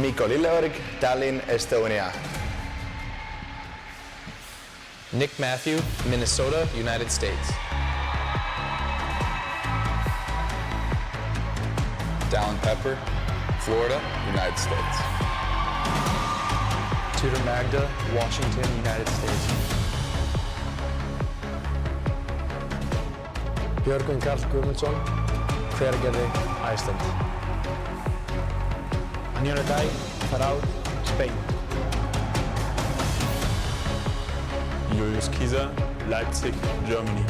Mikko Lilleorg, Tallinn, Estonia. Nick Matthew, Minnesota, United States. Dallin Pepper, Florida, United States. Tudor Magda, Washington, United States. Björgvin Karl Guðmundsson, Hveragerði, Iceland. Aniona Dai, Faraud, Spain. Julius Kieser, Leipzig, Germany.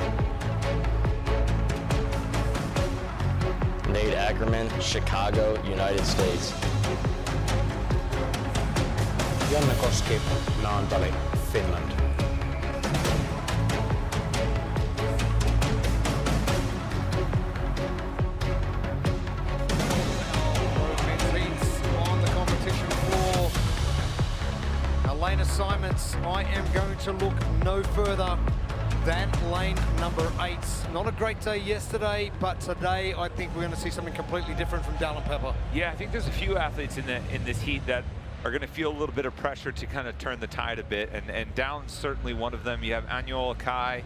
Nate Ackerman, Chicago, United States. Janne Koski, Naantali, Finland. On the competition floor. Elena Simons, I am going to look no further than lane number 8. Not a great day yesterday, but today I think we're going to see something completely different from Dallin Pepper. Yeah, I think there's a few athletes in this heat that are going to feel a little bit of pressure to kind of turn the tide a bit, and Dallin's certainly one of them. You have Anjol Kai,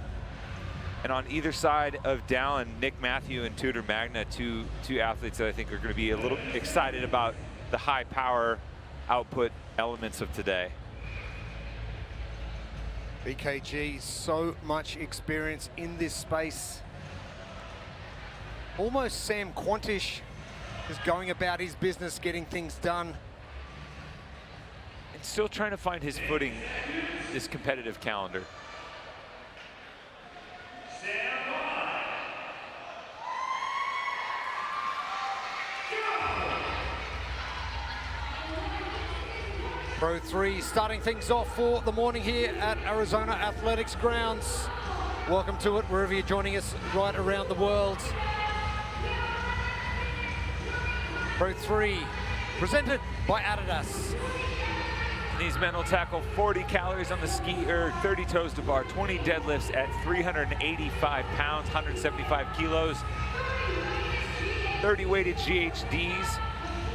and on either side of Dallin, Nick Matthew and Tudor Magna, two athletes that I think are going to be a little excited about the high power output elements of today. BKG, so much experience in this space. Almost Sam Quantish is going about his business, getting things done. And still trying to find his footing this competitive calendar. Pro 3 starting things off for the morning here at Arizona Athletics Grounds. Welcome to it wherever you're joining us right around the world. Pro 3 presented by Adidas. Knees mental tackle, 40 calories on the ski erg, 30 toes to bar, 20 deadlifts at 385 pounds, 175 kilos, 30 weighted GHDs,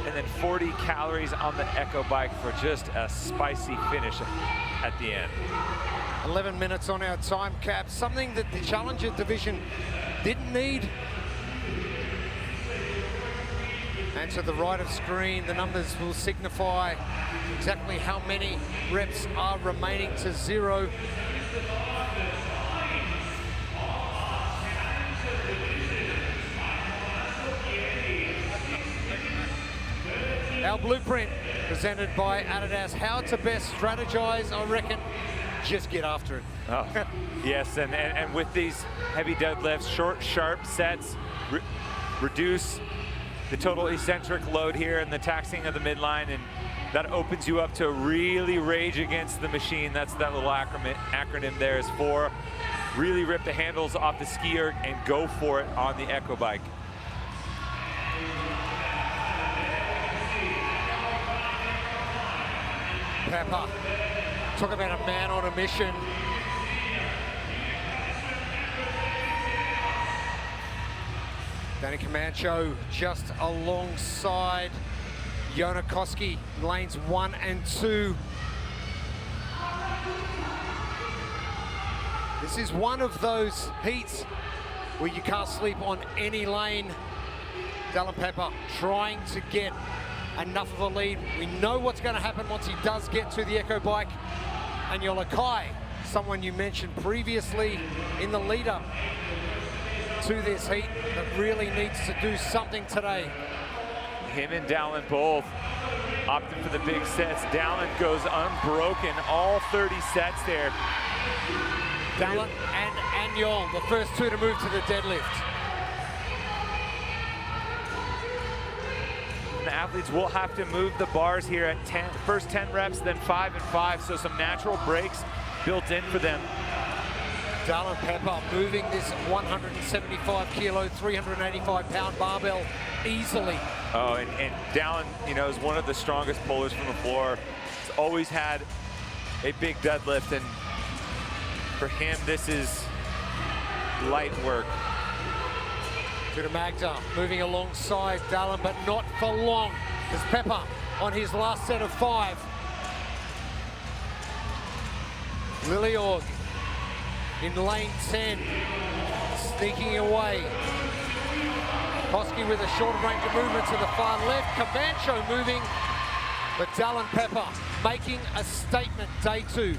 and then 40 calories on the Echo bike for just a spicy finish at the end. 11 minutes on our time cap, something that the Challenger division didn't need. And to the right of screen, the numbers will signify exactly how many reps are remaining to 0. Our blueprint presented by Adidas, how to best strategize, I reckon, just get after it. Oh, yes, and with these heavy deadlifts, short, sharp sets, reduce the total eccentric load here and the taxing of the midline, and that opens you up to really rage against the machine. That's that little acronym there is for. Really rip the handles off the skier and go for it on the Echo bike. Pepper, talk about a man on a mission. Danny Camacho just alongside Jona Koski, lanes 1 and 2. This is one of those heats where you can't sleep on any lane. Dallin Pepper trying to get enough of a lead. We know what's going to happen once he does get to the Echo bike. And Anjol Kai, someone you mentioned previously in the lead up to this heat that really needs to do something today. Him and Dallin both opting for the big sets. Dallin goes unbroken all 30 sets there. Dallin and Anjol, the first two to move to the deadlift. The athletes will have to move the bars here at first 10 reps, then 5 and 5, so some natural breaks built in for them. Dallin Pepper moving this 175 kilo, 385 pound barbell easily. Oh, and Dallin, you know, is one of the strongest pullers from the floor. He's always had a big deadlift, and for him, this is light work. Tudor Magda moving alongside Dallin, but not for long, as Pepper on his last set of 5. Liliorg in lane 10, sneaking away. Koski with a shorter range of movement to the far left. Camacho moving, but Dallin Pepper making a statement, day 2.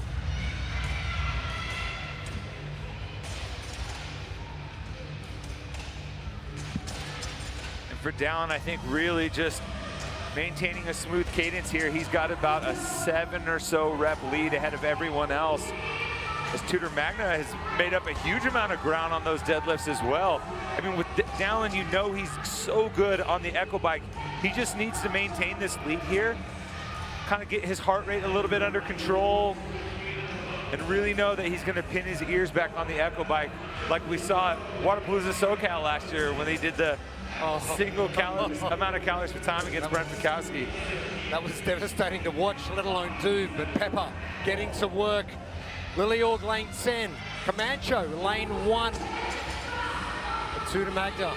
And for Dallin, I think really just maintaining a smooth cadence here. He's got about a 7 or so rep lead ahead of everyone else, as Tudor Magna has made up a huge amount of ground on those deadlifts as well. I mean, with Dallin, you know he's so good on the Echo Bike. He just needs to maintain this lead here, kind of get his heart rate a little bit under control, and really know that he's gonna pin his ears back on the Echo Bike, like we saw at Waterpalooza SoCal last year when they did the single amount of calories per time against Brent Bukowski. That was devastating to watch, let alone do, but Pepper getting to work. Liliorg lane 10, Camacho lane 1. Tudor Magna,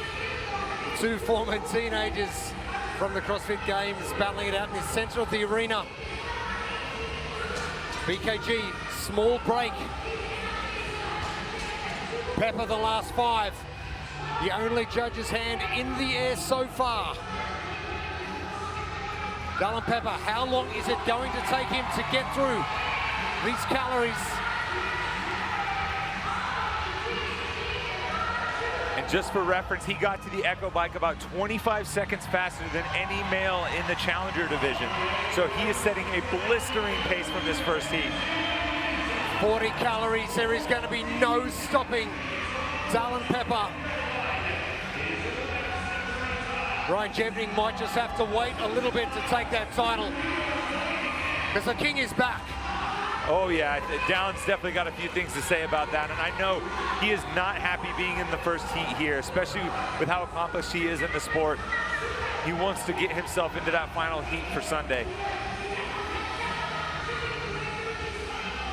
2 former teenagers from the CrossFit Games battling it out in the center of the arena. BKG, small break. Pepper the last 5. The only judge's hand in the air so far. Dallin Pepper, how long is it going to take him to get through these calories? And just for reference, he got to the Echo Bike about 25 seconds faster than any male in the Challenger division. So he is setting a blistering pace from this first heat. 40 calories, there is going to be no stopping Dallin Pepper. Ryan Jevning might just have to wait a little bit to take that title, because the king is back. Oh yeah, Dallin's definitely got a few things to say about that, and I know he is not happy being in the first heat here, especially with how accomplished he is in the sport. He wants to get himself into that final heat for Sunday.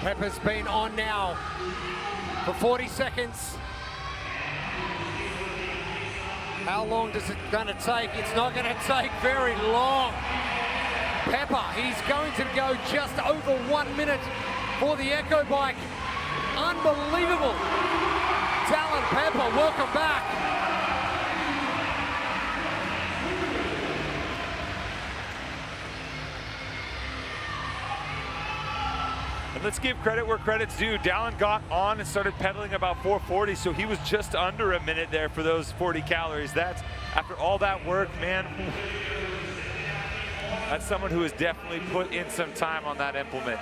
Pepper's been on now for 40 seconds. How long is it going to take? It's not going to take very long. Pepper, he's going to go just over 1 minute for the Echo Bike. Unbelievable. Dallin Pepper, welcome back. And let's give credit where credit's due. Dallin got on and started pedaling about 440, so he was just under a minute there for those 40 calories. That's, after all that work, man, that's someone who has definitely put in some time on that implement.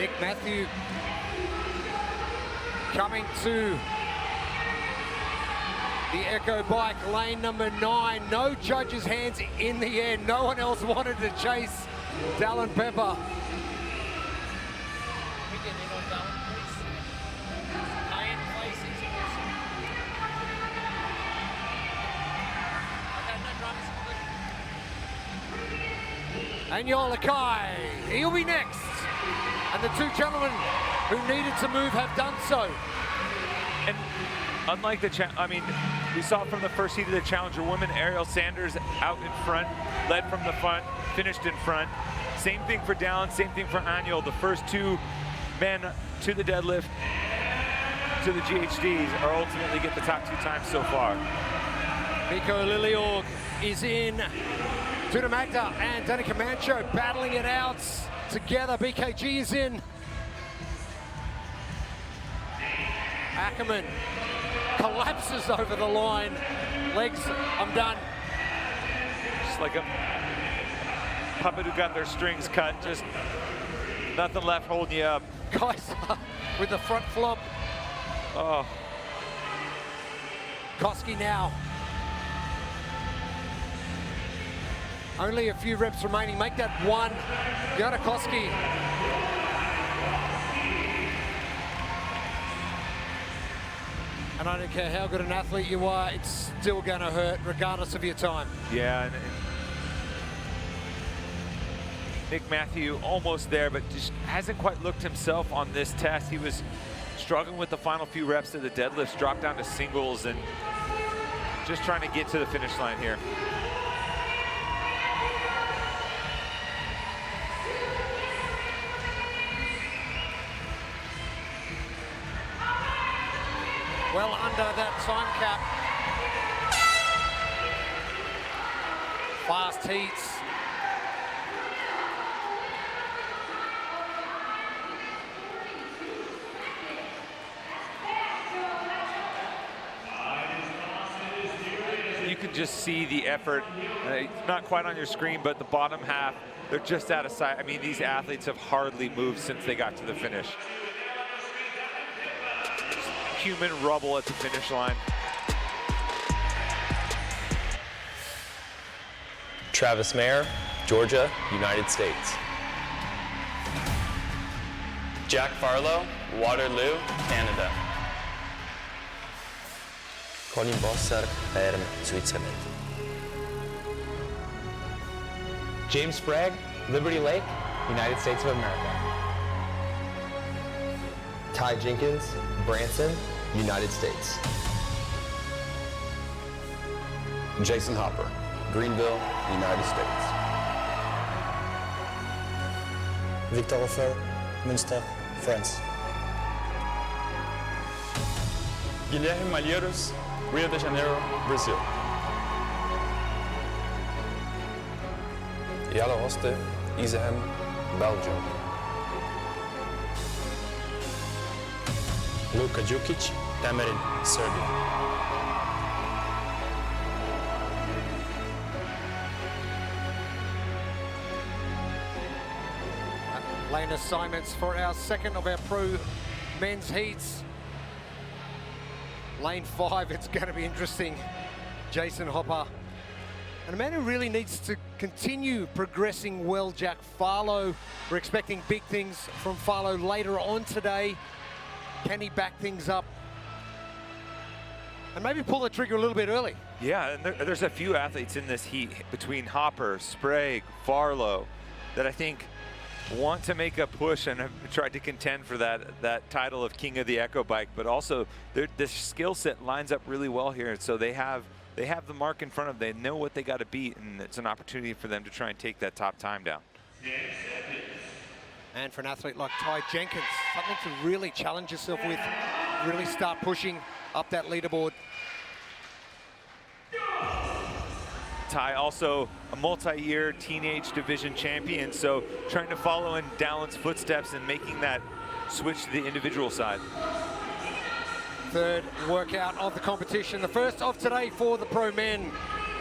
Nick Matthew coming to the Echo Bike, lane number 9. No judges' hands in the air. No one else wanted to chase Dallin Pepper. And Yolakai, he'll be next. And the 2 gentlemen who needed to move have done so. And unlike we saw from the first heat of the Challenger women, Ariel Sanders out in front, led from the front, finished in front. Same thing for Dallin, same thing for Aniol. The first 2 men to the deadlift, to the GHDs, are ultimately get the top 2 times so far. Mikko Liliorg is in. Tudor Magna and Danny Camacho battling it out together. BKG is in. Ackerman collapses over the line. Legs, I'm done. Just like a puppet who got their strings cut, just nothing left holding you up. Kaiser with the front flop. Oh. Koski now. Only a few reps remaining. Make that 1. Go to Koski. And I don't care how good an athlete you are, it's still going to hurt regardless of your time. Yeah. And Nick Matthew almost there, but just hasn't quite looked himself on this test. He was struggling with the final few reps of the deadlifts, dropped down to singles, and just trying to get to the finish line here. well under that time cap. Fast heats. You can just see the effort. Not quite on your screen, but the bottom half, they're just out of sight. I mean, these athletes have hardly moved since they got to the finish. Human rubble at the finish line. Travis Mayer, Georgia, United States. Jack Farlow, Waterloo, Canada. Colin Bosser, Perm, Switzerland. James Sprague, Liberty Lake, United States of America. Ty Jenkins, Branson, United States. Jason Hopper, Greenville, United States. Victor Hofer, Münster, France. Guilherme Malheiros, Rio de Janeiro, Brazil. Jelle Hoste, Izehem, Belgium. Luka Đukić, Temerin, Serbia. Lane assignments for our second of our pro men's heats. Lane 5, it's going to be interesting. Jason Hopper. And a man who really needs to continue progressing well, Jack Farlow. We're expecting big things from Farlow later on today. Can he back things up? And maybe pull the trigger a little bit early. Yeah, and there's a few athletes in this heat between Hopper, Sprague, Farlow that I think want to make a push and have tried to contend for that title of King of the Echo Bike, but also the skill set lines up really well here. So they have the mark in front of them. They know what they got to beat, and it's an opportunity for them to try and take that top time down. And for an athlete like Ty Jenkins, something to really challenge yourself with, really start pushing up that leaderboard. Ty also a multi-year teenage division champion, so trying to follow in Dallon's footsteps and making that switch to the individual side. Third workout of the competition, the first of today for the pro men.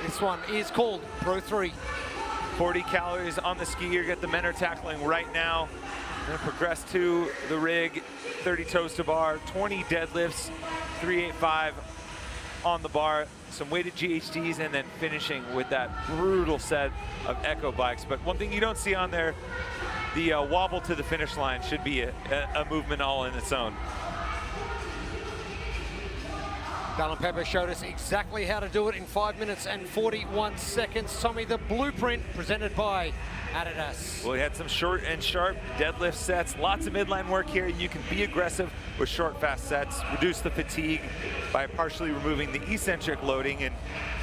This one is called Pro 3. 40 calories on the ski. You get the men are tackling right now. Then progress to the rig, 30 toes to bar, 20 deadlifts, 385 on the bar, some weighted GHDs, and then finishing with that brutal set of echo bikes. But one thing you don't see on there, the wobble to the finish line should be a movement all in its own. Dallon Pepper showed us exactly how to do it in 5 minutes and 41 seconds. Tommy, the blueprint presented by Adidas. Well, he had some short and sharp deadlift sets, lots of midline work here. You can be aggressive with short, fast sets, reduce the fatigue by partially removing the eccentric loading, and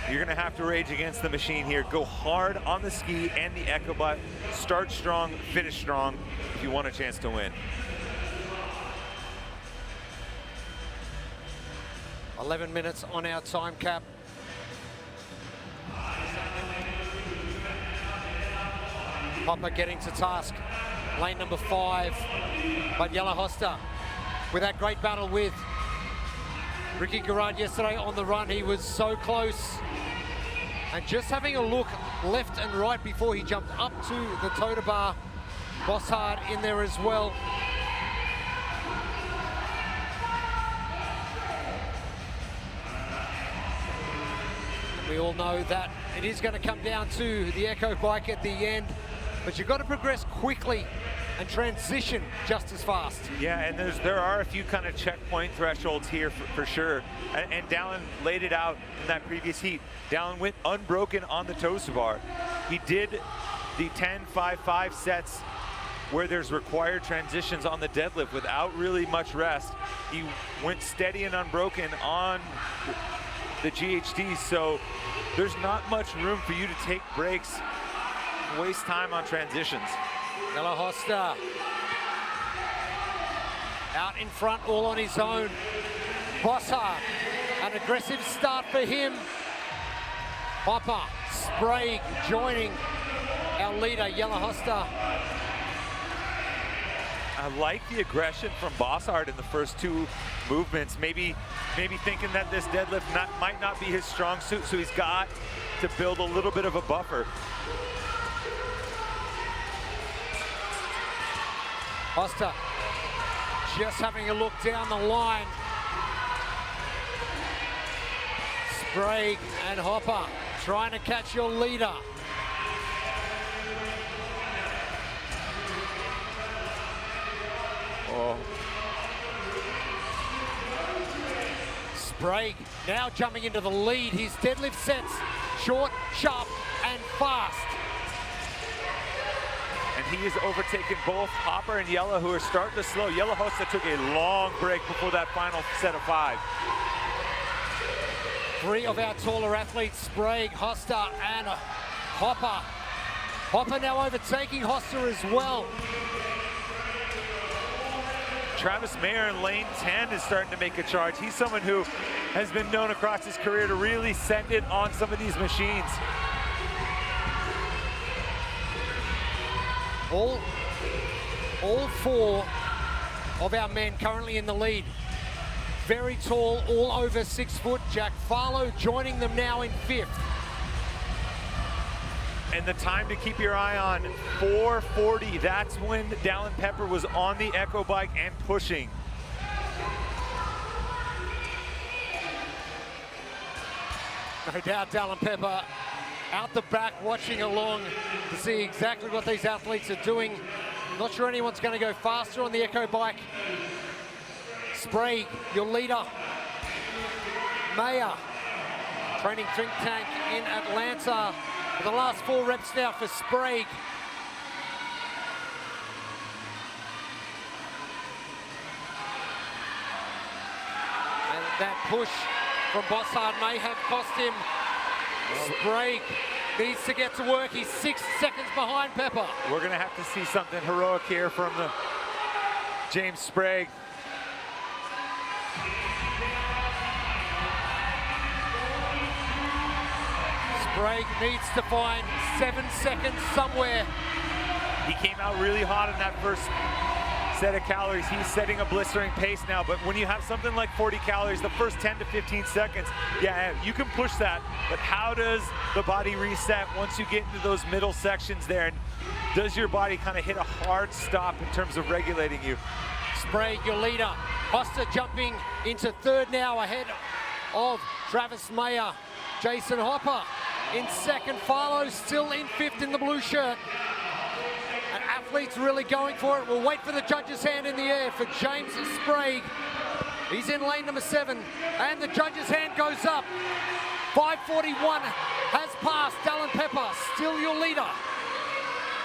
you're gonna have to rage against the machine here. Go hard on the ski and the echo bike. Start strong, finish strong if you want a chance to win. 11 minutes on our time cap. Hopper getting to task. Lane number 5. But Jelle Hoste with that great battle with Ricky Garrard yesterday on the run. He was so close. And just having a look left and right before he jumped up to the toe to bar. Bosshard in there as well. We all know that it is going to come down to the echo bike at the end, but you've got to progress quickly and transition just as fast. Yeah, and there are a few kind of checkpoint thresholds here for sure. And Dallon laid it out in that previous heat. Dallon went unbroken on the toes to bar. He did the 10-5-5 sets where there's required transitions on the deadlift without really much rest. He went steady and unbroken on the GHDs, so there's not much room for you to take breaks, waste time on transitions. Jelle Hoste out in front, all on his own. Bossard, an aggressive start for him. Hopper, Sprague joining our leader, Yellowhoster. I like the aggression from Bossard in the first two movements. Maybe thinking that this deadlift might not be his strong suit, so he's got to build a little bit of a buffer. Hoster just having a look down the line. Sprague and Hopper trying to catch your leader. Oh. Sprague now jumping into the lead. His deadlift sets short, sharp, and fast. And he has overtaken both Hopper and Yellow, who are starting to slow. Yellowhoster took a long break before that final set of 5. 3 of our taller athletes, Sprague, Hoster, and Hopper. Hopper now overtaking Hoster as well. Travis Mayer in lane 10 is starting to make a charge. He's someone who has been known across his career to really send it on some of these machines. All 4 of our men currently in the lead. Very tall, all over 6 foot. Jack Farlow joining them now in 5th. And the time to keep your eye on, 4:40. That's when Dallin Pepper was on the Echo bike and pushing. No doubt Dallin Pepper out the back watching along to see exactly what these athletes are doing. Not sure anyone's going to go faster on the Echo bike. Sprague, your leader. Mayer, training think tank in Atlanta. For the last 4 reps now for Sprague. And that push from Bossard may have cost him. Sprague needs to get to work. He's 6 seconds behind Pepper. We're gonna have to see something heroic here from the James Sprague. Sprague needs to find 7 seconds somewhere. He came out really hot in that first set of calories. He's setting a blistering pace now, but when you have something like 40 calories, the first 10 to 15 seconds, yeah, you can push that, but how does the body reset once you get into those middle sections there? And does your body kind of hit a hard stop in terms of regulating you? Sprague, your leader. Hoster jumping into 3rd now ahead of Travis Mayer. Jason Hopper in 2nd. Farlow still in 5th in the blue shirt. And athletes really going for it. We'll wait for the judge's hand in the air for James Sprague. He's in lane number 7, and the judge's hand goes up. 5:41 has passed. Dallin Pepper, still your leader.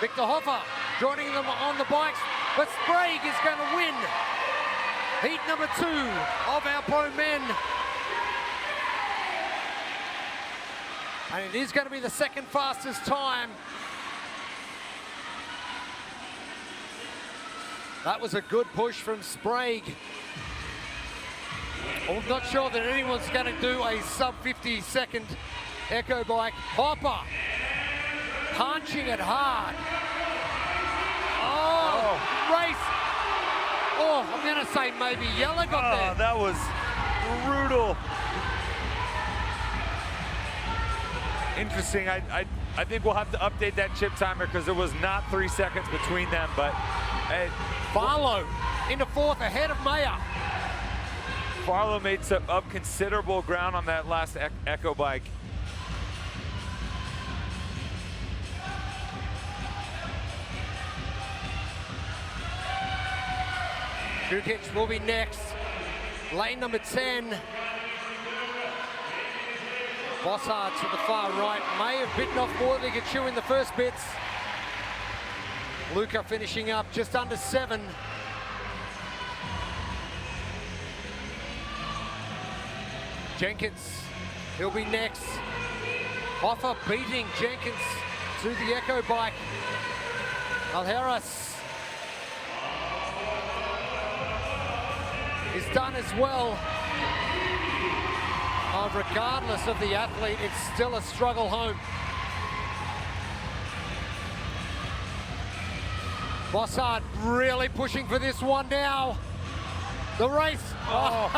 Victor Hoffer joining them on the bikes, but Sprague is going to win heat number 2 of our pro men. And it is going to be the 2nd fastest time. That was a good push from Sprague. I'm not sure that anyone's going to do a sub 50-second Echo bike. Hopper punching it hard. Oh, race. Oh, I'm going to say maybe Yellow got there. That was brutal. Interesting. I think we'll have to update that chip timer because there was not 3 seconds between them, but hey, Farlow into 4th ahead of Mayer. Farlow made up considerable ground on that last Echo bike. Jukic will be next. Lane number 10. Bossard to the far right. May have bitten off more than he could chew in the first bits. Luca finishing up just under 7. Jenkins, he'll be next. Hoffer beating Jenkins to the Echo bike. Alheras is done as well. Regardless of the athlete, it's still a struggle home. Bossard really pushing for this one now. The race. Oh,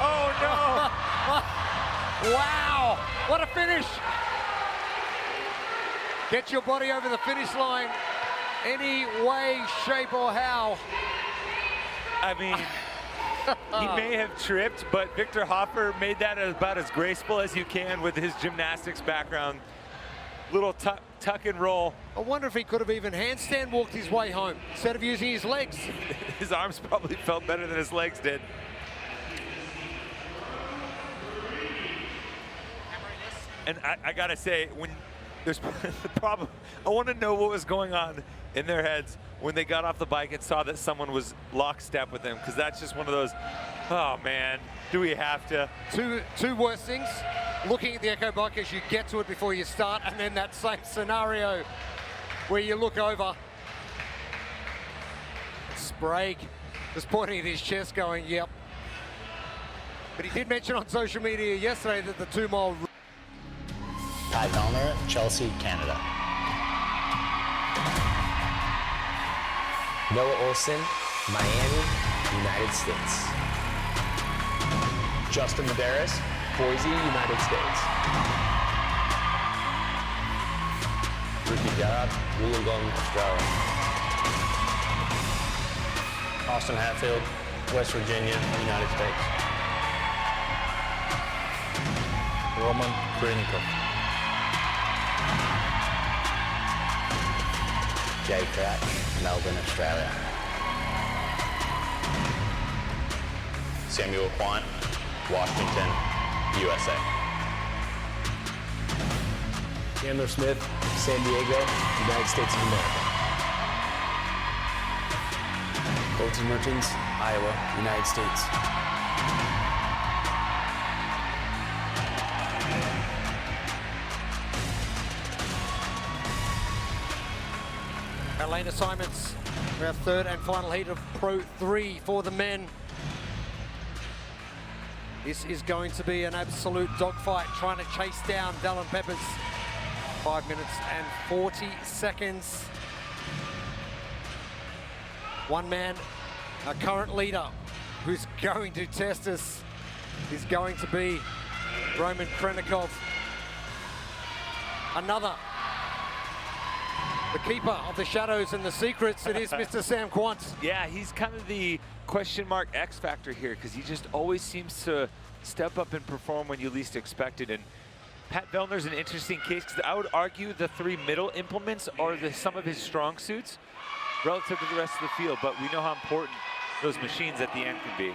oh no! Wow, what a finish. Get your body over the finish line any way, shape, or how. I mean, he may have tripped, but Victor Hoffer made that about as graceful as you can with his gymnastics background. Little tuck and roll. I wonder if he could have even handstand walked his way home instead of using his legs. His arms probably felt better than his legs did. And I gotta say, when there's the problem, I want to know what was going on in their heads when they got off the bike and saw that someone was lockstep with them, because that's just one of those, oh man, do we have to? Two worst things, looking at the echo bike as you get to it before you start, and then that same scenario where you look over. Sprague just pointing at his chest going, yep. But he did mention on social media yesterday that the 2 mile. Ty Fellner, Chelsea, Canada. Noah Olson, Miami, United States. Justin Medeiros, Boise, United States. Ricky Garrett, Wollongong, Australia. Austin Hatfield, West Virginia, United States. Roman Brinikov. Jay Crouch, Melbourne, Australia. Samuel Quant, Washington, USA. Chandler Smith, San Diego, United States of America. Colton Mertens, Iowa, United States. Our lane assignments. We have third and final heat of Pro 3 for the men. This is going to be an absolute dogfight, trying to chase down Dallin Peppers. 5 minutes and 40 seconds. One man, our current leader, who's going to test us, is going to be Roman Krenikov. Another, the keeper of the shadows and the secrets, it is Mr. Sam Quant. Yeah, he's kind of the question mark X factor here, because he just always seems to step up and perform when you least expect it. And Pat Vellner's an interesting case, because I would argue the 3 middle implements are some of his strong suits relative to the rest of the field, but we know how important those machines at the end can be.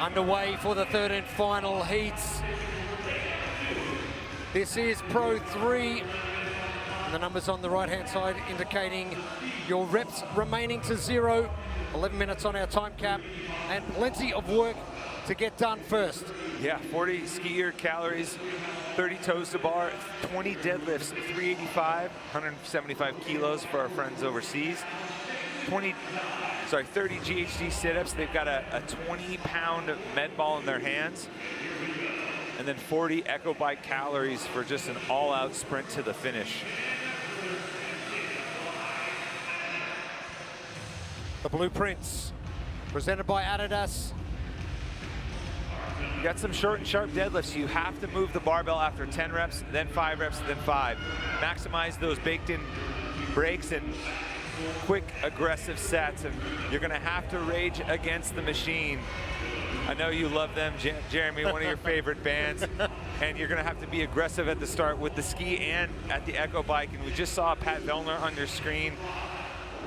Underway for the third and final heats. This is Pro 3. And the numbers on the right-hand side indicating your reps remaining to 0. 11 minutes on our time cap, and plenty of work to get done first. Yeah, 40 skier calories, 30 toes to bar, 20 deadlifts, 385, 175 kilos for our friends overseas. 30 GHD sit-ups. They've got a 20-pound med ball in their hands. And then 40 Echo Bike calories for just an all-out sprint to the finish. The blueprints presented by Adidas. You got some short and sharp deadlifts. You have to move the barbell after 10 reps, then 5 reps, then 5. Maximize those baked-in breaks and quick, aggressive sets, and you're gonna have to rage against the machine. I know you love them, Jeremy, one of your favorite bands, and you're gonna have to be aggressive at the start with the ski and at the Echo Bike, and we just saw Pat Vellner on your screen.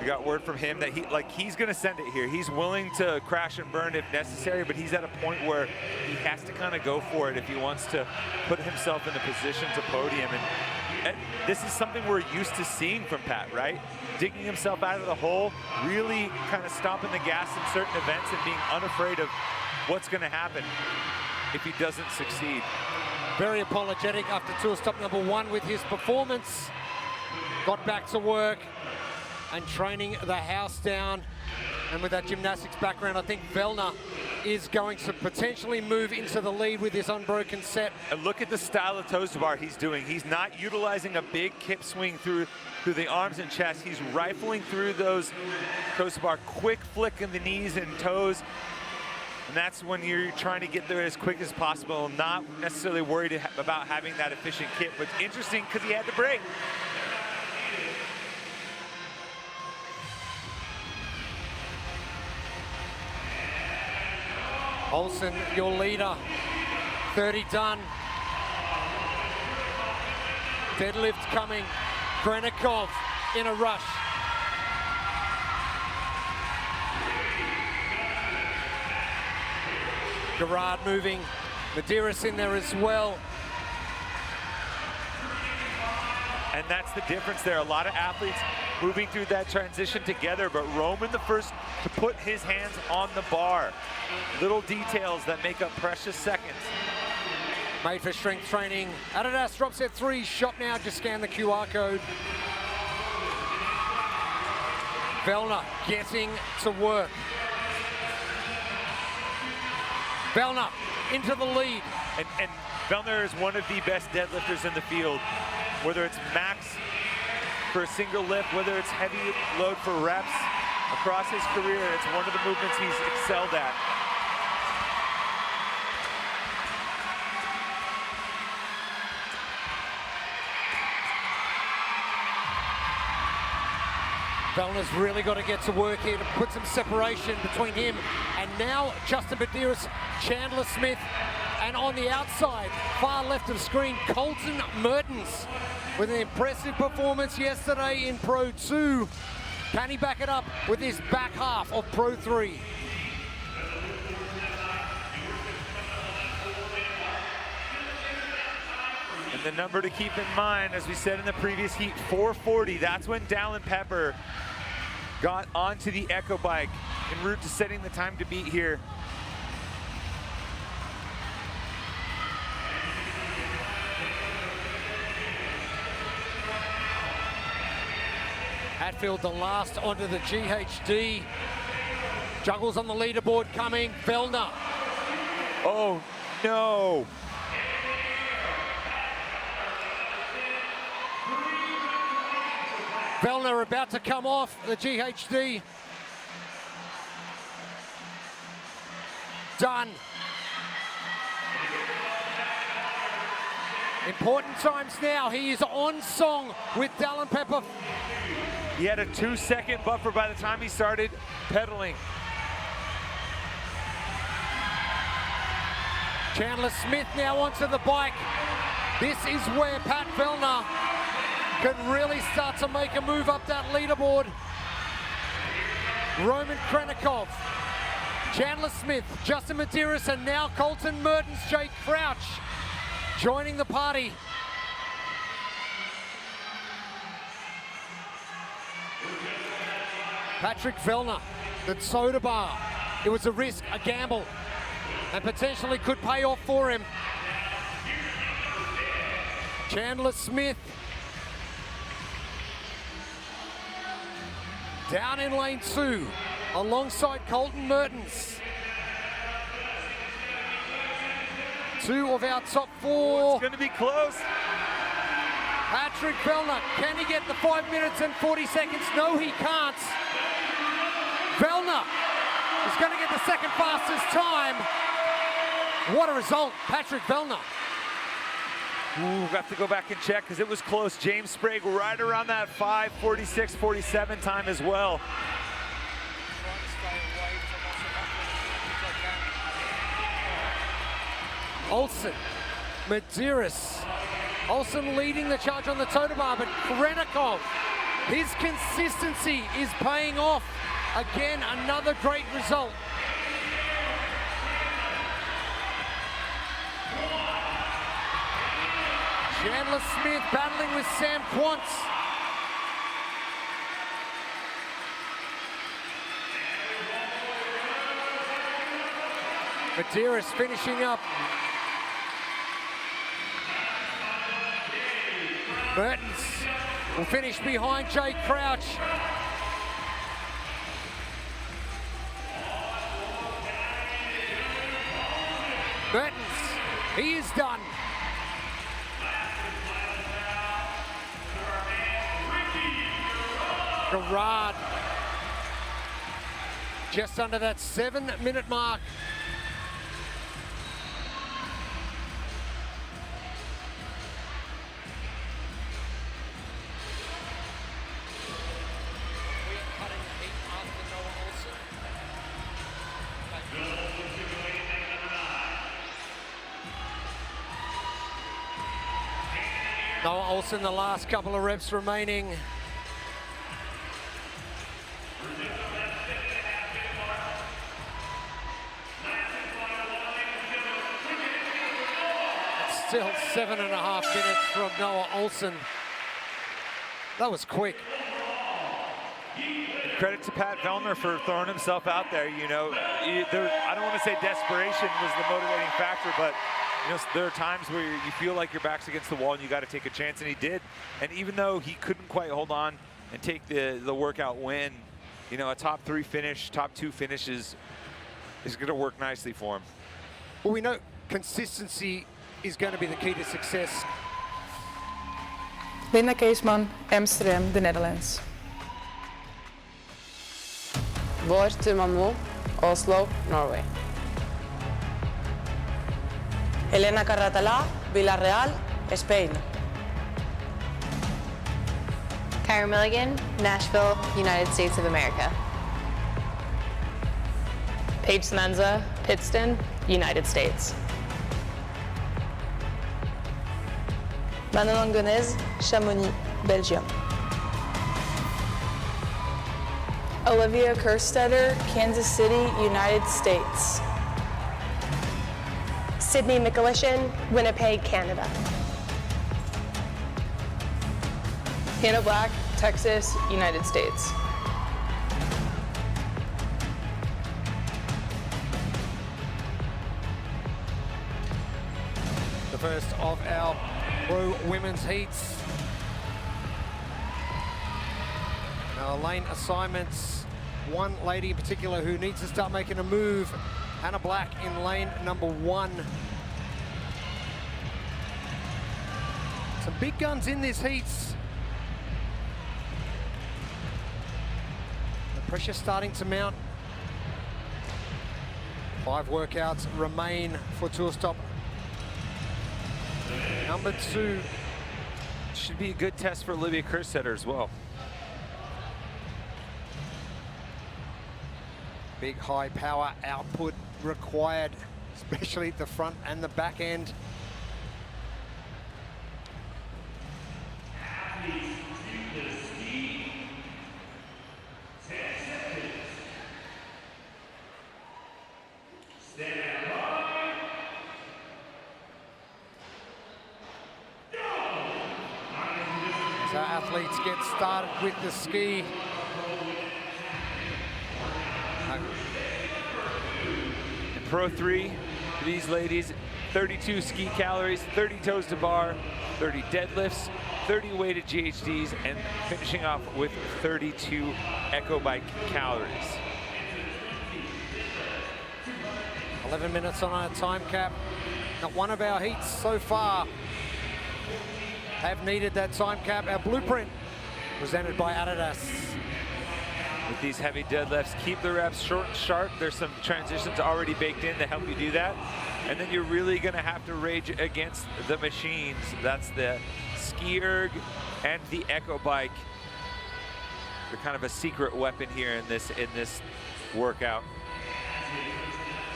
We got word from him that he's gonna send it here. He's willing to crash and burn if necessary, but he's at a point where he has to kind of go for it if he wants to put himself in a position to podium. And this is something we're used to seeing from Pat, right? Digging himself out of the hole, really kind of stomping the gas in certain events and being unafraid of what's gonna happen if he doesn't succeed. Very apologetic after tour stop number 1 with his performance. Got back to work. and training the house down. And with that gymnastics background, I think Vellner is going to potentially move into the lead with this unbroken set. And look at the style of toes to bar he's doing. He's not utilizing a big kip swing through the arms and chest. He's rifling through those toes to bar, quick flick in the knees and toes. And that's when you're trying to get there as quick as possible, not necessarily worried about having that efficient kip. But interesting because he had to break. Olsen, your leader, 30 done. Deadlift coming, Krenikov in a rush. Gerard moving, Medeiros in there as well. And that's the difference there. A lot of athletes moving through that transition together, but Roman the first to put his hands on the bar. Little details that make up precious seconds. Made for strength training. Adidas drop set 3, shop now, just scan the QR code. Vellner getting to work. Vellner into the lead. And Vellner is one of the best deadlifters in the field. Whether it's max for a single lift, whether it's heavy load for reps, across his career, it's one of the movements he's excelled at. Vellner's really got to get to work here to put some separation between him and now Justin Medeiros, Chandler Smith, and on the outside, far left of screen, Colton Mertens with an impressive performance yesterday in Pro 2. Can he back it up with his back half of Pro 3? And the number to keep in mind, as we said in the previous heat, 440. That's when Dallin Pepper got onto the Echo bike en route to setting the time to beat here. Hatfield the last onto the GHD. Juggles on the leaderboard coming. Vellner. Oh no. Vellner about to come off the GHD. Done. Important times now. He is on song with Dallin Pepper. He had a 2-second buffer by the time he started pedaling. Chandler Smith now onto the bike. This is where Pat Vellner can really start to make a move up that leaderboard. Roman Krenikov, Chandler Smith, Justin Medeiros, and now Colton Mertens, Jake Crouch joining the party. Patrick Vellner, the soda bar. It was a risk, a gamble, and potentially could pay off for him. Chandler Smith down in lane 2 alongside Colton Mertens. 2 of our top 4. It's going to be close. Patrick Vellner, can he get the 5 minutes and 40 seconds? No, he can't. Vellner is going to get the second fastest time. What a result, Patrick Vellner. Ooh, we have to go back and check because it was close. James Sprague right around that 5:46, 47 time as well. Olsen, Medeiros. Olsen leading the charge on the total bar, but Krenikov, his consistency is paying off. Again, another great result. Chandler Smith battling with Sam Quantz. Medeiros finishing up. Mertens will finish behind Jay Crouch. Mertens, he is done. Gerard, just under that 7-minute mark. Noah Olsen, the last couple of reps remaining. It's still 7.5 minutes from Noah Olsen. That was quick. Credit to Pat Vellner for throwing himself out there. You know, I don't want to say desperation was the motivating factor, but you know, there are times where you feel like your back's against the wall and you got to take a chance, and he did. And even though he couldn't quite hold on and take the workout win, you know, a top 3 finish, top 2 finishes is going to work nicely for him. Well, we know consistency is going to be the key to success. Linda Keesman, Amsterdam, the Netherlands. Vår Turmanmo, Oslo, Norway. Elena Carratalá, Villarreal, Spain. Kyra Milligan, Nashville, United States of America. Paige Senenza, Pittston, United States. Manon Angonez, Chamonix, Belgium. Olivia Kerstetter, Kansas City, United States. Sydney Mikulishin, Winnipeg, Canada. Hannah Black, Texas, United States. The first of our pro women's heats. Now, lane assignments. One lady in particular who needs to start making a move. Hannah Black in lane number 1. Some big guns in this heats. The pressure starting to mount. 5 workouts remain for Tour Stop. Number 2. Should be a good test for Olivia Kerstetter as well. Big high power output required, especially at the front and the back end. So athletes get started with the ski. In Pro 3, for these ladies, 32 ski calories, 30 toes to bar, 30 deadlifts, 30 weighted GHDs, and finishing off with 32 echo bike calories. 11 minutes on our time cap. Not one of our heats so far have needed that time cap. Our blueprint presented by Adidas. With these heavy deadlifts, keep the reps short and sharp. There's some transitions already baked in to help you do that. And then you're really gonna have to rage against the machines. That's the ski erg and the echo bike. They're kind of a secret weapon here in this workout.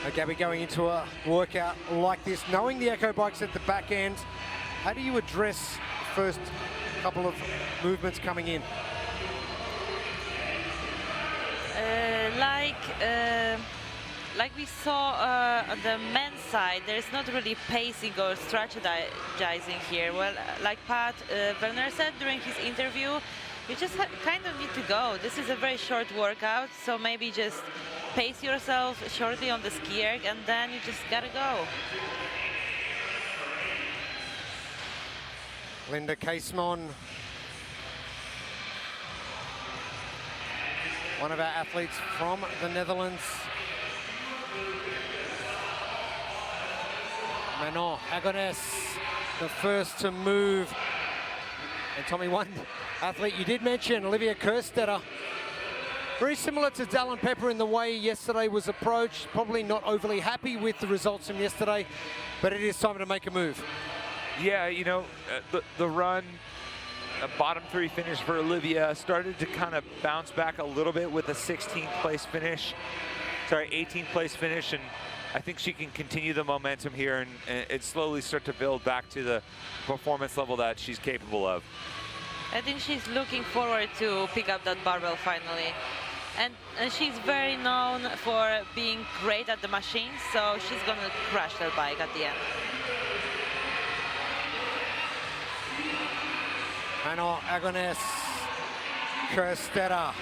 Okay, we're going into a workout like this, knowing the echo bike's at the back end. How do you address the first couple of movements coming in? Like we saw on the men's side, there's not really pacing or strategizing here. Well, like Pat Vellner said during his interview, you just kind of need to go. This is a very short workout, so maybe just pace yourself shortly on the ski erg, and then you just gotta go. Linda Keesman, one of our athletes from the Netherlands. Manon Agones, the first to move. And Tommy, one athlete you did mention, Olivia Kerstetter. Very similar to Dallin Pepper in the way yesterday was approached. Probably not overly happy with the results from yesterday, but it is time to make a move. Yeah, you know, the run, a bottom 3 finish for Olivia, started to kind of bounce back a little bit with a 16th place finish. Sorry, 18th place finish, and I think she can continue the momentum here and slowly start to build back to the performance level that she's capable of. I think she's looking forward to pick up that barbell finally. And she's very known for being great at the machines, so she's gonna crush that bike at the end. Manon Agones, Kerstetter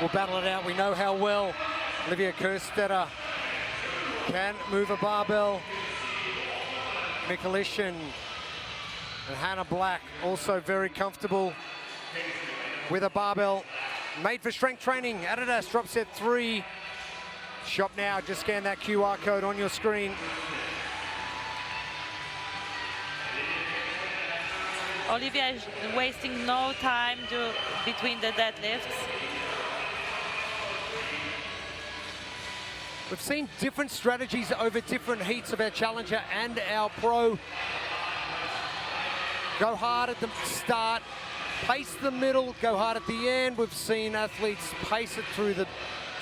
will battle it out. We know how well Olivia Kerstetter can move a barbell. Mikulishin and Hannah Black also very comfortable with a barbell. Made for strength training, Adidas drop set 3. Shop now, just scan that QR code on your screen. Olivia is wasting no time between the deadlifts. We've seen different strategies over different heats of our challenger and our pro. Go hard at the start, pace the middle, go hard at the end. We've seen athletes pace it through the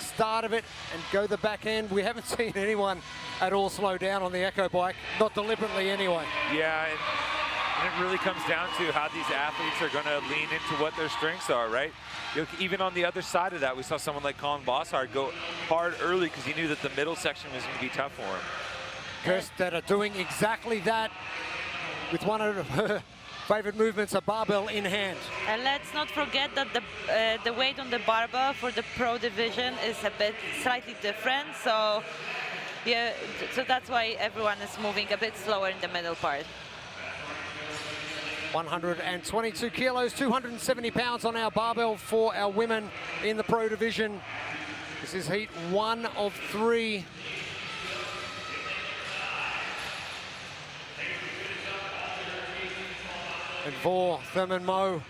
start of it and go the back end. We haven't seen anyone at all slow down on the Echo bike, not deliberately anyway. Yeah, and it really comes down to how these athletes are going to lean into what their strengths are, right? You know, even on the other side of that, we saw someone like Colin Bossard go hard early because he knew that the middle section was going to be tough for him. Kerstetter doing exactly that with one of her favorite movements, a barbell in hand. And let's not forget that the weight on the barbell for the pro division is a bit slightly different. So yeah, so that's why everyone is moving a bit slower in the middle part. 122 kilos, 270 pounds on our barbell for our women in the pro division. This is heat 1 of 3. And for Thurman Moe,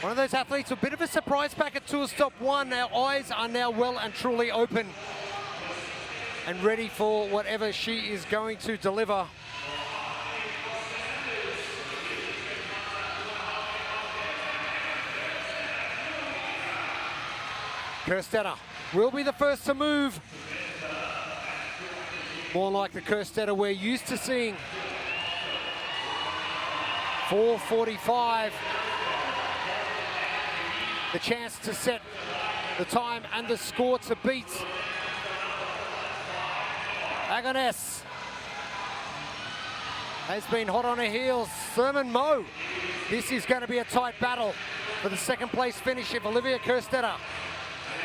one of those athletes, a bit of a surprise pack at tour stop 1. Our eyes are now well and truly open and ready for whatever she is going to deliver. Kerstetter will be the first to move. More like the Kerstetter we're used to seeing. 4:45. The chance to set the time and the score to beat. Agones has been hot on her heels. Thurman Moe. This is going to be a tight battle for the second place finish if Olivia Kerstetter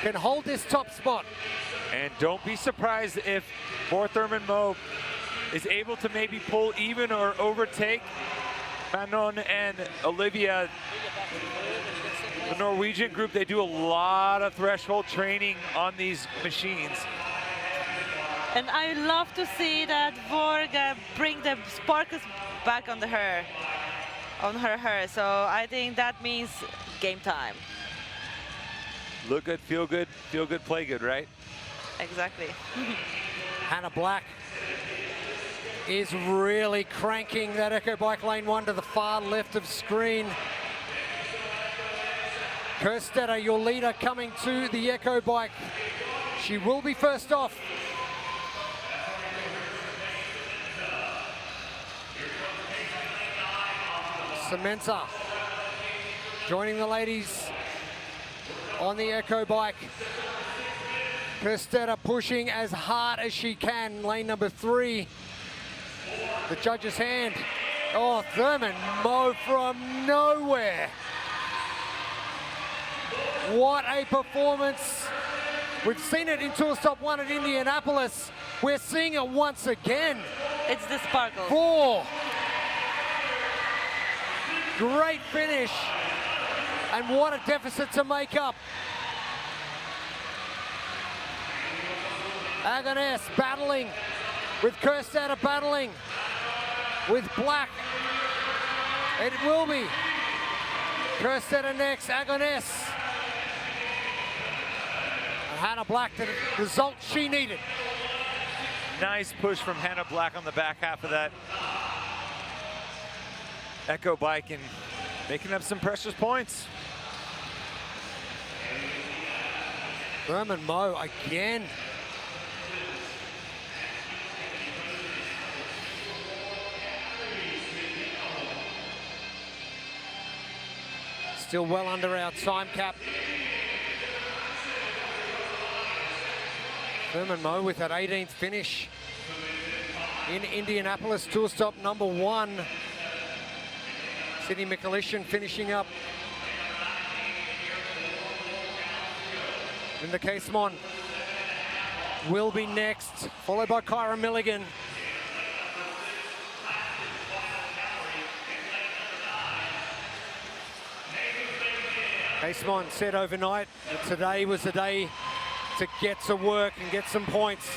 can hold this top spot. And don't be surprised if poor Thurman Moe is able to maybe pull even or overtake Manon and Olivia. The Norwegian group, they do a lot of threshold training on these machines. And I love to see that Vorga bring the sparkles back on her hair. So I think that means game time. Look good, feel good, play good, right? Exactly. Hannah Black is really cranking that Echo Bike Lane 1 to the far left of screen. Kerstetter, your leader, coming to the Echo Bike. She will be first off. Samantha joining the ladies on the Echo Bike. Kerstetter pushing as hard as she can, lane number 3. The judge's hand. Oh, Thurman Moe from nowhere. What a performance. We've seen it in Tour Stop 1 at Indianapolis. We're seeing it once again. It's the sparkle. 4. Great finish. And what a deficit to make up. Agones battling with Kerstetter battling with Black. It will be Kerstetter next, Agones. Hannah Black, the result she needed. Nice push from Hannah Black on the back half of that Echo bike and making up some precious points. Thurman Moe again. Still well under our time cap. Thurman Moe with that 18th finish in Indianapolis, tour stop number 1. Sydney McAlishan finishing up. Linda Casemon will be next, followed by Kyra Milligan. Casemon said overnight that today was the day to get to work and get some points.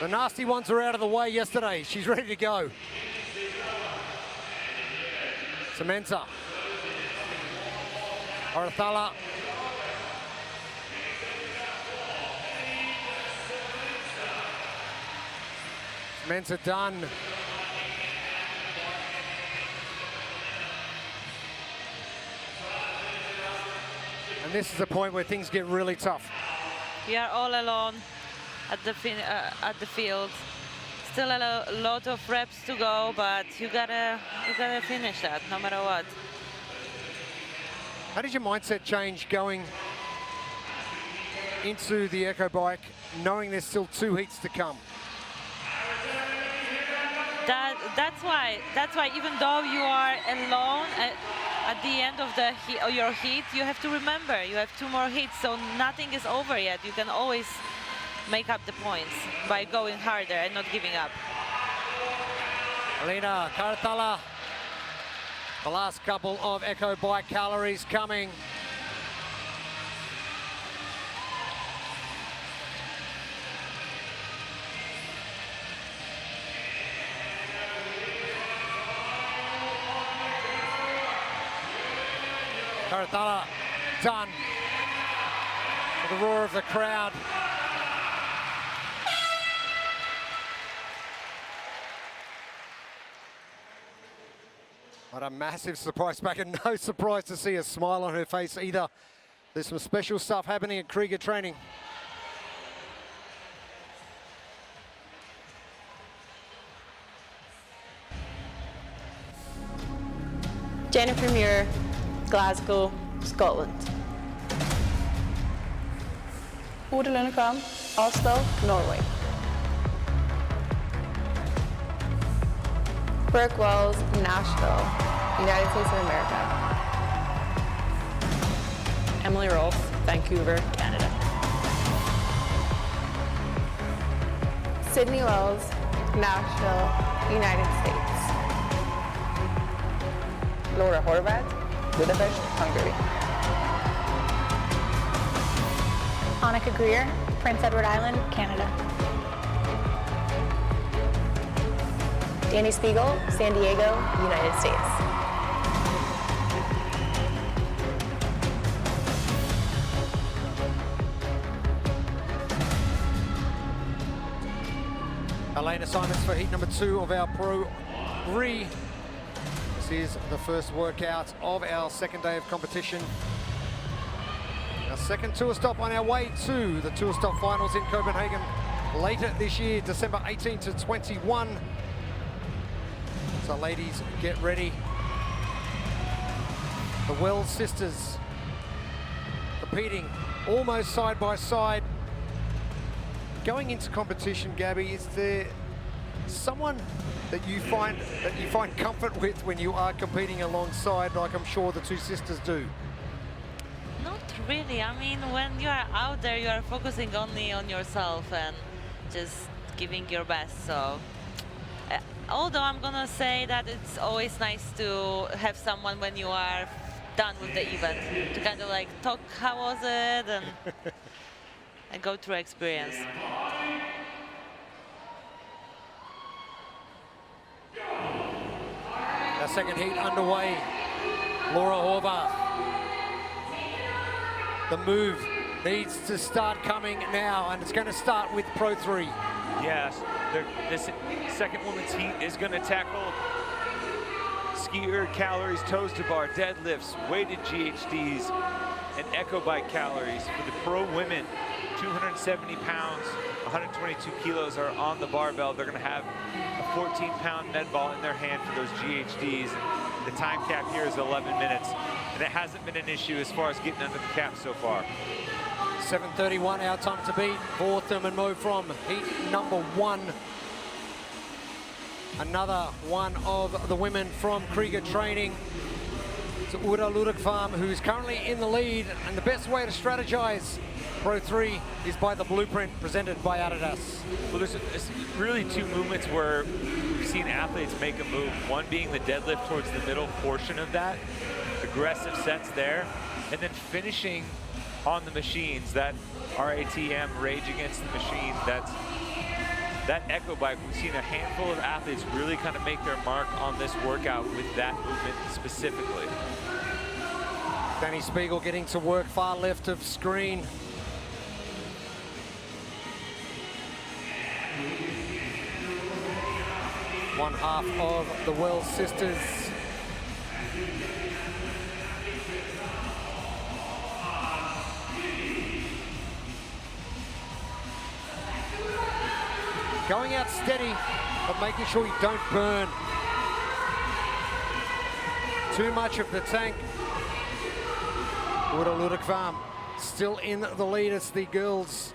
The nasty ones are out of the way yesterday. She's ready to go. Samantha. Orathala. Samantha done. And this is the point where things get really tough. We are all alone at the field. Still a lot of reps to go, but you gotta finish that no matter what. How did your mindset change going into the Echo bike, knowing there's still 2 heats to come? That's why even though you are alone at the end of your heat, you have to remember you have 2 more heats, so nothing is over yet. You can always make up the points by going harder and not giving up. Alina Karatala, the last couple of Echo bike calories coming. Karatala done. The roar of the crowd. What a massive surprise back, and no surprise to see a smile on her face either. There's some special stuff happening at Krieger Training. Jennifer Muir, Glasgow, Scotland. Ode Lundekvam, Oslo, Norway. Brooke Wells, Nashville, United States of America. Emily Rolfe, Vancouver, Canada. Sydney Wells, Nashville, United States. Laura Horvath, Budapest, Hungary. Annika Greer, Prince Edward Island, Canada. Danny Spiegel, San Diego, United States. Lane assignments for heat number 2 of our Pro Re. This is the first workout of our second day of competition. Our second tour stop on our way to the tour stop finals in Copenhagen later this year, December 18 to 21. So ladies, get ready. The Wells sisters competing almost side by side. Going into competition, Gabby, is there someone that you find comfort with when you are competing alongside, like I'm sure the 2 sisters do? Not really. I mean, when you are out there, you are focusing only on yourself and just giving your best. So, although I'm gonna say that it's always nice to have someone when you are done with the event to kind of like talk, how was it, and go through experience. second heat underway. Laura Horvath. The move needs to start coming now, and it's going to start with Pro 3. Yes, this second women's heat is going to tackle skier calories, toes to bar, deadlifts, weighted GHDs, and echo bike calories. For the pro women, 270 pounds, 122 kilos are on the barbell. They're going to have a 14-pound med ball in their hand for those GHDs. And the time cap here is 11 minutes, and it hasn't been an issue as far as getting under the cap so far. 7:31 our time to beat for Thurman Mo from heat number 1. Another one of the women from Krieger Training. It's Uda Ludwigfarm, who's currently in the lead, and the best way to strategize Pro 3 is by the blueprint presented by Adidas. Well, there's really two movements where we've seen athletes make a move. One being the deadlift towards the middle portion of that, aggressive sets there, and then finishing on the machines, that RATM, Rage Against the Machine, that echo bike. We've seen a handful of athletes really kind of make their mark on this workout with that movement specifically. Danny Spiegel getting to work far left of screen. One half of the Wells sisters. Going out steady, but making sure you don't burn too much of the tank. Uda Ludwigfarm still in the lead as the girls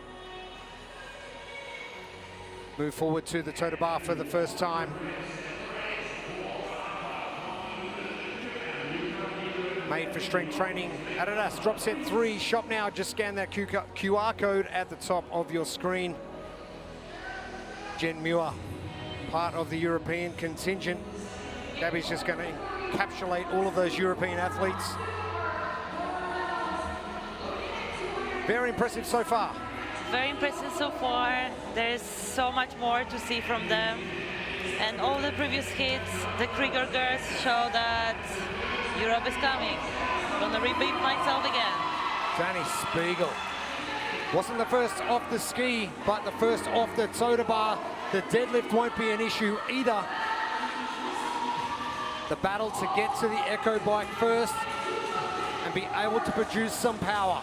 move forward to the toe to bar for the first time. Made for strength training. Adidas drop set 3, shop now. Just scan that QR code at the top of your screen. Jen Muir, part of the European contingent. Gabby's just going to encapsulate all of those European athletes. Very impressive so far. Very impressive so far. There's so much more to see from them. And all the previous hits, the Krieger girls show that Europe is coming. Gonna repeat myself again. Danny Spiegel. Wasn't the first off the ski, but the first off the toe to bar. The deadlift won't be an issue either. The battle to get to the echo bike first and be able to produce some power.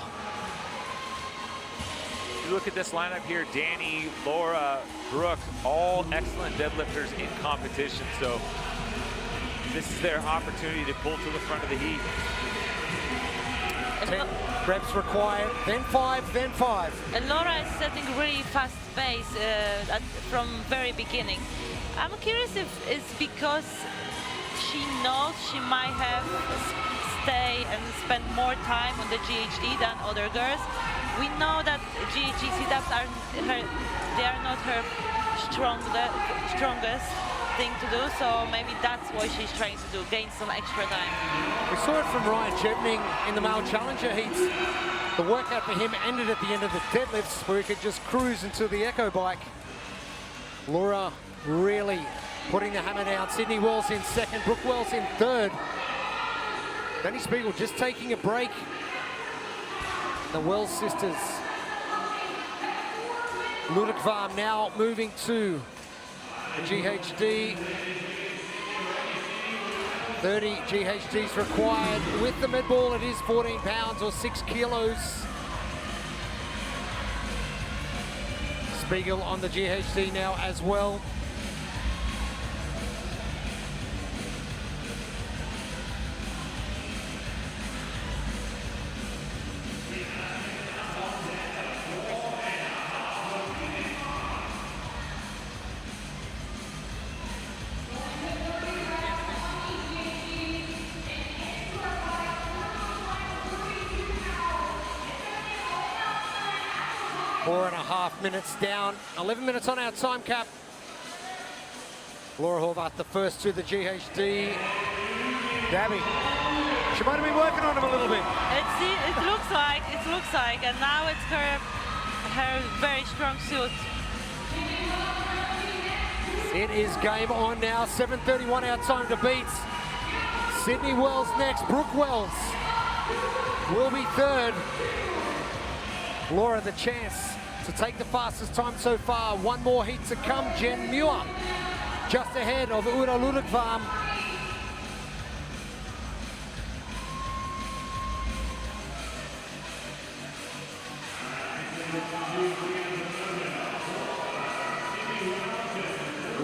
You look at this lineup here, Danny, Laura, Brooke, all excellent deadlifters in competition. So this is their opportunity to pull to the front of the heat. 10 reps required, then 5, then 5. And Laura is setting really fast pace from very beginning. I'm curious if it's because she knows she might have stay and spend more time on the GHD than other girls. We know that GHD sit-ups are not her strongest thing to do, so maybe that's what she's trying to do, gain some extra time. We saw it from Ryan Jebning in the male challenger heats. The workout for him ended at the end of the deadlifts, where he could just cruise into the echo bike. Laura really putting the hammer down. Sydney Wells in second, Brooke Wells in third. Danny Spiegel just taking a break. The Wells sisters. Ludwigfarm now moving to the GHD. 30 GHDs required. With the med ball, it is 14 pounds or 6 kilos. Spiegel on the GHD now as well. Four and a half minutes down, 11 minutes on our time cap. Laura Horvath, the first to the GHD. Gabby, she might have been working on him a little bit. It looks like, and now it's her very strong suit. It is game on now, 7:31 our time to beat. Sydney Wells next. Brooke Wells will be third. Laura the chance to take the fastest time so far. One more heat to come. Jen Muir just ahead of Uda Ludwigvam.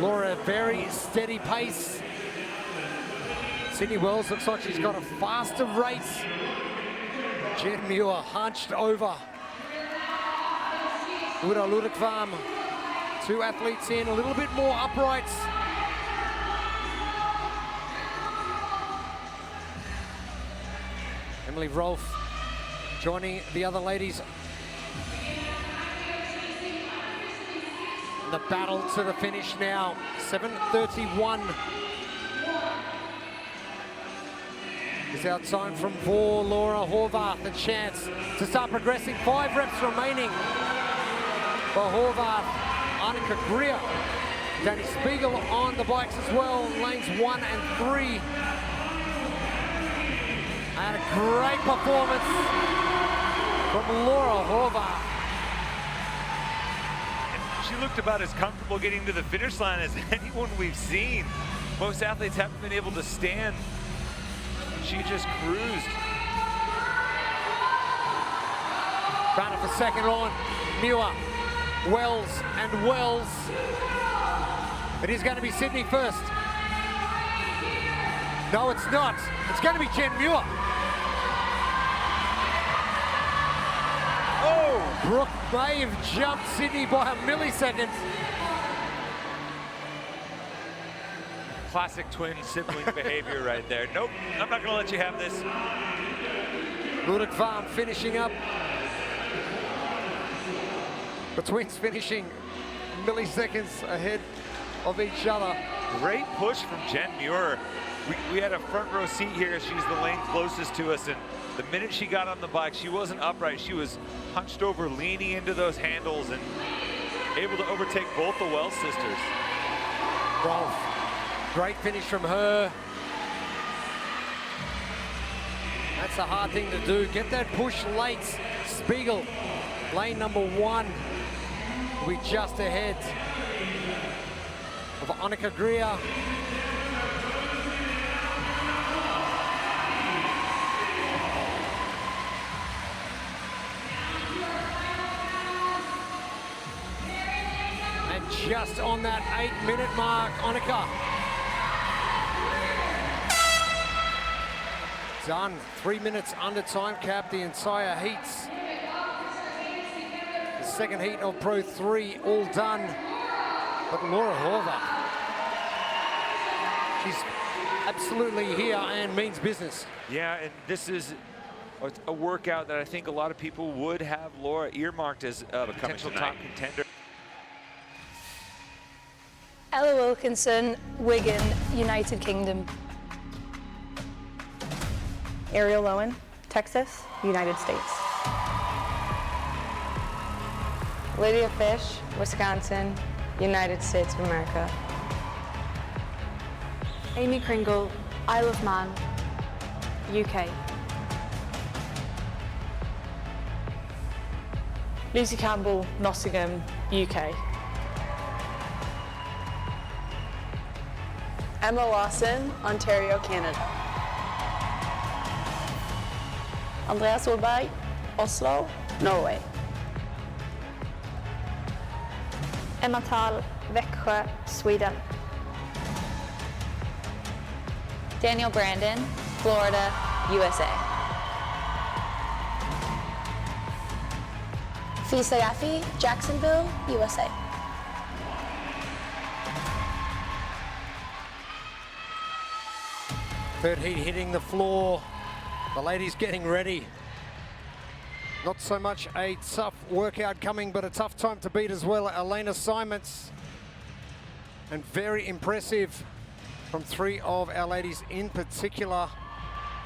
Laura, very steady pace. Sydney Wells looks like she's got a faster race. Jen Muir hunched over. Uda Ludwigvam, two athletes in, a little bit more uprights. Emily Rolfe joining the other ladies. The battle to the finish now, 7:31 is our time from Vor. Laura Horvath, a chance to start progressing. 5 reps remaining for Horvath. Annika Greer, Danny Spiegel on the bikes as well, lanes 1 and 3. And a great performance from Laura Horvath. She looked about as comfortable getting to the finish line as anyone we've seen. Most athletes haven't been able to stand. She just cruised. Banner for second on. Muir, Wells, and Wells. It is going to be Sydney first. No, it's not. It's going to be Jen Muir. Oh, Brooke may have jumped Sydney by a millisecond. Classic twin sibling behavior right there. Nope, I'm not gonna let you have this. Ludwigvam finishing up. The twins finishing milliseconds ahead of each other. Great push from Jen Muir. We had a front row seat here. She's the lane closest to us, and the minute she got on the bike, she wasn't upright. She was hunched over, leaning into those handles, and able to overtake both the Wells sisters. Rolfe, great finish from her. That's a hard thing to do. Get that push late. Spiegel, lane number 1. We just ahead of Annika Greer. And just on that 8-minute mark, Annika. Done. 3 minutes under time cap, the entire heats. The second heat of Pro 3, all done. But Laura Horvath, she's absolutely here and means business. Yeah, and this is a workout that I think a lot of people would have Laura earmarked as a potential top contender. Ella Wilkinson, Wigan, United Kingdom. Ariel Lowen, Texas, United States. Lydia Fish, Wisconsin, United States of America. Amy Kringle, Isle of Man, UK. Lucy Campbell, Nottingham, UK. Emma Lawson, Ontario, Canada. Andreas Solberg, Oslo, Norway. Emma Thal, Växjö, Sweden. Daniel Brandon, Florida, USA. Fisa Yaffe, Jacksonville, USA. Third heat hitting the floor. The ladies getting ready. Not so much a tough workout coming, but a tough time to beat as well. Elena Simons. And very impressive from 3 of our ladies in particular.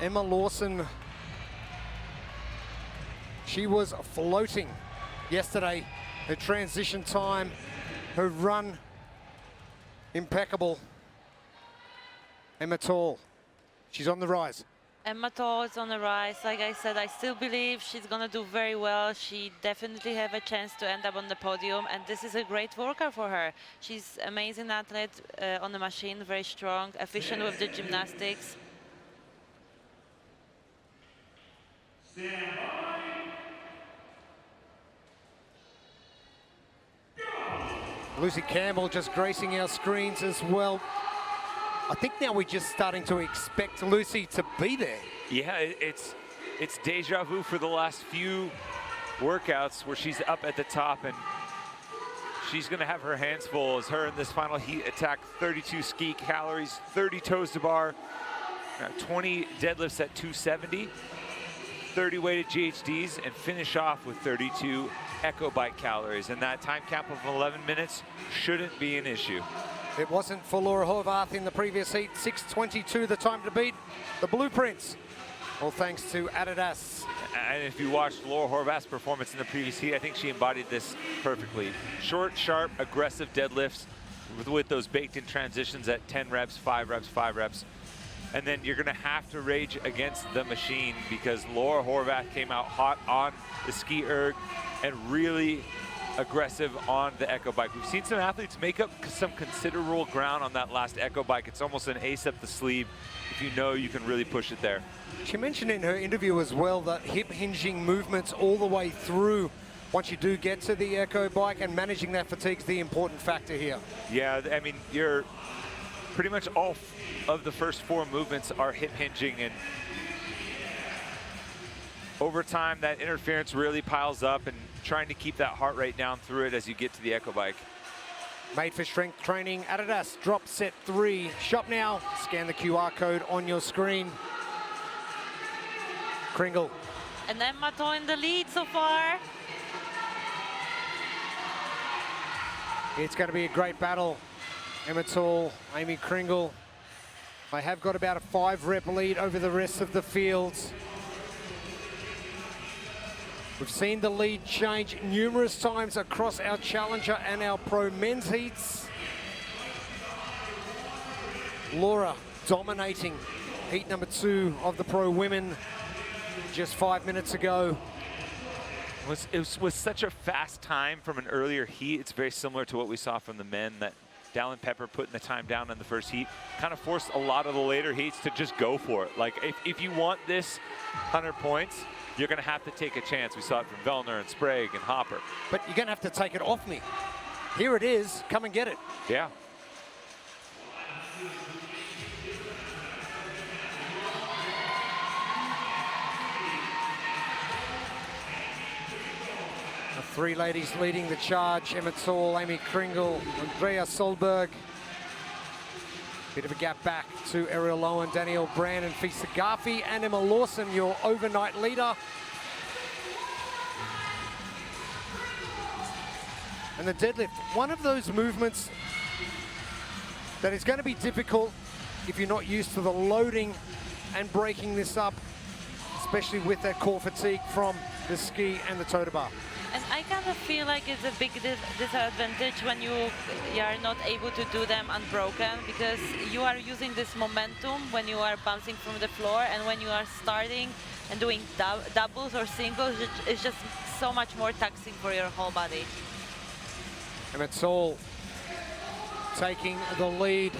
Emma Lawson. She was floating yesterday. Her transition time, her run, impeccable. Emma Tall She's on the rise. Emma Toll is on the rise. Like I said, I still believe she's going to do very well. She definitely have a chance to end up on the podium, and this is a great workout for her. She's amazing athlete on the machine, very strong, efficient with the gymnastics. Lucy Campbell just gracing our screens as well. I think now we're just starting to expect Lucy to be there. Yeah, it's deja vu for the last few workouts where she's up at the top, and she's going to have her hands full as her in this final heat attack 32 ski calories, 30 toes to bar, 20 deadlifts at 270, 30 weighted GHDs, and finish off with 32 echo bike calories. And that time cap of 11 minutes shouldn't be an issue. It wasn't for Laura Horvath in the previous heat. 6:22 the time to beat. The blueprints, all thanks to Adidas. And if you watched Laura Horvath's performance in the previous heat, I think she embodied this perfectly. Short, sharp, aggressive deadlifts with those baked-in transitions at 10 reps, 5 reps, 5 reps. And then you're gonna have to rage against the machine because Laura Horvath came out hot on the ski erg and really aggressive on the echo bike. We've seen some athletes make up some considerable ground on that last echo bike. It's almost an ace up the sleeve if you know you can really push it there. She mentioned in her interview as well that hip hinging movements all the way through once you do get to the echo bike, and managing that fatigue is the important factor here. Yeah, I mean, you're pretty much all of the first 4 movements are hip hinging, and over time that interference really piles up, and trying to keep that heart rate down through it as you get to the echo bike. Made for strength training, Adidas drop set 3. Shop now, scan the QR code on your screen. Kringle. And Emma Toll in the lead so far. It's going to be a great battle. Emma Toll, Amy Kringle. They have got about a 5-rep lead over the rest of the fields. We've seen the lead change numerous times across our Challenger and our Pro men's heats. Laura dominating heat number 2 of the Pro women just 5 minutes ago. It was such a fast time from an earlier heat. It's very similar to what we saw from the men, that Dallin Pepper putting the time down in the first heat kind of forced a lot of the later heats to just go for it. Like, if you want this 100 points, you're going to have to take a chance. We saw it from Vellner and Sprague and Hopper. But you're going to have to take it off me. Here it is. Come and get it. Yeah. The 3 ladies leading the charge. Emma Toll, Amy Kringle, Andrea Solberg. Bit of a gap back to Ariel Lowen, Danielle Brand, and Fisa Garfi, and Emma Lawson, your overnight leader. And the deadlift, one of those movements that is going to be difficult if you're not used to the loading and breaking this up, especially with that core fatigue from the ski and the toe to bar. And I kind of feel like it's a big disadvantage when you are not able to do them unbroken, because you are using this momentum when you are bouncing from the floor, and when you are starting and doing doubles or singles, it's just so much more taxing for your whole body. And it's all taking the lead.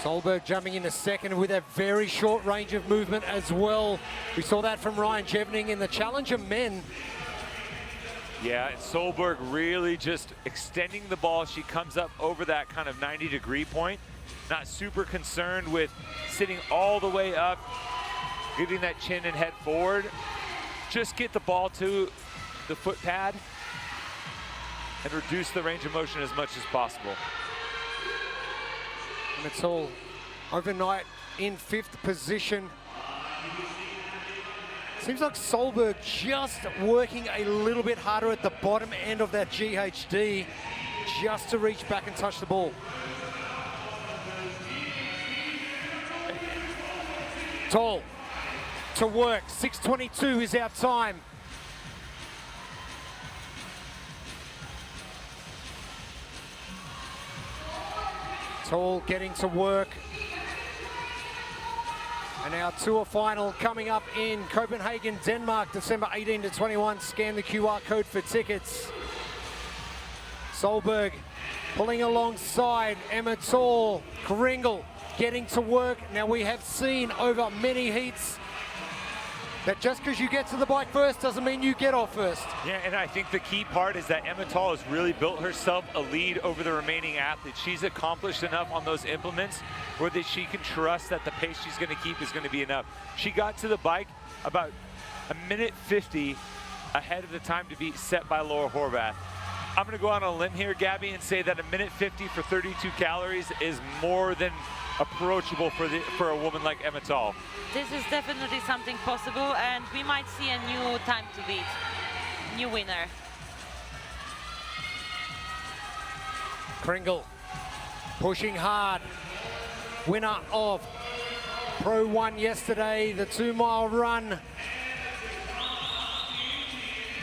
Solberg jumping into second with a very short range of movement as well. We saw that from Ryan Jevening in the Challenger men. Yeah, and Solberg really just extending the ball. She comes up over that kind of 90-degree point. Not super concerned with sitting all the way up, getting that chin and head forward. Just get the ball to the foot pad and reduce the range of motion as much as possible. And it's all overnight in 5th position. Seems like Solberg just working a little bit harder at the bottom end of that GHD just to reach back and touch the ball. Toll to work, 6:22 is our time. Tall getting to work. And our tour final coming up in Copenhagen, Denmark, December 18 to 21. Scan the QR code for tickets. Solberg pulling alongside Emma Tall. Kringle getting to work. Now we have seen over many heats that just because you get to the bike first doesn't mean you get off first. Yeah, and I think the key part is that Emma Tall has really built herself a lead over the remaining athletes. She's accomplished enough on those implements where that she can trust that the pace she's going to keep is going to be enough. She got to the bike about a minute 50 ahead of the time to be set by Laura Horvath. I'm going to go out on a limb here, Gabby, and say that a minute 50 for 32 calories is more than approachable for a woman like Emma Tall. This is definitely something possible, and we might see a new time to beat, new winner. Kringle pushing hard. Winner of Pro 1 yesterday, the 2-mile run.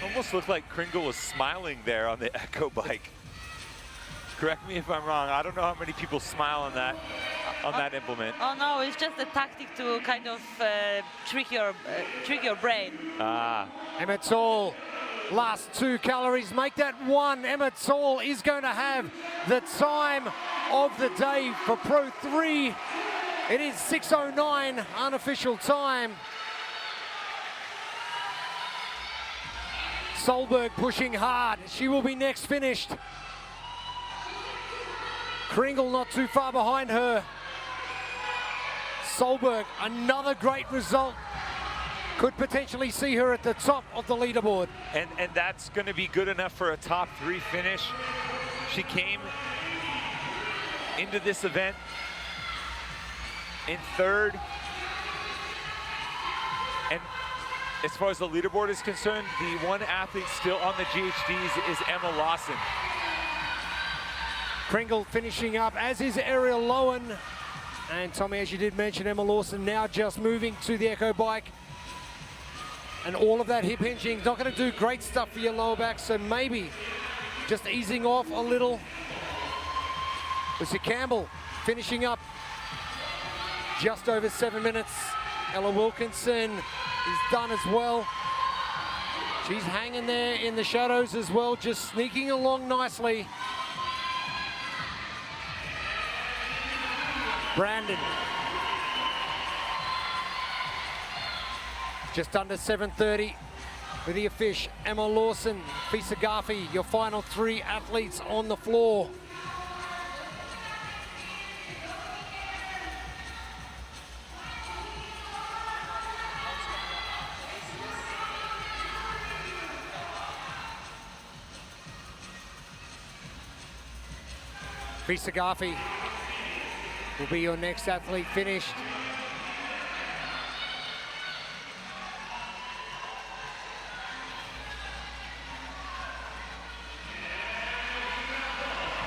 Almost looked like Kringle was smiling there on the Echo bike. Correct me if I'm wrong. I don't know how many people smile on that implement. Oh no, it's just a tactic to kind of trick your brain. Emma Tall, last 2 calories, make that 1. Emma Tall is going to have the time of the day for Pro 3. It is 6:09 unofficial time. Solberg pushing hard. She will be next finished. Kringle not too far behind her. Solberg, another great result. Could potentially see her at the top of the leaderboard. And that's going to be good enough for a top 3 finish. She came into this event in 3rd. And as far as the leaderboard is concerned, the one athlete still on the GHDs is Emma Lawson. Kringle finishing up, as is Ariel Lowen. And Tommy, as you did mention, Emma Lawson now just moving to the Echo bike. And all of that hip hinging not going to do great stuff for your lower back, so maybe just easing off a little. Lucy Campbell finishing up just over 7 minutes. Ella Wilkinson is done as well. She's hanging there in the shadows as well, just sneaking along nicely. Brandon. Just under 7:30. Lydia Fish, Emma Lawson, Fisa Garfi, your final 3 athletes on the floor. Fisa Garfi will be your next athlete finished.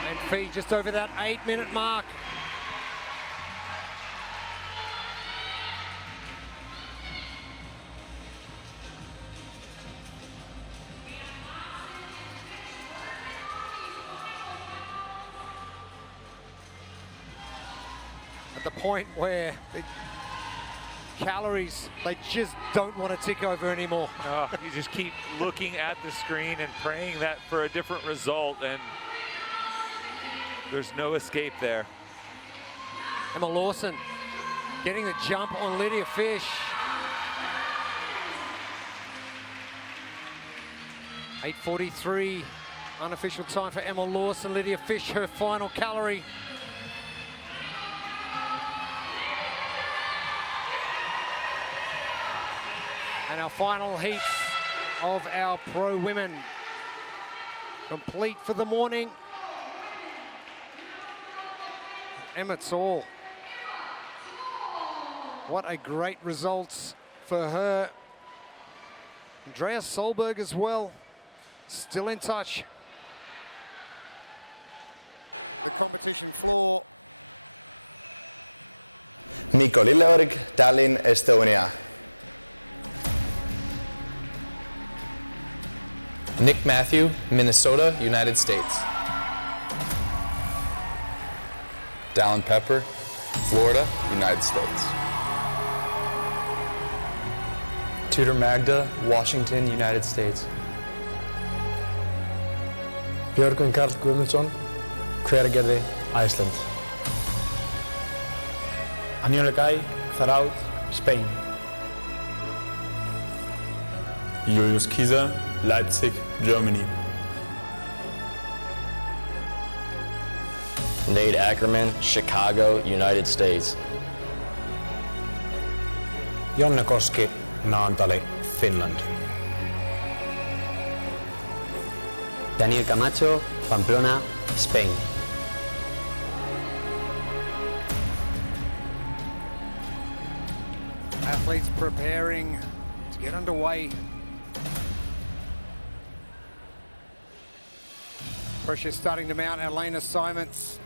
And Fee just over that 8-minute mark. At the point where the calories, they just don't want to tick over anymore. You just keep looking at the screen and praying that for a different result, and there's no escape there. Emma Lawson getting the jump on Lydia Fish. 8:43 unofficial time for Emma Lawson. Lydia Fish, her final calorie. And our final heats of our pro women complete for the morning. Emma Tall. What a great results for her. Andrea Solberg as well, still in touch. The competition floor. Mikko Lilleorg, Tallinn, Estonia. Nick Matthew, Minnesota, United States. Dallin Pepper, Florida, United States. Tudor Magda, Washington, United States. Björgvin Karl Guðmundsson, Hveragerði, Iceland. Aniol Gai, Zarauz, Spain. Julius Kieser, Leipzig, Germany. Nate Ackerman, Chicago, United States. Jonne Koski, Naantali, Finland. Daniel Camacho, Pamplona, Spain. Athletes preparing to get underway. Pressure starting to mount. Elena Simons.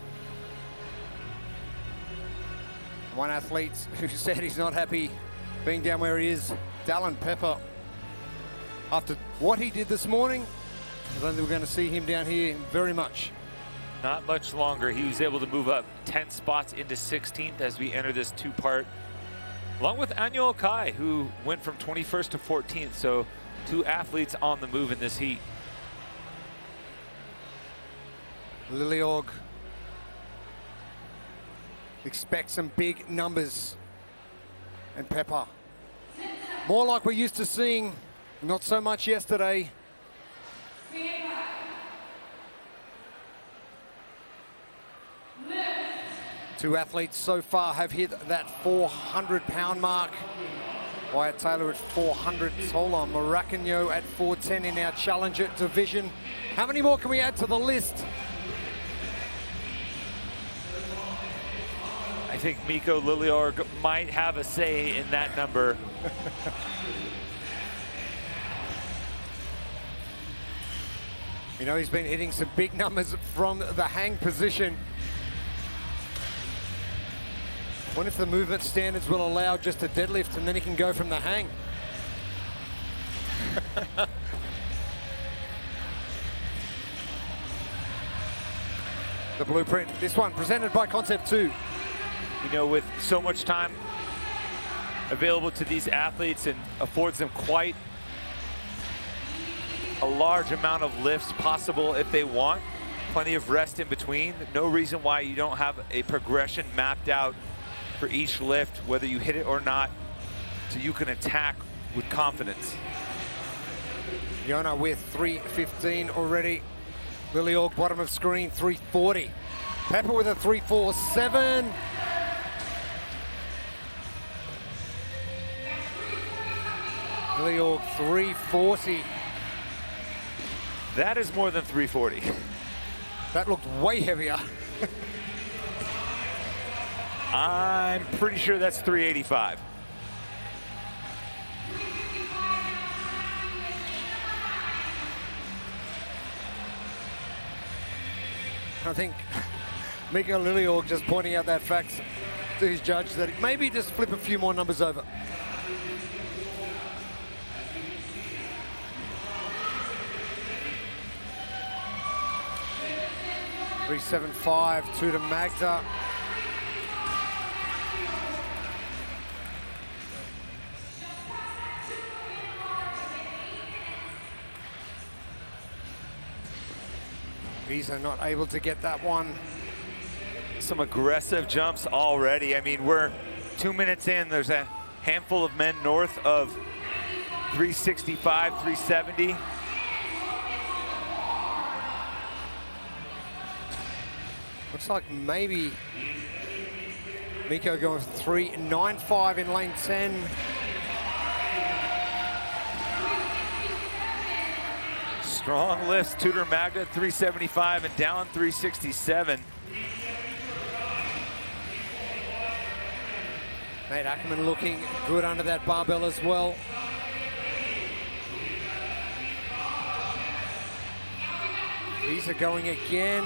One athlete who said he's not happy being down where he is, Dallin Pepper. After what he did this morning, I don't think we're going to see him down here very much. Not much longer. He was able to move up 10 spots into 16th as we enter this two-part, along with Aniol Kai, who went from 21st to 14th. So 2 athletes on the move in this heat. Lilleorg expect some big numbers, and Pepper more like we're used to seeing, not so much yesterday. Two athletes so far have hit that 400-pound mark. Wyatt Taylor at 400, Tola Maracano at 410 in our Challenger division. How many more can we add to the list? I think Mikko Lilleorg might have a say in that number. You know, he's been hitting some big numbers from the hang position. What if the movement standards will allow just a deadlift and then he can go from the hang? The blueprint, this one presented by Concept 2. You know, with so much time available to these athletes, and affords them quite a large amount of lifts possible if they want. Plenty of rest in between. No reason why you don't have a progression mapped out for each lift, whether you hit it or not, so you can attack with confidence. Yona with 315 already. Lilleorg, bottom of screen, 340. Pepper with a 347. Lilleorg 340. That is more than 340. That looked way heavier. I'm pretty sure that's 385. I think Mikko Lilleorg just pointing out that fact to his judge that maybe just flip a few more numbers over. .375, 2 to Magda. These are not able to get that one. Some aggressive jumps already. I mean, we're 2 minutes in. There's a handful of men north of 365, 370. Looks like maybe Mikko going 395 in lane 10. Strong lifts, Tudor Magda 375 and Dallin 367. Nate Ackerman looking good under that barbell as well. These are going again.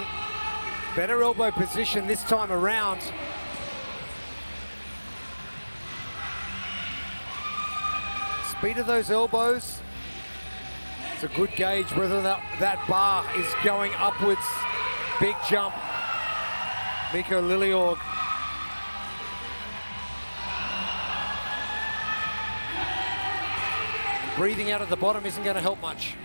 Better elbow position this time around. Speed of those elbows. It's a good gauge whether that bar is going upwards. Big jump. Mikko Liljeorg. Breathing out at the bottom isn't going to help much.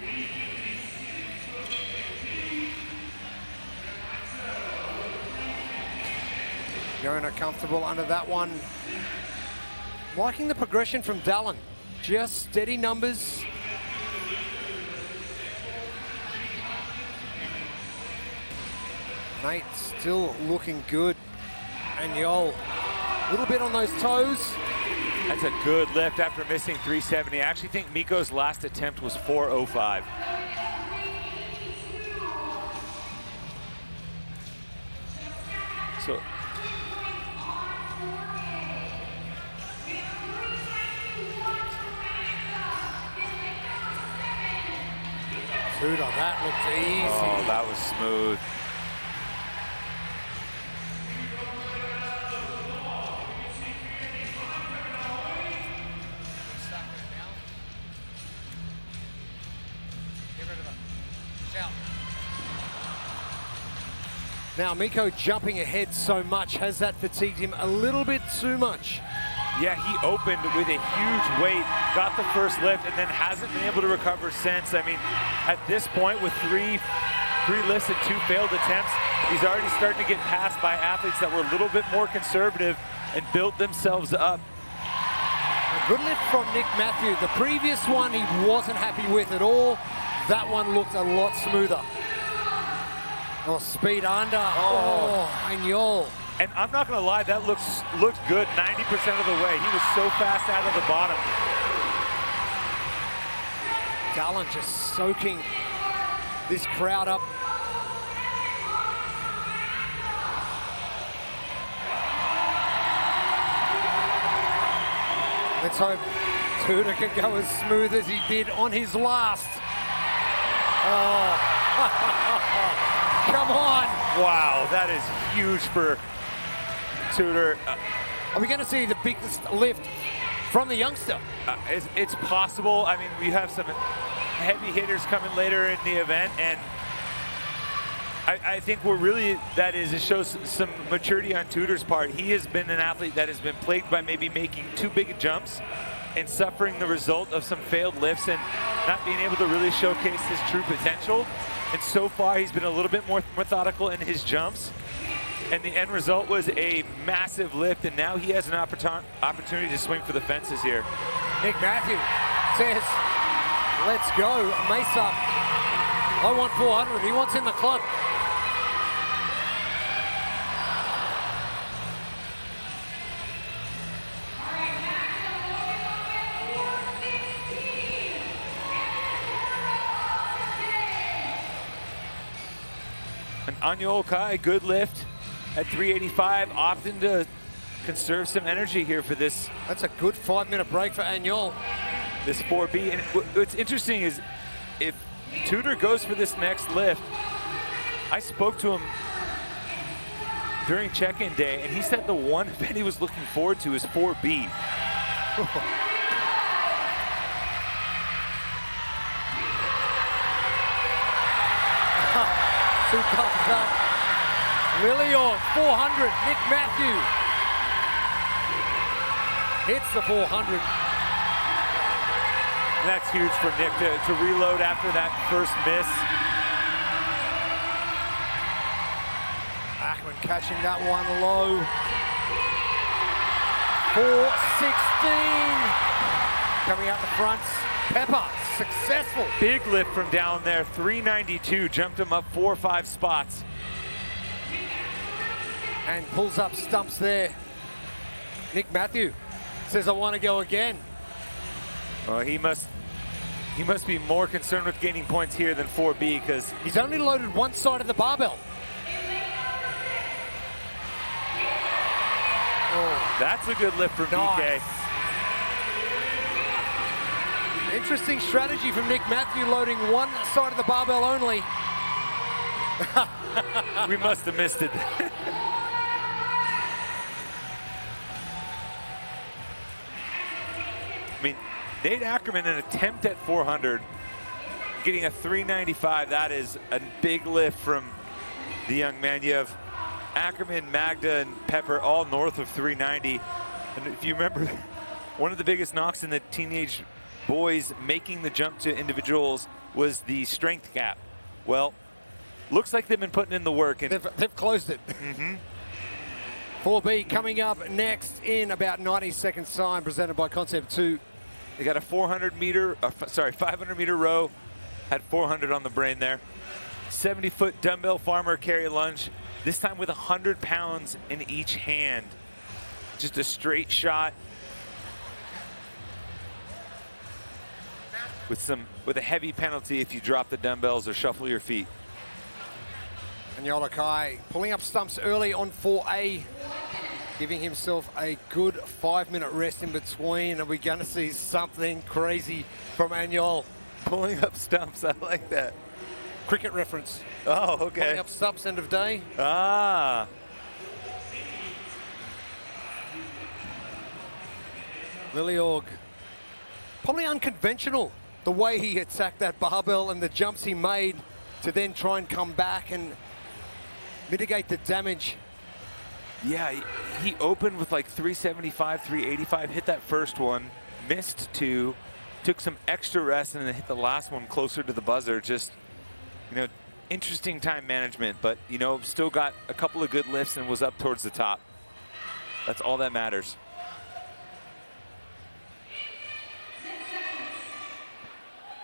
Going comfortable under that one. Liking the progression from Dallin. Just steady numbers. Nate still looking good. And Yol, a little bit on those toes. That's a good lift after missing 370. I actually think Mikko's last attempt was 405. So Tudor, that looked easy. Oh, that was smooth. Now, Mikko jumping ahead so much, has that fatigued him a little bit too much? Yeah, he opened with a huge weight, got the first lift, and then hasn't been able to recover since. I mean, at this point, with three lifts and 2 failed attempts, he's already starting to get passed by athletes that were a little bit more conservative and built themselves up. A good lift from Nick Matthew. The previous one he wasn't happy with at all. That one looked a lot smoother. Oh, speed under. Oh, and Yol. And I'm not going to lie, that looked good 90% of the way. He was so fast out of the bottom. Dallin just soaking this crowd up. Let's hope Tudor can go as smooth as he did on his last. Oh. Come on. Wow, that is huge for Tudor. Are we going to see the biggest lift from the youngster? It's possible. I mean, we have some heavy hitters coming later in the event, and I think what really that is, it shows some maturity on Tudor's part. He has been an athlete that has been plagued by maybe making too big jumps and suffering the result of some failed lifts and not being able to really showcase his true potential. And so far, he's been a little bit more methodical in his jumps. And the end result was a massive lift, and now he has an opportunity to swing for the fences here. Nick Matthew says, let's go. Mesa, I want 400. He wants in the club. And Anyol Kai, good lift at 385, opting to conserve some energy here for this. That's a good 5-minute break for Anyol. This 4B. And what's interesting is if Tudor goes for this next lift, I spoke to him during check-in day, and he said the one event he was looking forward to is 4B. Two comes up. Liljeorg, 400. Nick Matthew hits the 400. And that's huge for Nick to reload after that first miss. Ackerman catching that one low. 416. Coming out the fronts. Pepper, successful. Big lift from down there, 392, jumped him up 4 or 5 spots. And pulls up stumps there. Nick Matthew says, I want to go again. Well, he must be more concerned with gaining points here than 4B, because he's only loaded one side of the barbell. Oh, that's a good lift from nice. BK. Interesting strategy from Nick Matthew, loading one side of the barbell only. We must have missed it. I mean, Nate Ackerman, an attempt at 400, getting a 395. That is a big lift from the young man. You have Ackerman, Magda, and Pepper all north of 390. And if you remember, one of the biggest knocks in the teenage boys making the jump to individuals was the strength gap. Well, looks like they've been putting in the work. And they've closed it. 4B coming up next in about 90 seconds time, presented by Concept 2. They got a 500 meter row, had 400 on the brain there. 70-foot dumbbell farmer carry lunge, this time with 100 pounds in each hand. Just a straight shot with a heavy penalty if you drop the dumbbells or shuffle your feet. And Yolakai pulling up stumps early on 4A, giving himself a good 5-minute rest in between. And we're going to see something crazy from Anyol. Pulling up stumps, I like that. Cricket reference. Oh, okay. Pulling up stumps, end of day. Ah. Liliorg, probably unconventional, the way he attacked that barbell and the jumps he made to then try and come back and mitigate the damage. Yeah, he opened with like 375, 385, hit that first one, missed 2, took some extra rest, and then hit the last one closer to the buzzer. Just, you know, interesting time management, but, you know, still got a couple of good lifts and was up towards the top. That's all that matters.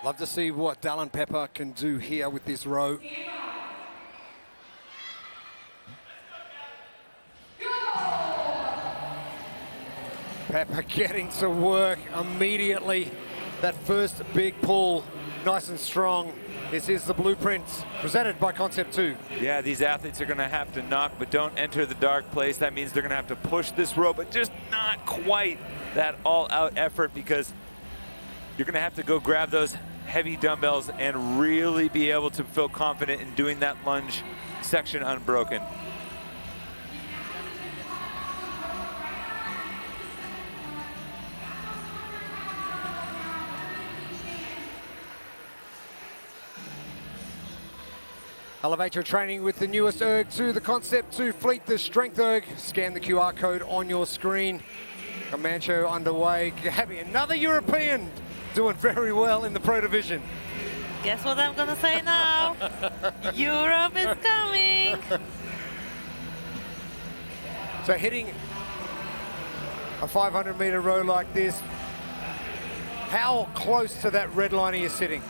Love to see what Dallin Pepper can do here with this row. Pepper getting to work immediately. That first big pull, nice and strong. This is the blueprint presented by Concept 2. Yeah, these athletes are going to have to knock, but don't enter the dark place. That means they're going to have to push this row, but just not quite that all-out effort, because you're going to have to go grab those heavy dumbbells and really be able to feel confident in doing that lunge section unbroken. Elevate your training with the newest erg to the Concept 2 Fleet, the Strength erg. Scan the QR code on your screen. Comancho underway. Gabby, another European, doing very well in the Pro Division. Guess what I'm gonna say now? Europe is coming. So hitting a 500-meter row like this, how close to that red line are you sitting?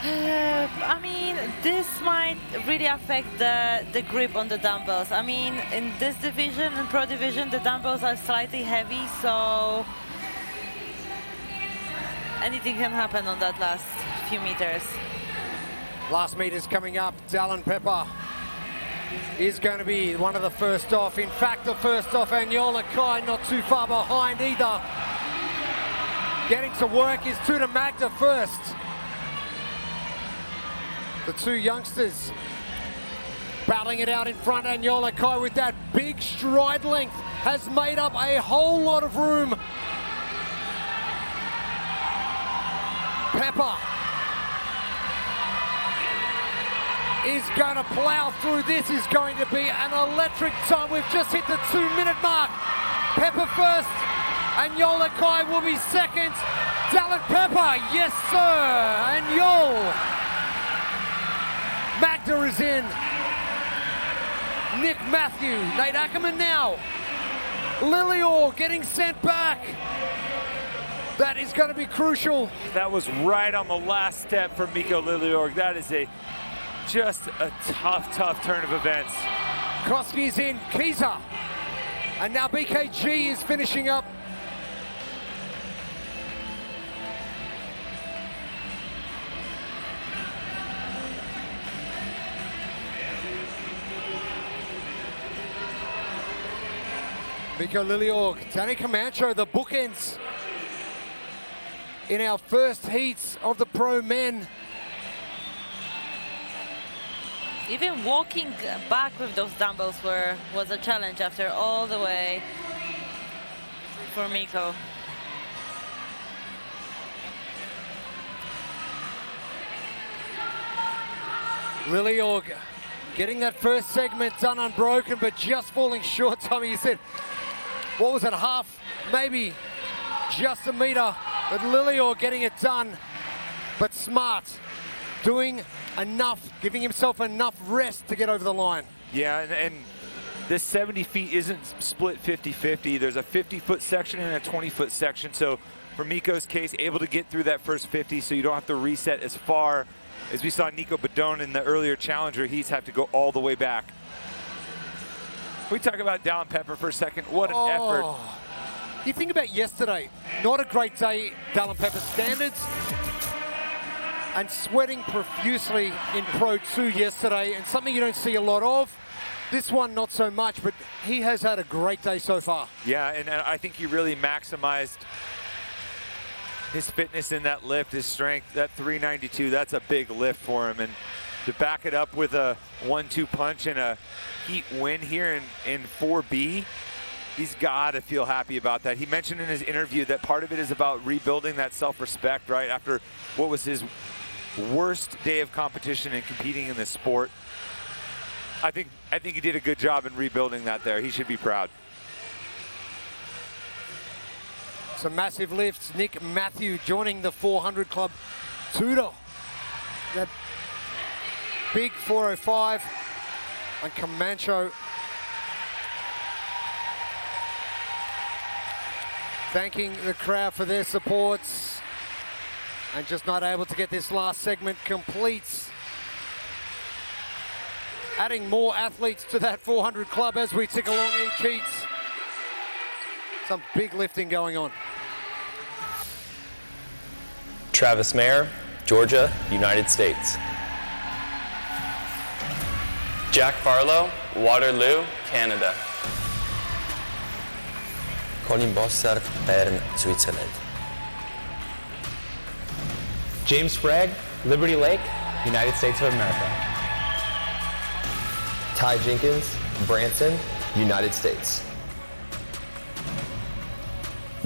I mean, this might really affect the grip on the dumbbells. I mean, in this division, in Pro Division, the dumbbells are slightly heavy, so anything can happen on that last few meters. Last meters coming up. Dallin Pepper is going to be one of the first off. In fact, the first off, and Yolakai not too far behind either. Getting to work is Tuta Magda first. The two youngsters battling it out in front, and Yolakai with that big stride length has made up a whole lot of room. Pepper is going to plow through. This is going to be an electric time. We've just hit the 2-minute mark. Pepper first, and Yolakai will be second. Dallin Pepper, yes sir, and Yol. Magda is in. Nick Matthew, Nate Ackerman now. Lilior getting sent back. That is going to be crucial. That was right on the last step for Mikko Lilior. That is just a tough turn of events. Koski's in, Kiza. And now BKG is finishing up. Mikko Lilior, Danny Camacho, the bookends in our first heats of the pro men. Even walking back with those dumbbells was a challenge after all the way for Mikko. Lilior Getting that first segment done unbroken, but just falling short. Tommy, you said, what was it, half, maybe just a meter, but Lilior getting it done, but smart, doing enough, giving himself enough rest to get over the line. Yeah, and this 70 feet isn't split 50-50. There's a 50-foot section and a 20-foot section. So for Mikko's case, able to get through that first 50 so you don't have to reset as far as we saw Nico Badone in the earlier Challenger heats have to go all the way back. We talk about Dallin Pepper for a second. What an effort. You think about yesterday, not a great day, Dallin Pepper standards, and sweating profusely in Pro 2 yesterday, and something you don't see a lot of. This one, not so much, but he has had a great day so far. Yeah, and I think he really maximized his fitness in that lift, his strength. That 392, that's a big lift for him. And to back it up with a 1-2 punch and a heat win here in 4B, he's got to feel happy about that. He mentioned in his interview that part of it is about rebuilding that self-respect, right? After what was his worst day of competition and competing in this sport. I think he did a good job in rebuilding that there. He should be proud. Some massive lifts. Nick Matthew joining the 400 club. Tudor, that big 405. And Camacho thanking the crowd for their supports. And just not able to get this last segment complete. Adding more athletes to that 400 club as we tick along each heat. Some big lifting going on. Travis Mayer, Georgia, United States. Jack Farlow, Waterloo, Canada. Colin Bossart, Bern, Switzerland. James Sprague, Liberty Lake, United States of America. Ty Jenkins, Branson, United States.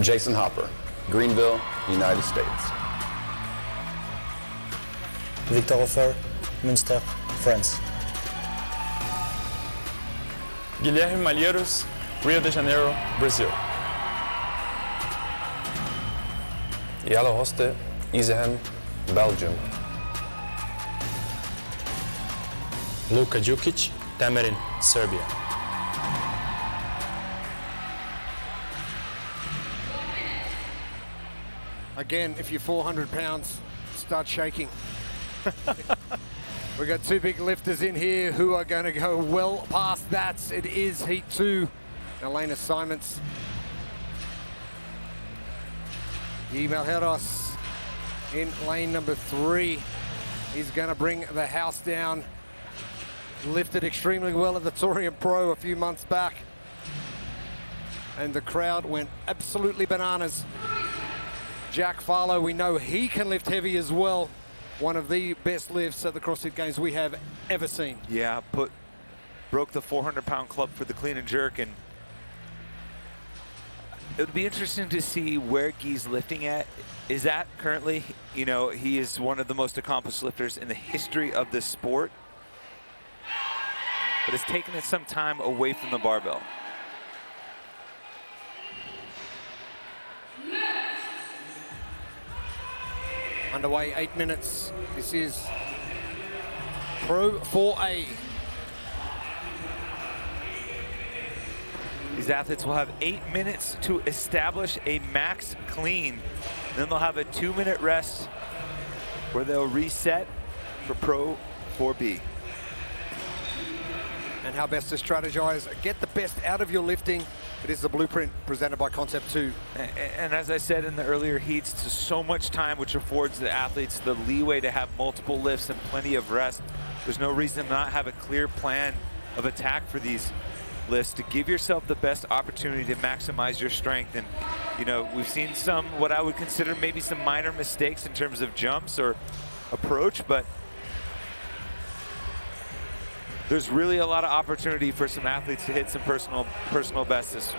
Jason Hopper, Greenville, United States. Victor Hofer, Münster, France. Guilherme Malheiros, Rio de Janeiro, Brazil. Jelle Hoste, Izehem, Belgium. Luka Đukić, Temerin, Serbia. Again, if you're 400 pounds, start shaking. We've got two big lifters in here who are going to go well past that. It is Heat 2. Elena Simons. Malheiros in lane number 3. He's going to bring the house down. Lifted extremely well at the Torium Pro a few months back. And the crowd went absolutely bananas. Jack Farlow, we know he can lift heavy as well. One of the best lifts at the CrossFit Games we have ever seen. Yeah, broke the 400-pound club for the clean and jerk, and it would be interesting to see where Guy's lifting at. Is that currently, you know, he is one of the most accomplished lifters in the history of this sport, but it's taken us some time away from the barbell. Underway, 8 minutes. This is Pro 4A. These athletes will have 8 minutes to establish a max clean. Then they'll have a 2-minute rest where they'll reset for Pro 4B. And how best to strategize, get the best out of your lifting. It is the blueprint presented by Concept 2. And as I said in the earlier heats, it's so much time which affords the athletes the leeway to have multiple lifts and plenty of rest. There's no reason to not have a clear plan of attack for these lifts to give yourself the best opportunity to maximize your strength. And, you know, we've seen some, what I would consider maybe some minor mistakes in terms of jumps or approach, but there's really a lot of opportunity for some athletes to hit some personal bests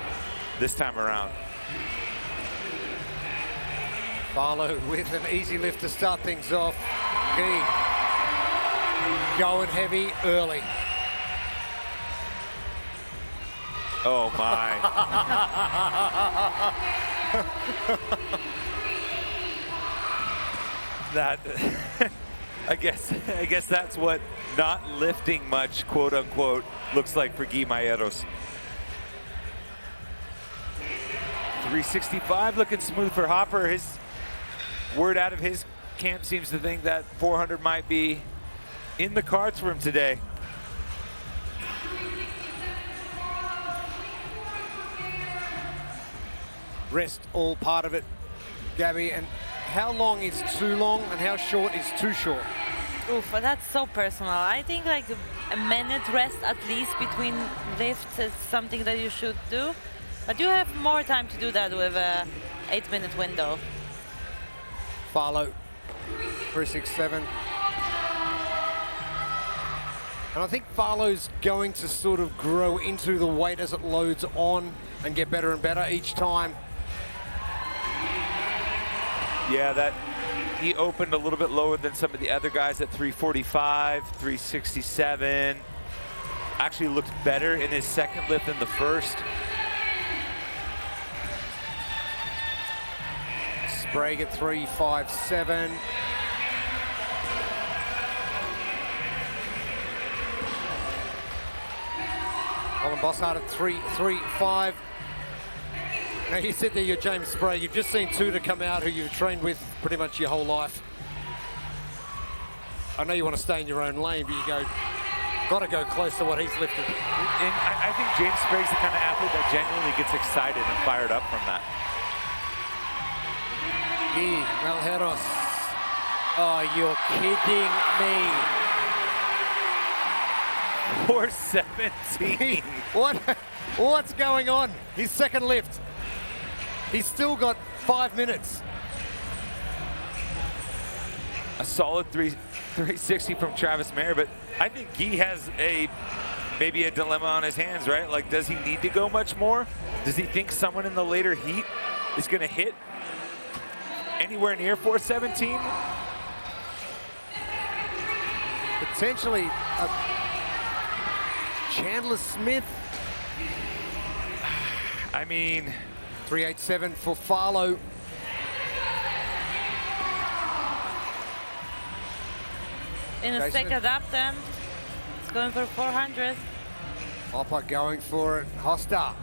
this time around. Farlow with an easy lift to start things off. Guy going heavy early. Oh my. That I guess that's what not lifting much, quote unquote, looks like for Guy Maieros. 365 looking smooth for Hopper. His word out of his camp seems to think that 400 might be in the cards for him today. Rest all part of it, Gabby. And how long is too long and how short is too short? Oof, that's so personal. I think like a minute rest at least between lifts is something that you should do. But you have more time to do that with a 8-minute window. Farlow, 367. And I think Farlow's going to sort of grow into the weight as it loads on and get better and better each time. Yeah, that he opened a little bit lower than some of the other guys at 345, 367. Actually looked better in his second lift than the first. Sprague at 357. Colin Bossart at 335. Now you said there you're James Sprague. You've just seen Tudor come out who you've trained with pretty much your whole life. I know you want to stay in your own lane, but you gotta go close to what he's lifted. And I think James Sprague's the kind of athlete that genuinely gets excited and fired up from that. Malheiros. Oh, you're kidding me. 417. What's going on? His second lift. He's still got 5 minutes. A solid 360 from Travis Mayer, but I think Guy has maybe a dilemma on his hands, right? Like, does he need to go much more? Does he think someone in the later heat is gonna hit anywhere near 417? Potentially Chandler Smith. I mean, 387 for Farlow. In a second attempt, it's going for 400. Hopper going for it. Hosta.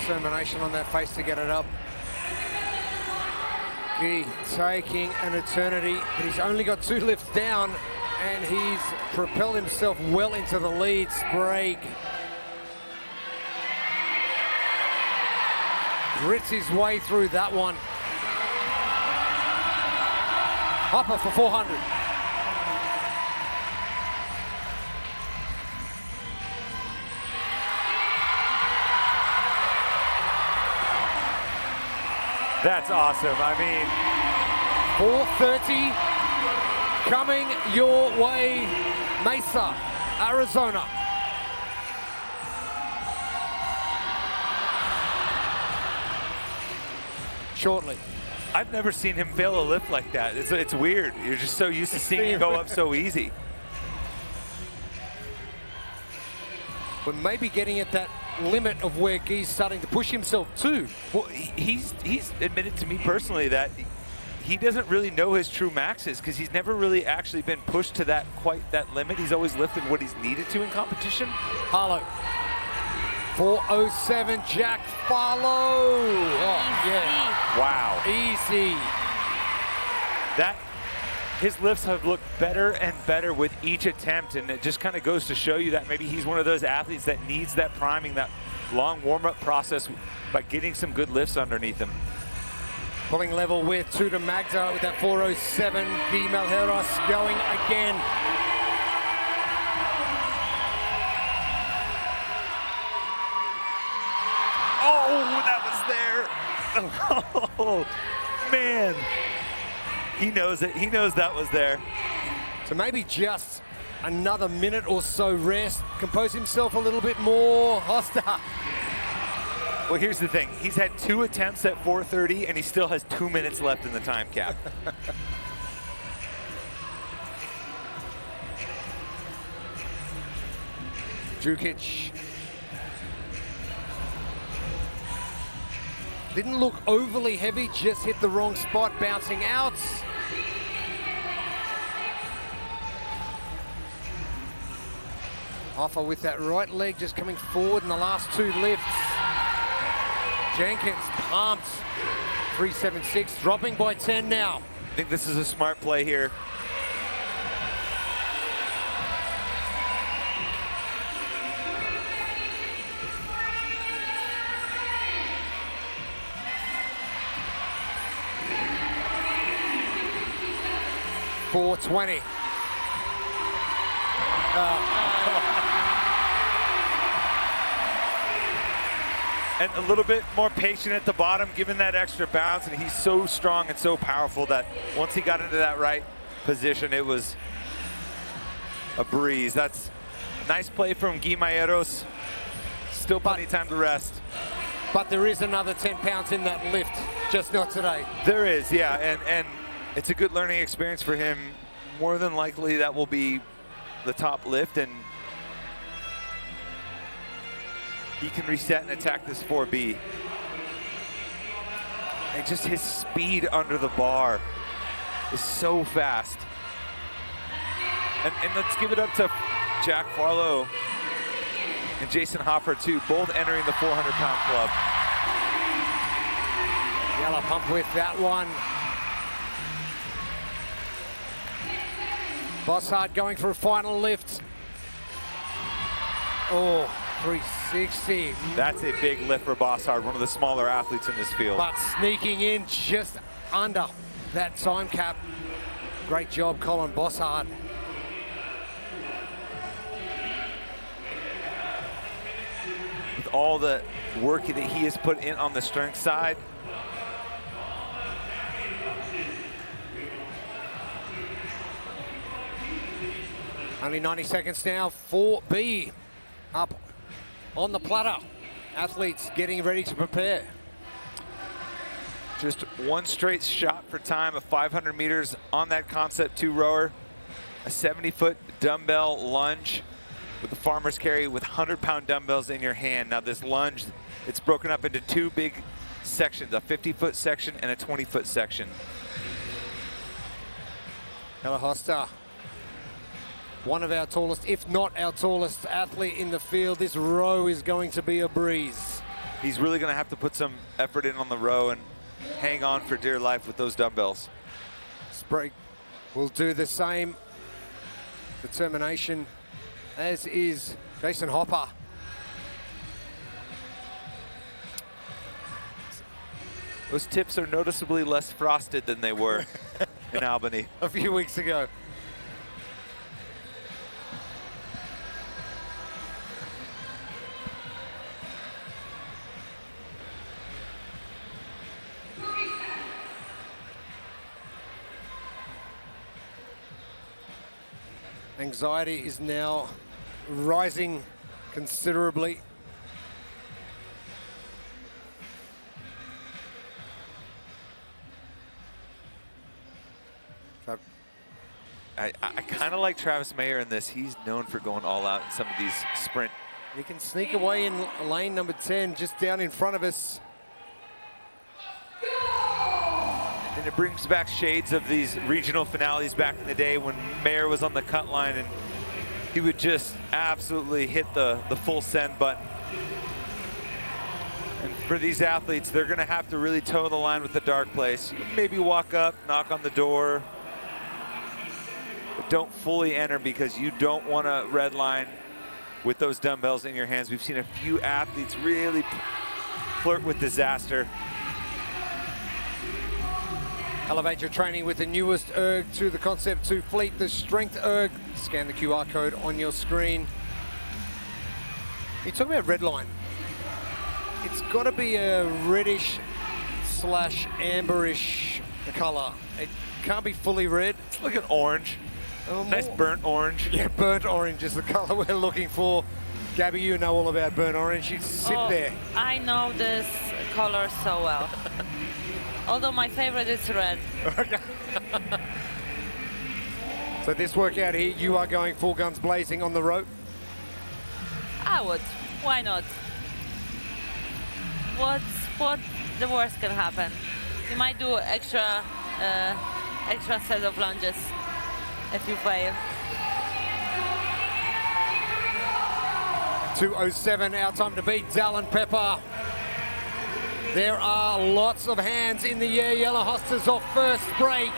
Determination on that face to get it up. Guy taking an eternity, but he's only got 2 lifts down, and he's propelled himself well into the lead. Sprague grits his way through that one. Hopper for 400. that's awesome. I mean, 430 coming your way, Mesa, Arizona. Shortly. I've never seen him fail a lift like that. It's weird. You're just so used to seeing it go up so easy. But maybe getting at that limit of where Guy's starting to push himself to. Well, he's admitted to me personally that he doesn't really know his true maxes because he's never really actually been pushed to quite that limit. He's always lifted what he's needed to in competition. Harlow. 407, Jack Farlow. Oh, yeah. Wow. Easy. His lifts have looked better and better with each attempt, and it just kind of goes to show you that maybe he's one of those athletes that needs that priming, that long warm-up process by getting some good lifts underneath him. Pulling level with Tudor Magda with that 407. Guy Malheiros going again. Oh, that was there. Oh, man. He knows it. He knows that was there. So maybe just another minute or so rest. Compose himself a little bit more. Hosta. Well, here's the thing. He's had 2 attempts at 430, and he still has 2 minutes left in the time cap. Jukic Didn't look overly heavy, just hit the wrong spot, bouncing out. Hoffa with that right leg just coming forward in the last 2 lifts. Jenkins pumped. 376, dropping by 10 now. I think this is a smart play here. $420. And a little bit more patient at the bottom, given that extra bounce, and he's so strong and so powerful that once he got into that right position, it was a breeze. That's a nice play from Guimayeros. Still plenty of time to rest. But there is another 10 pounds in that lift, just not today. There is, yeah, and it's a good learning experience for him. More than likely, that will be the top lift, and he can reset and attack this 4B. And just his speed under the bar is so fast. And let's give it up to Jack Farlow and Jason Hopper too, both entering the 400-pound club. Yellow pump with that one. Bossard going for a final lift. Oh, 360. That's a big lift for Bossard, one of the smaller athletes in this field. But sneaking in just under that time cap. Great job, Colin Bossard. With all the work that he has put in on the strength side, only 90 seconds now. 4B up on the platter. Athletes getting ready to prepare. Just one straight shot for time of 500 meters on that concept 2 rower. A 70-foot dumbbell lunge with the farmer's carry with 100-pound dumbbells in your hand. Now this lunge, it's broken up into 2 big sections, a 50-foot section and a 20-foot section. Helahosta, one of our tallest, if not our tallest athlete in the field. This row is going to be a breeze. He's really going to have to put some effort in on the row and hang on for dear life with those dumbbells. Sprague will do the same. Determination, as is Jason Hopper. Those tips are noticeably less frosted than they were in Albany a few weeks ago. Anxiety is now rising considerably. I kind of like Travis Mayer in this. He's known for going all out in some of these sprint. He can sneak away in lane number 10, just down in front of us. And it brings back shades of these regional finales back in the day when Mayer was on the cut line and he would just absolutely hit the full send button. And for these athletes, they're gonna have to really toe the line with the dark place. Maybe walk up, knock on the door, but don't fully enter because you don't wanna red line with those dumbbells in your hands. We've seen a few athletes really flirt with disaster. Elevate your training with the newest erg to the Concept 2 fleet, the Strength erg. Scan the QR code on your screen. You talk about red line. It's got to be a reddish slash amberish color. It can't be fully red. It's looking orange. Nice burnt orange. Yeah, burnt orange is the color we're looking for. Gabby, you know all about burnt orange. You sit there. I know this color so well. Although my favorite is red. Okay. So this workout here, you are going full guns blazing on the rope? I would. Why not? What the worst can happen. You might do extra set of lunges if you fail. 2:07, our time to beat. Dallin Pepper. There are lots of hands in the air. Yellow Hostas off first break.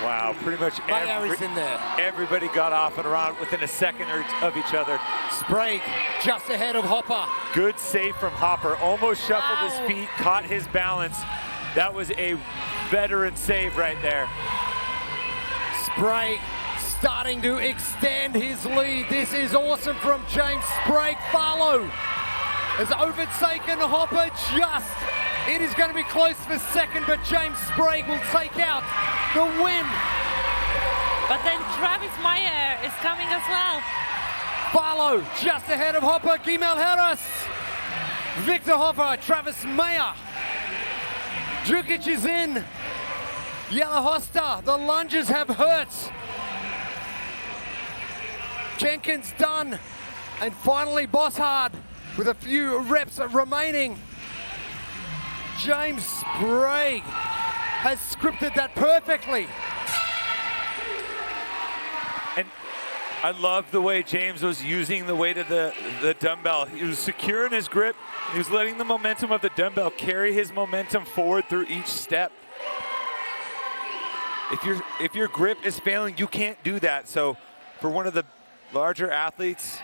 Wow, pretty much everybody got off and around within a second of each other. Sprague just ahead of Hopper. Good save from Hopper. Almost shuffled his feet, caught his balance. That was a veteran save right there. Sprague starting to extend his lead. This is awesome from James Sprague. Farlow has overtaken Hopper just. It is going to be close for second, but James Sprague will take out the win. But then Travis Meyer is coming as well. Farlow just ahead of Hopper. Gimel Harris, Victor Hopper, Travis Meyer. Djukic is in. Yellow Hosta, the lunges have hurt. Jenkins done. And finally Bosshard with a few reps remaining. James Sprague has scripted that perfectly. And I love the way James was using the weight of the dumbbell. He was secure in his grip. He was letting the momentum of the dumbbell carry his momentum forward through each step. If your grip is failing, you can't do that. So for one of the larger athletes,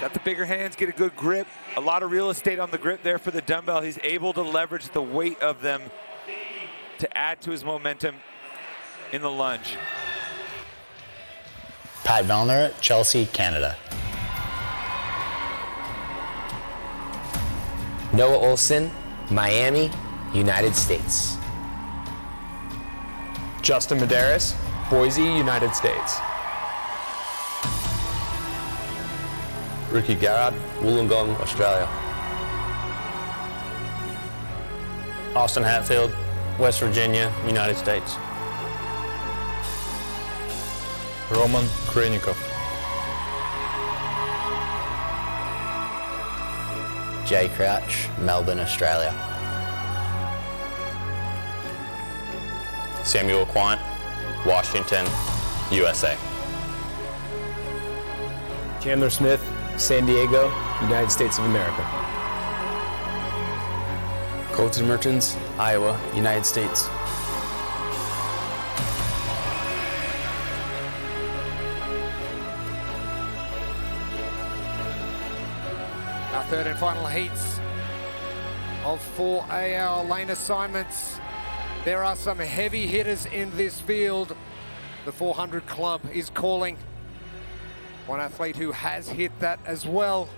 got the bigger hands, get a good grip, a lot of real estate on the grip there for the dumbbell. He's able to leverage the weight of them to add to his momentum in the lunge. Pat Vellner, Chelsea, Canada. Noah Olson, Miami, United States. Justin Medeiros, Boise, United States. Ricky Garrard, Wollongong, Australia. Austin Hatfield, West Virginia, United States. Roman Khrennikov. Jay Crouch, Melbourne, Australia. Samuel Quant, Washington, USA. Chandler Smith, San Diego, United States of America. Colton Mertens, Iowa, United States. Our third and final heats of 4A, our lane assignments. There are some heavy hitters in this field. The 400 club is calling. One athlete who has hit that as well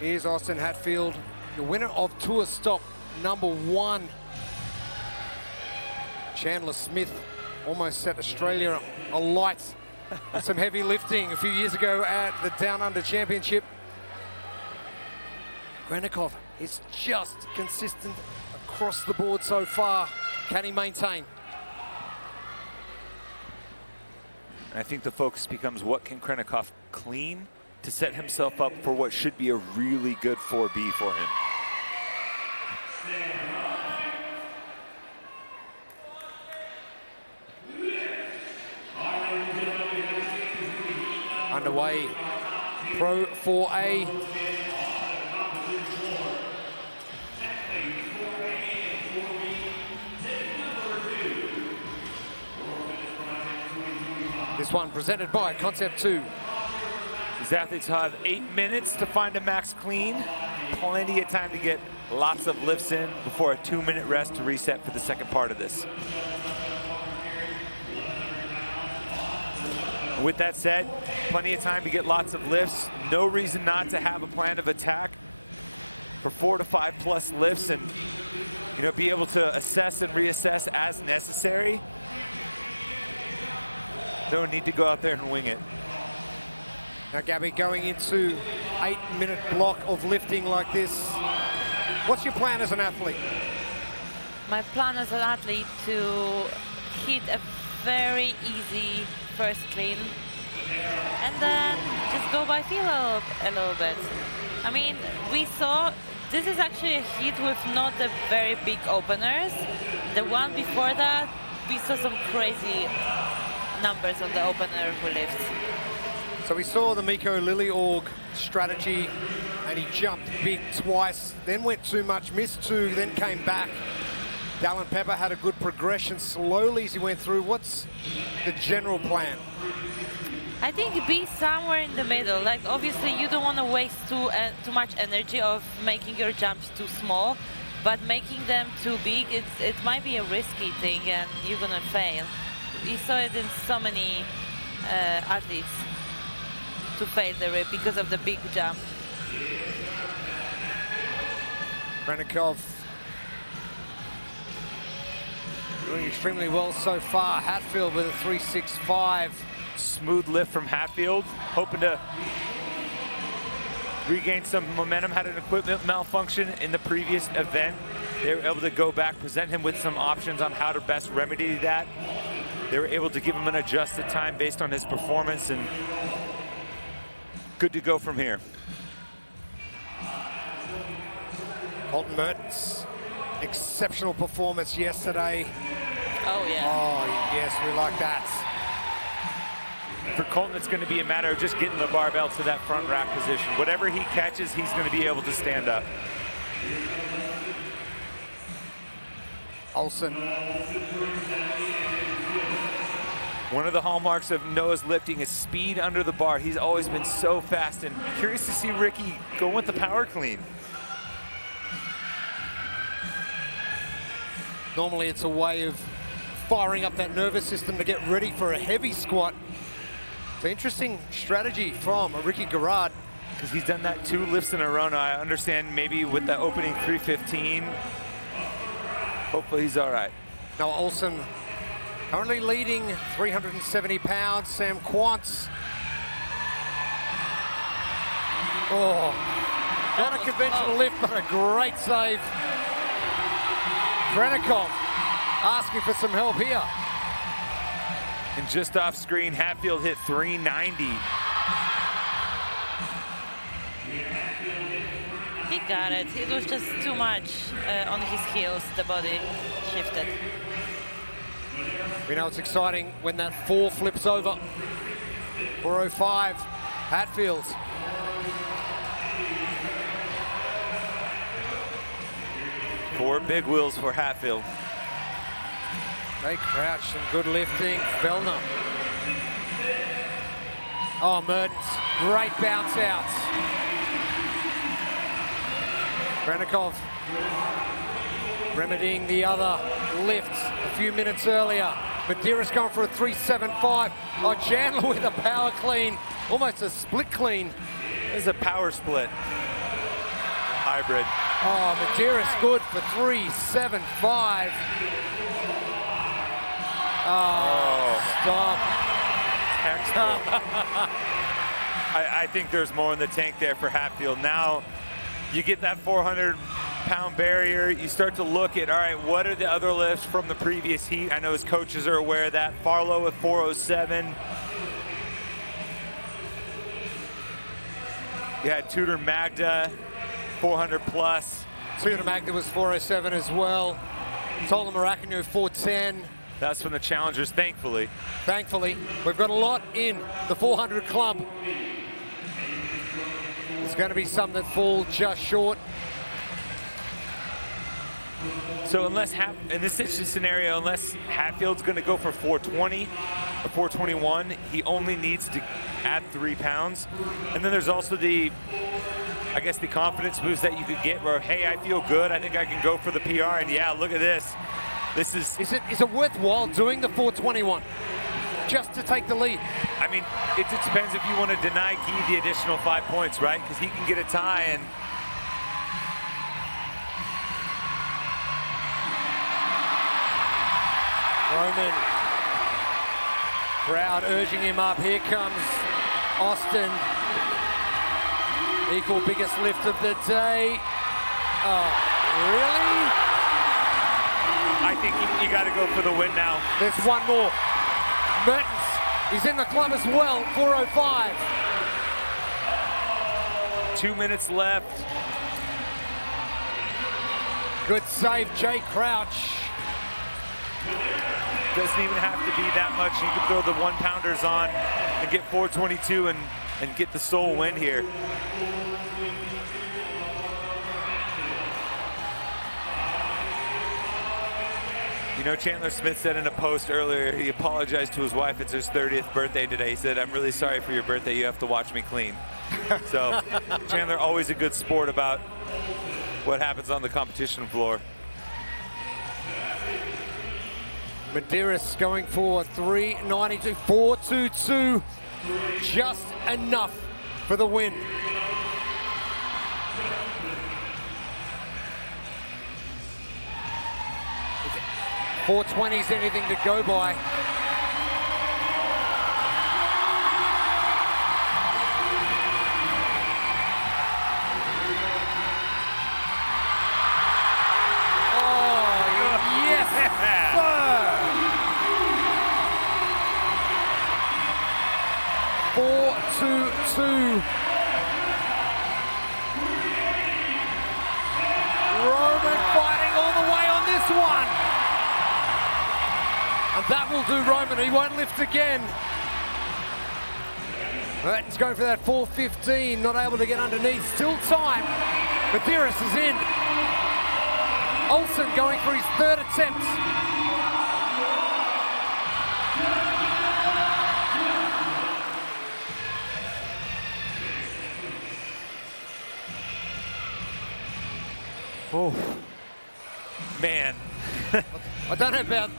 is Austin Hatfield, the winner of Tour Stop #1. Chandler Smith almost set Australia alight with some heavy lifting a few years ago at the Down Under Championship. Khrennikov is just consistent across the board so far. Can he maintain? I think the focus becomes what can Khrennikov clean to set himself up for what should be a really good 4B for him. Underway, Pro 4A. This one presented by Concept 2. These athletes have 8 minutes to find a max clean. Plenty of time to get lots of lifts in before a 2-minute rest to reset for the second part of this. With that said, plenty of time to get lots of lifts. No reason not to have a plan of attack for 4 to 5 plus lifts and be able to assess and reassess as necessary. No need to go out there and wing it. Now, Gabby, going into 8-minute block of lifting like this, what's your plan as an athlete? My plan as an athlete to hit a very easy first clean and then just go by feel a little bit. I mean, we saw this is actually a heat with not the very big openers. The one before that, we saw some crazy numbers on the opener who lifts. So we saw the Mikko Liljeorg strategy, and he jumped big twice, then went too much, missed two, then came back. Dallin Pepper had a good progression slowly as he went through. What's the general plan? I think be somewhere in the middle. Like, obviously, you don't want to waste too much energy of making your jumps too small, but making them too big, it might be a risky thing, and you're gonna fail. We saw it in so many athletes to fail the rip because of the big jump. Hrenikov doing extremely well so far. Hatfield with a 3.65. Smooth lift from Hatfield, hoping to regain some momentum. Had an equipment malfunction in the previous event. They were able to go back, present him with some options on how to best remedy that. They were able to give him an adjusted time based on his performance, and good to go from here. Colton Mertens, exceptional performance yesterday. Oh, yeah. Oh, yes, we like that. For Colton, it's going to be a matter of just getting the barbell to that front rack position. Whatever he catches, he's going to be able to stand up. Olsen. One of the hallmarks of Noah's lifting is speed under the bar. He's always been so fast, and curious to see Ricky go with the power clean. Normally it's a way of firing up that nervous system to get ready for a heavy squat. It's an interesting strategy from Ricky Garrard. Because he's done that 2 lifts in a row now. I understand maybe with the opening 315. Hopefully he's all right. Now Olsen currently leading 370 pounds. Sam Quantz. Oh, not a conventional lift, but a great save. Hrenikov asking for some help here. And just off screen, Hatfield hit 390. He got it. It was just too much on his heels. The body shifted. We know it's exciting when that 4 flips over. 405, Hatfield. Four big wheels for Hatfield. Great crouch, some good lifting. Vellner. Oh, Mertens, great bounce outs. Hrenikov remedying the other lift a few minutes earlier. Medeiros going for a 3.75. Oh, Chandler with a power clean, almost a split clean. There's a power split. Hybrid. Oh, Medeiros good for 3.75. Oh, stop. I think there's more in the tank there for Hatfield. Now you get that 400-pound barrier. You start to look at, all right, what are the other lifts from the previous heat? I know his coaches are aware of that. Farlow at 407. You had Tudor Magda, 400 plus. Tudor Magda was 407 as well. Tola Maracanio 410. That's from the challengers, thankfully. Thankfully, we've got a lot in the 400 club. There's going to be some that fall just short. So unless, in this scenario, unless Hatfield's going to go for 420 or 421, he only needs to add 3 pounds. And then there's also the, I guess, the confidence boost that you could get where, hey, I feel good. I think I can go for the PR. And yeah, look at this. This is it worthwhile doing the 421 just to take the lead? I mean, it just depends if you want to deny Guy the additional 5 points, right? Because he can get a tie and Roman. Crowd urging him up. Here comes Austin. Equal biggest lift of the day. Oh, really? I think you got to go for the win now. There's one more. Mertens, he's in the club as well, 405. 2 minutes left. Good save, Jay Crouch. Doesn't even have to be that much. You can throw the 1-pounders on and get 422 and get the sole win here. You know, Chandler Smith said in a post earlier, he apologized to his wife. It's his 30th birthday today. He said, "I'm really sorry for your birthday. You have to watch me clean." So Chandler, always a good sport about what happens on the competition floor. Medeiros going for 392, 422, just enough for the win. .420's anything to go by. Roman fighting all the way on this one. And that will do Roman. He won't lift again. Mertens going for that 415, not able to get underneath. Still time. Medeiros is in. Olsen going for his third attempt. Oh, man. I don't know about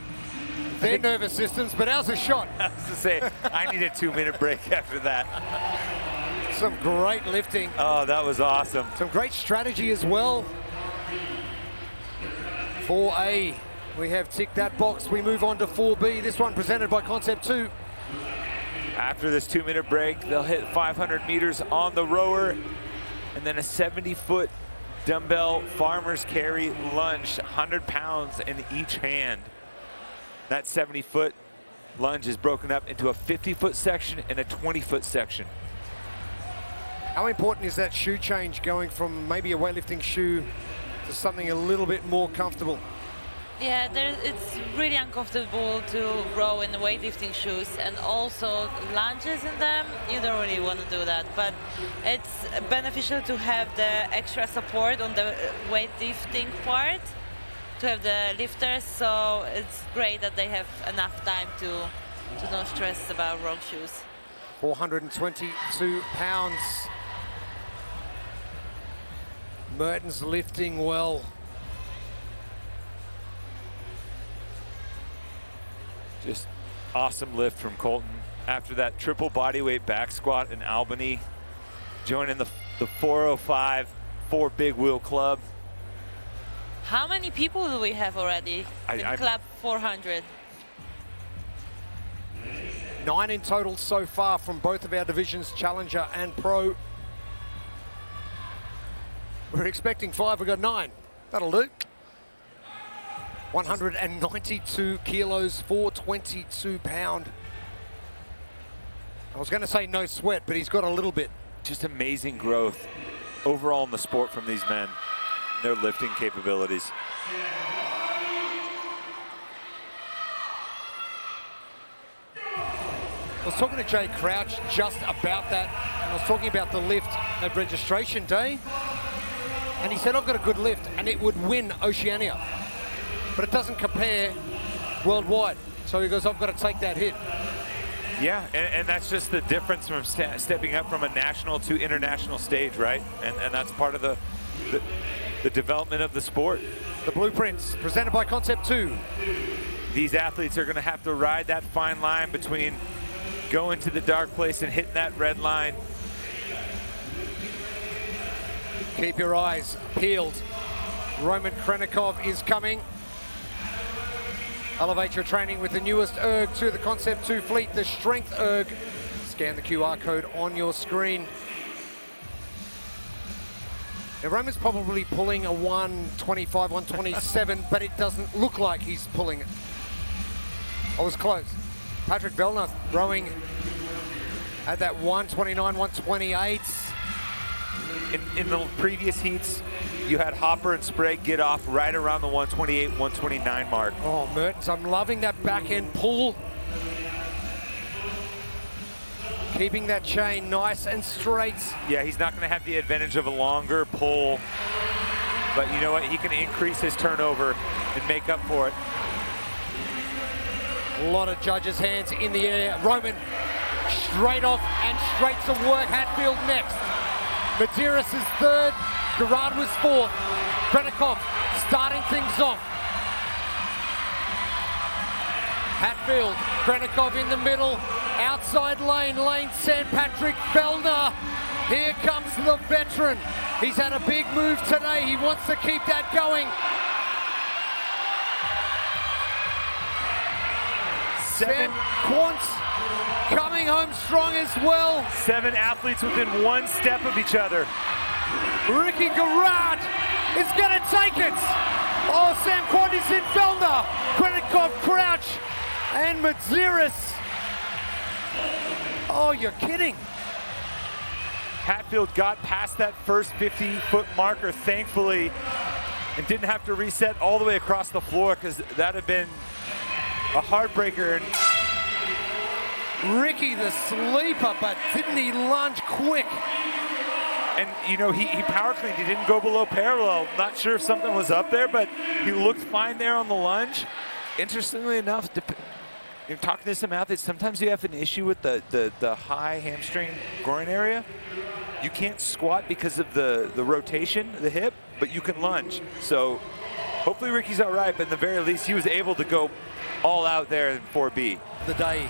their nervous systems, but ours a shot. I was to say, I need a 2-minute break after that. Some great lifting. Oh, that was awesome. Some great strategy as well. 4A, we have ticked that box. We move on to 4B. This one presented by Concept 2. After this 2-minute break, they'll hit 500 meters on the rower, and then a 70-foot dumbbell farmer's carry lunge, 100 pounds in each hand. That 70-foot lunge is broken up into a 50-foot section and a 20-foot section. How important is that shoe change, going from maybe a weightlifting shoe to something a little bit more comfortable? Yeah, it's really uncomfortable to row in the weightlifting shoes, and also lunges in them, you don't really want to do that. But it's beneficial to have the extra support on the weightlifting part, to have the lifters, so it's great that they have enough time to not stress about wrong shoes. 422 pounds. Mertens lifting well. Just awesome lift from Colton. After that triple bodyweight back squat in Albany, joining the 405 4 big wheel club. How many people do we have already in Club 400? 9 in total so far from both of our divisions, Challenger and Pro. We're expecting 5, we've got 9. That'll do. 192 kilos, 422 pound. I was going to say no sweat, but he's got a little bit. Just amazing growth overall in the sport from these men, their lifting capabilities. I was talking to Jay Crouch just about that. I was talking about the lift at registration day. And he said, I've got a good lift and it would win Oceania. But it doesn't compare worldwide. So he goes, I've got to take that hit. Yeah, and that's just the difference from stepping up from a national to international stage, right? And that's part of the development of the sport. The blueprints presented by Concept 2. These athletes are going to have to ride that fine line between going to the dark place and hitting that red line. Keep your eyes peeled. Roman Krenikov is coming. Elevate your training with the newest erg to the Concept 2 fleet, the Strength erg. Scan the QR code on your screen. Now, Roman's probably pulling a 125, 127, but it doesn't look like he's pulling it. I was close. Patrick Vellner rowing at that 129, 128. In the previous heats, you had Hopper and Sprague get off right around the 128, 129 mark. Oh, Mertens, I'm loving that backhand pull. Keeping that chain nice and straight. Yeah, he's not going to have the advantage of a longer pull, but you know what? He can increase his turnover and make up for it. A lot of judges' hands in the air. Roman straight off and straight to work. Hatfield next. Medeiros is third. Gerard was fourth. Krenikov starting things off. Hatfield, Krenikov in the middle. Outside lane, St. Patrick, Fellner. Here comes the veteran. He's had a big move today. He wants to keep that going. Seven Quants coming home strong as well. 7 athletes within 1 step of each other. Ricky Gerard is going to take it. Oh, Sam Quant is in Fellner. Krenikov, Crouch, and Medeiros. Oh, you're kidding. Hatfield got past that first 50-foot marker, thankfully, and didn't have to reset all the way across the floor because that'd have been a heartbreaker. And Ricky the sleeper, but didn't he lunge quick? And you know, he power cleaned, he didn't go below parallel. Not sure if something was up there, but he looked fine there on the lunge. Interestingly enough, you're talking to some athletes, sometimes you have an issue with the high hamstring groin area. You can't squat because of the rotation, the hip, but you can lunge. So hopefully Ricky's all right, but in the very least, he was able to go all out there in 4B. The day.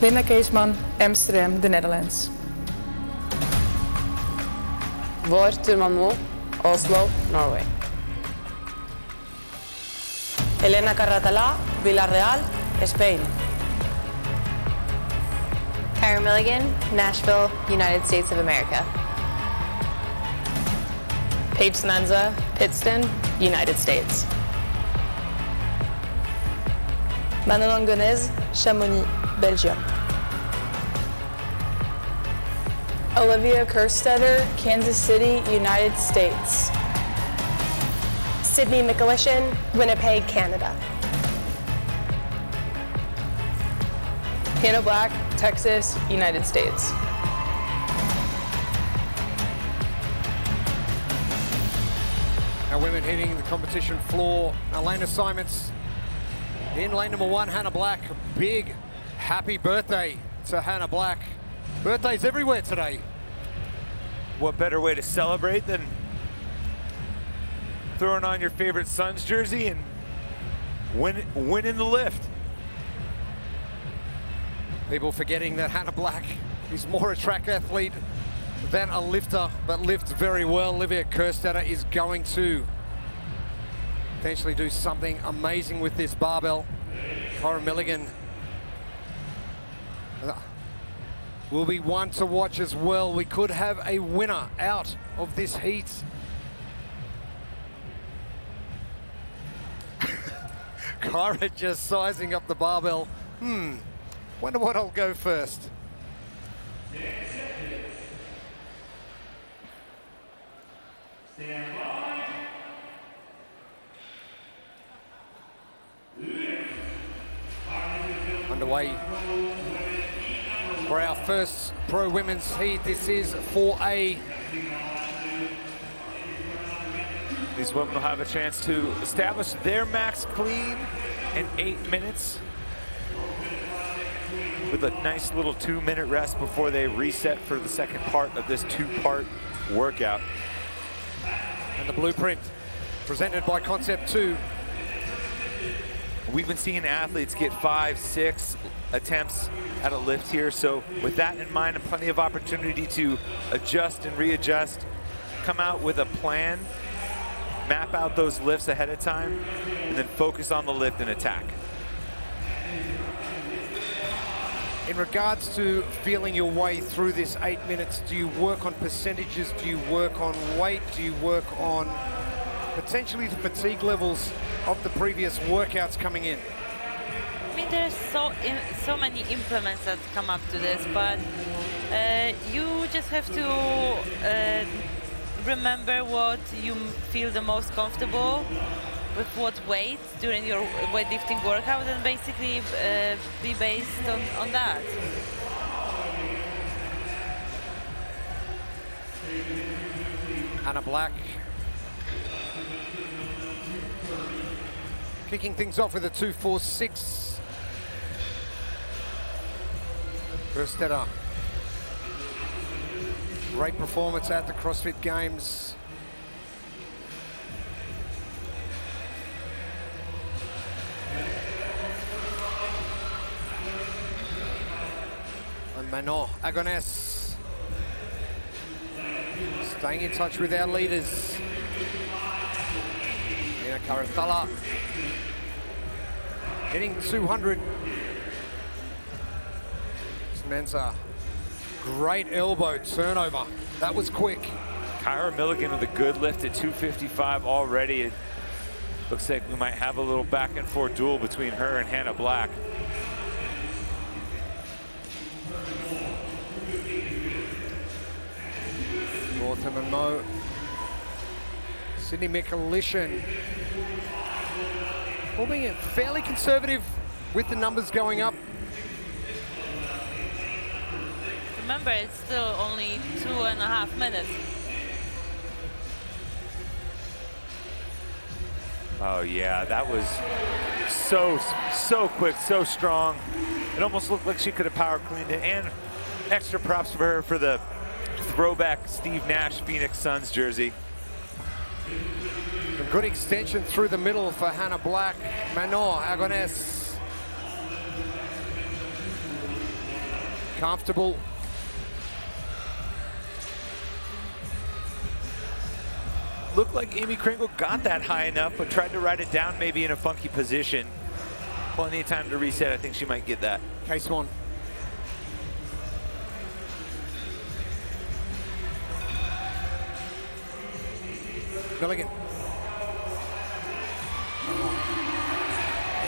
Linda Keesman, Amsterdam, the Netherlands. Vår Turmanmo, Oslo, Norway. Elena Carratala, Villarreal, Spain. Kyra Milligan, Nashville, United States of America. Paige Sananza, Pittston, United States. Manon Gonez, Chamonix, Belgium. Olivia Kerstetter, Kansas City, United States. Sydney Mikulishin, Winnipeg, Canada. Hannah Black, Texas, United States. Our women hitting the competition floor. Elena Simons in lane number 1, Hannah Black. Big happy birthday to Hannah Black. Birthdays everywhere today. What better way to celebrate than throwing on your favorite Suns jersey and winning the lift. People forgetting that Hannah Black is more a track athlete than a lifter, but lifts very well. Olivia Kerstetter is going to potentially do something amazing with this barbell. Kyra Milligan will be one to watch as well. We could have a winner out of this heat. Kyra just sizing up the barbell. Wonder what I'll go first. Underway for our first pro women's heat. This is 4A. These women will have a chance to establish their max clean in 8 minutes with a nice little 2-minute rest before they reset for the second part of this 2-part workout. And the blueprint presented by Concept 2. We've been seeing athletes get 5, 6 attempts at a lift here. So with that in mind and plenty of opportunity to adjust and readjust, come out with a plan, map out those lifts ahead of time, and then focus on the lift and attack. In regards to feeling your way through this 8 minutes, do you work on percentages? Do you work on weight? Do you work on potentially the fatigue levels of the previous workouts coming in? I mean, there's so many implements that come up to this, but You just have to remember what you feel the most comfortable with what weight during your weightlifting workout, and basically be based on that. Hannah Black kicking things off with a 2.46. Verstetter. Great performance at the CrossFit Games. And Manon Agones staying in touch with our leaders. Nina Karathala hitting 200. Menza, great elbow turnover. That was quick. Kyra Milligan with a good lift at 255 already. It looks like we might have a little back and forth duel between her and Hannah Black. Northam and Mo. Sydney Mikulishin. All being fairly conservative with the numbers going up. Remember, it's still only 2.5 minutes. Oh yeah, that was so quick, so strong. It almost looked like she could have power cleaned it. And extra props for her for the throwback Steve Nash Phoenix Suns jersey. A good extension through the middle for Hannah Black. Manon Agones. Comfortable. Looked like Amy Kringle got that high enough, but tried to ride it down maybe in a funky position. Plenty of time to reset. I think she might get that. Case one. Milligan.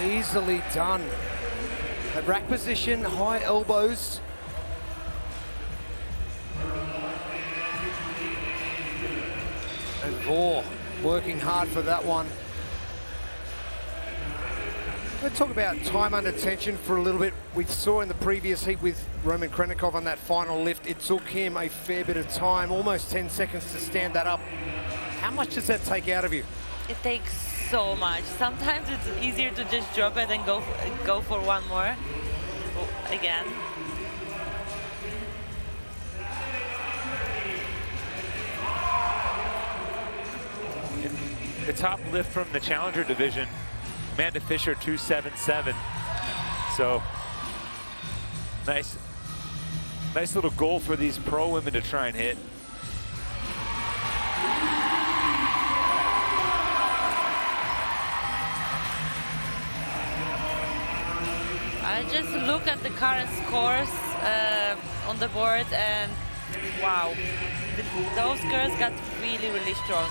Easily done. At rack position, high elbows. And Vore working hard for that one. Let's talk about time under tension for a little bit. We saw in the previous heat with Roman Krenikov on that final lift, it took him a fair bit of time, almost 10 seconds to stand that up. How much does that take out of you? It takes so much. Sometimes it's easier to just drop it and go for one more again. The top lift from the challenger division, Amanda Fisher 277. So nice little goal for these pro women to try and hit. I just look at the current scores on the board, and wow, those girls got really strong.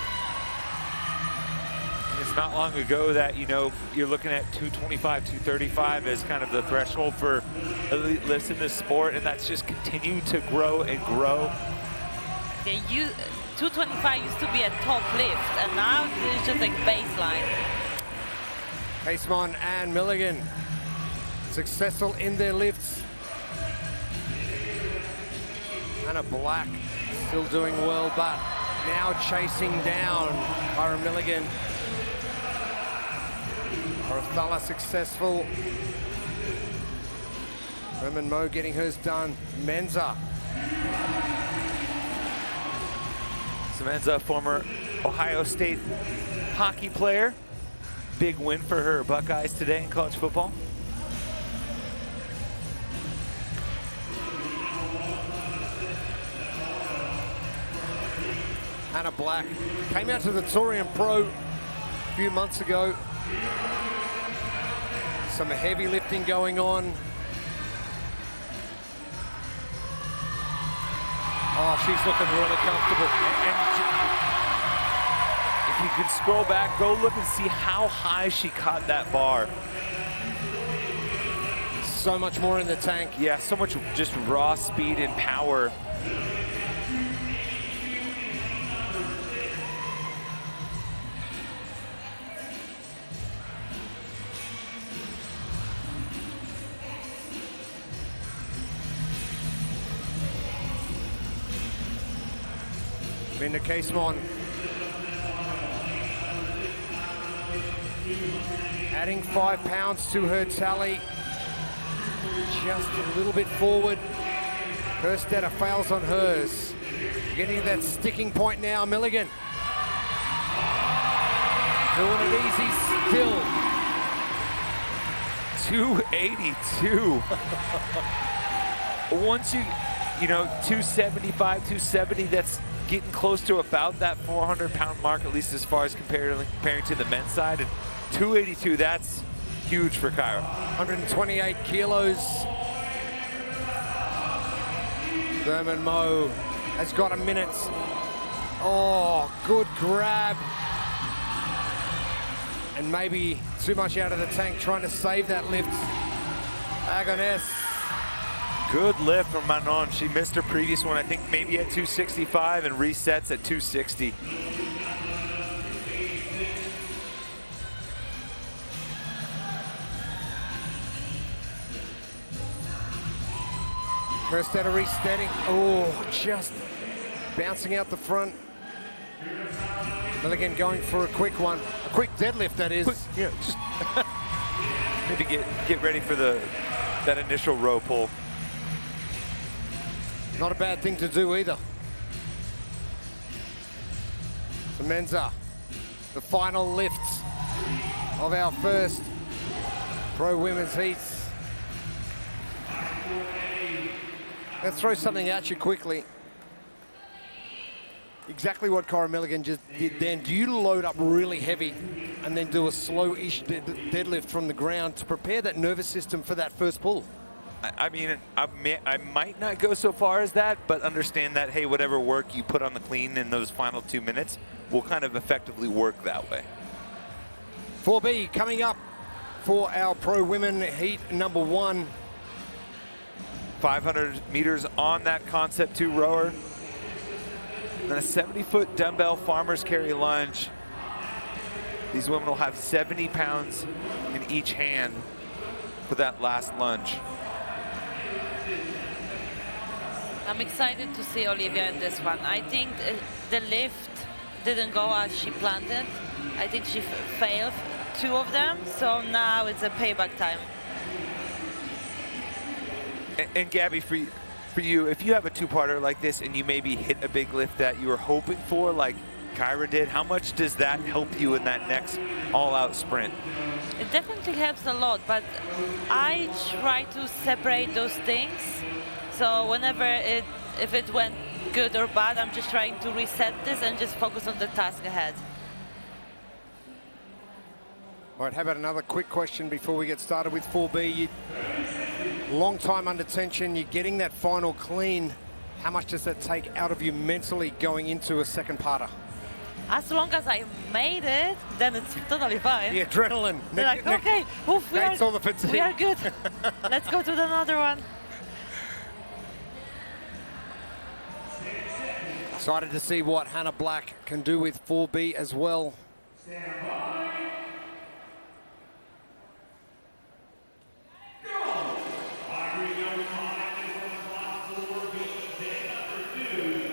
It's not long ago that, you know, you're looking at 225, 235 as kind of the threshold for elite lifts in this sport, and that's just continued to grow and grow. 225 used to be a top lift, and now it's just like baseline. Casemon and Milligan successful in their lifts. Hannah Black still doing well, but now chasing down Kyra Milligan. Karathala successful. Roman Mo getting hers done. Menza. Menza, former Ohio State hockey player. Big win for her Buckeyes today in college football. Hannah Black came out to the Torian Pro a few months ago. Some heavy lifting going on. Oh, she's looking really comfortable. And if you can scroll back, go look and see how high she caught that bar. so much more in the tank. Yeah, so much just raw speed and power. Linda Casemon adding 5 pounds to her tally. Just a little bit forward. Herstetter fails on hers. Getting to that sticking point now, Milligan. Doing it easy still. 282. Once you know, 275, 270, that's getting close to about that 400-pound mark, at least as far as comparing to the men's side. And 282, that's huge for Kyra. 128 kilos. Thurman Moe has got a minute. Oh, good grab. And maybe too much out of the tank, trying to save that lift. Agoness. Good lift from Manon. She missed her previous one, I think maybe at 265, and resets at 260. Herstetter resetting. Oh, just bouncing out the front. Milligan going for a quick one. A quick deadlift, that is. Yeah, just maybe get ready for that initial row pull. Not a bad thing to do either. So Menza, the final lifts of our first pro women's heats. Let's throw something at you quickly. Exactly what Kyra Milligan just did then. Do you load up really heavy and then do a slow-ish deadlift from the ground to prepare that nervous system for that first pull? I mean, I might not go so far as that, but understand that, hey, whatever work you put on the clean in those final 2 minutes will kind of effectively work that way. 4B coming up for our pro women heat number 1. 500 meters on that Concept 2 rower. Then a 70-foot dumbbell farmer's carry lunge. These women will have 70 pounds in each hand for that last lunge. I'm excited to see Olivia in this one. I think the lift didn't go as she planned it. I think she failed 2 of them, so now it's a payback time. And Gabby, for you, if you have a 2-parter like this and you maybe hit a big lift that you were hoping for, like Kyra did, how much does that help you in that next all-out sprint? It definitely helps a lot, but I try to separate those things. So whenever if it went good or bad, I'm just trying to reset this and just focus on the task ahead. All right, how about another quick question before we get started with 4B? Long time under tension, you're getting that final clean. How much does that take out of you mentally going into a second parter? As long as I made it, then it's totally fine. The adrenaline. They're like, okay, oof, we are good. Let's go to another one. Excited to see what Hannah Black can do with 4B as well.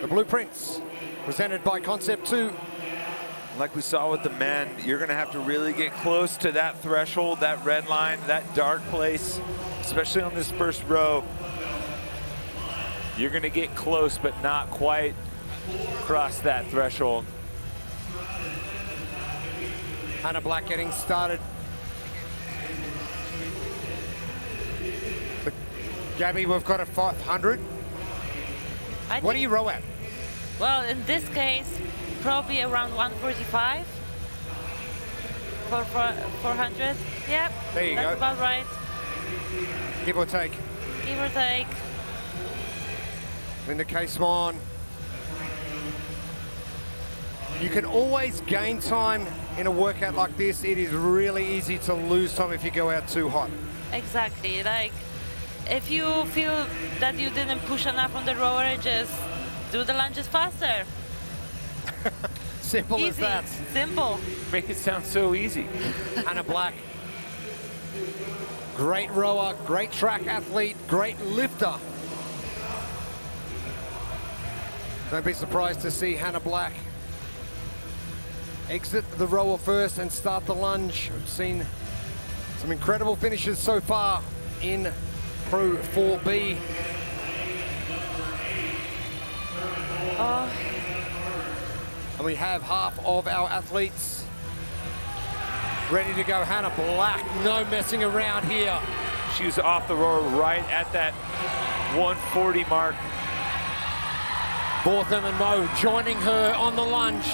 The blueprints presented by Concept 2. Like we saw with the men, you're going to have to really get close to that threshold, that red line, that dark place, especially on this first row. You're going to get close, but not quite cross that threshold. Hannah Black getting started. But Gabby, we've got a 500. What do you row at? Well, in this case, probably around 145 for 400. Yep, there you that's go. About right. Give or take. Give or take. In the case one, you can always gain time in a workout like this. It is really easy to lose time if you go out too hot. Exactly. Like if you feel that you didn't push enough on the rower, just do the lunges faster. Simple as that. Simple. Make it sound so easy. Hannah Black, great rower, great track athlete, great lifter. Don't be surprised to see Hannah Black exit the rower first and start the lunge. We've seen some incredible finishes so far in Pro 4B. And we have half of our athletes ready to go. Hannah Black, no messing around here. She was off the rower right at that 140 mark. Bortham and Mo joining her on the lunge.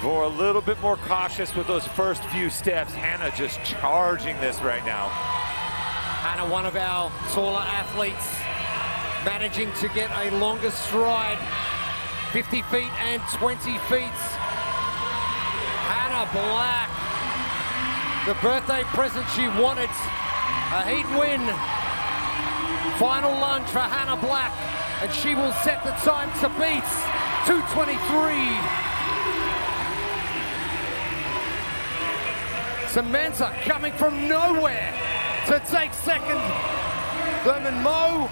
Vor a little bit more cautious with those first few steps. Hannah just charging this right now. Hannah, one of our taller athletes, managing to get a longer stride, 50 feet and 20 feet. Hannah Black, the birthday present she wanted, a heat win. Final lunge for Hannah Black, and she will set the time to beat 2:23. Samantha coming from nowhere to take second. Thurman Mo,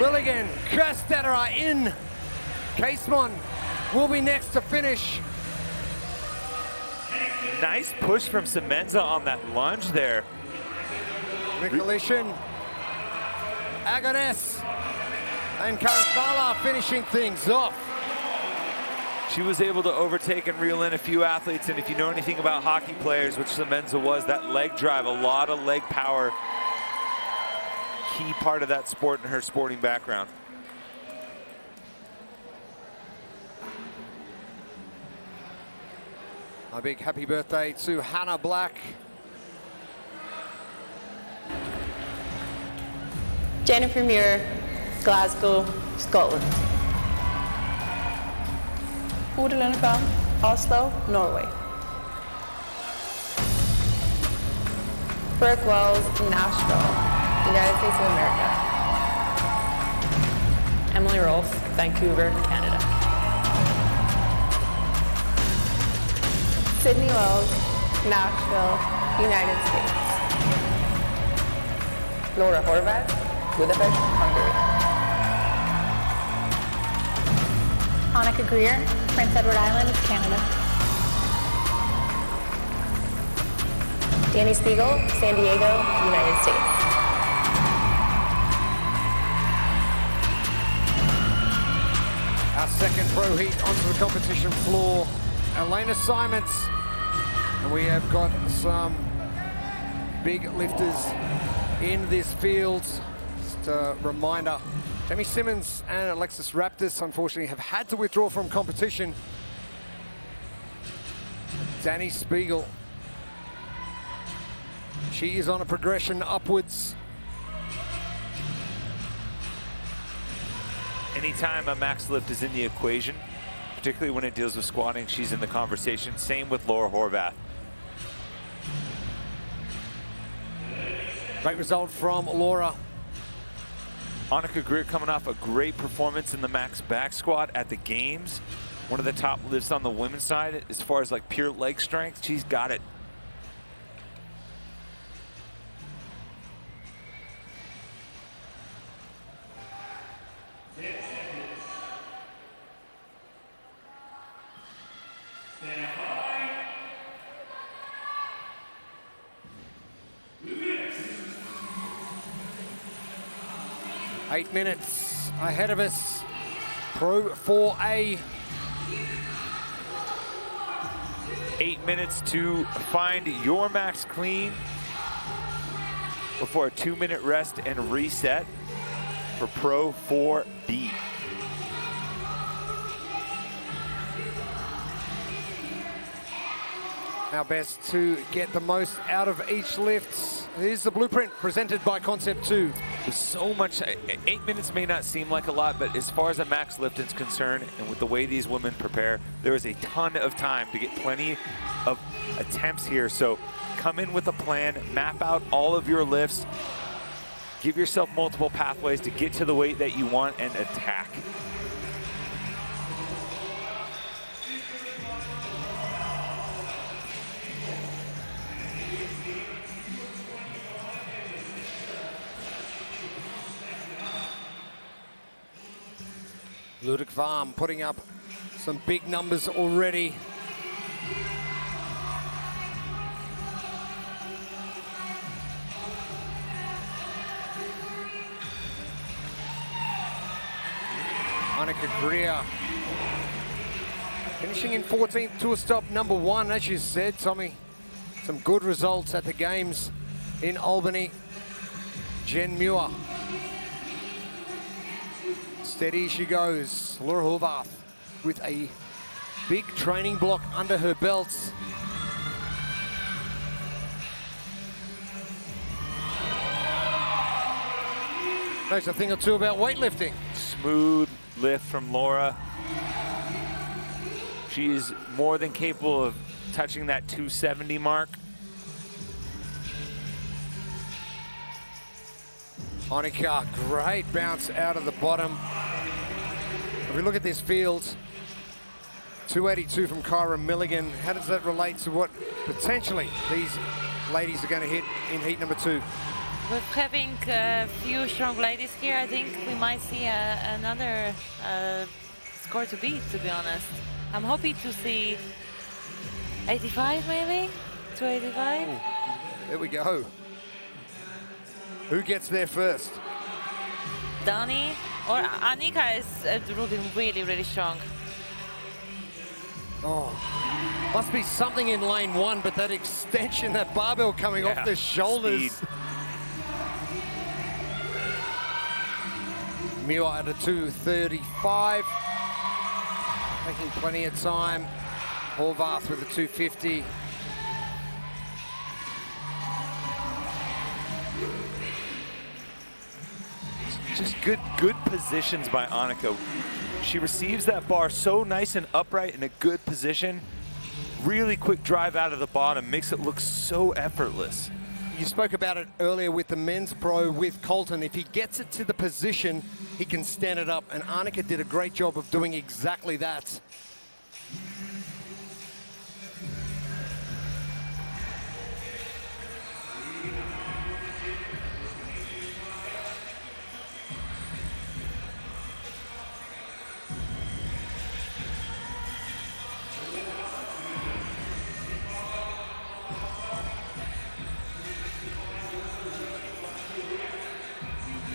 Milligan, Kerstetter are in. Casemon will be next to finish. Nice push from Semenza on that lunge there. Mikulishin, Agones, and Karastala finishing things off. She was able to overtake and reel in a few athletes, and if you know anything about hockey players, which Semenza was, that leg drive, a lot of leg power, key part of that sport in her sporting background. A big happy birthday to Hannah Black. Jennifer Muir, Glasgow, Scotland. Ode Lundegren, Oslo, Norway. Brooke Wells, Nashville, United States of America. Emily Rolfe, Vancouver, Canada. Sydney Wells, Nashville, United States. Laura Horvath, Budapest, Hungary. Annika Greer, Prince Edward Island, Canada. Danny Spiegel, San Diego, United States. Our second pro heat onto the competition floor. Elena Simons. And we have got some big lifters in this field. Just a reminder, Jamie Simmons and Alexis Raptis unfortunately have had to withdraw from competition. Danny Spiegel, she is on a progression upwards. Anytime a max lift is in the equation, particularly when it deals with squatting, she's in the conversation. Same with Laura Horvath. Great result from Laura. Annika Greer coming off a great performance in the max back squat at the games. One of the top lifts on the women's side as far as like pure leg strength. She's got it. Eight minutes ahead of us. Pro 4A. 8 minutes to find your max clean before a 2-minute rest and reset for Pro 4B. Our best to get the most out of each lift. Here's the blueprint presented by Concept 2. There's so much, 8 minutes may not seem like a lot, but as far as a max lift is concerned, and with the way these women prepare, there is a ton of time to get plenty of attempts here. So come in with a plan, map out all of your lifts, give yourself multiple pathways to get to the weight that you want and attack. Ludwig Varm putting up some big numbers already. Annika Greer finishing in 14th to a stop number 1, as you said, Tommy. Some good results at the games in Albany. Jen Muir. Steady she goes. Laura Horvath with a big training block under her belts. Knows a thing or two about weightlifting. Smooth lift from Laura. She is more than capable of touching that 270 mark. Annika, great bounce out of the bottom. If we look at this field, 282 from Kyra Milligan. How does that relate to what potentially these ladies are going to hit in heat number 2? With having a few strong ladies here, I think we might see another score to beat, to be honest. I'm hoping to see 85 maybe? 285? Ooh, there we go. Who gets there first? Dani or Annika is looking really, really strong. Oh, must be something in lane 1, but that extension, that barbell coming off the shoulders. Speed. Muir at a 235, taking plenty of time. Horvath with a 250. Just good positions by Annika. She receives that bar so nice and upright in a good position. Really quick drive out of the bottom, makes it look so effortless. You spoke about it earlier with the men's pro with Colton. If he gets it to the position, he can stand it up. And Annika did a great job of doing exactly that.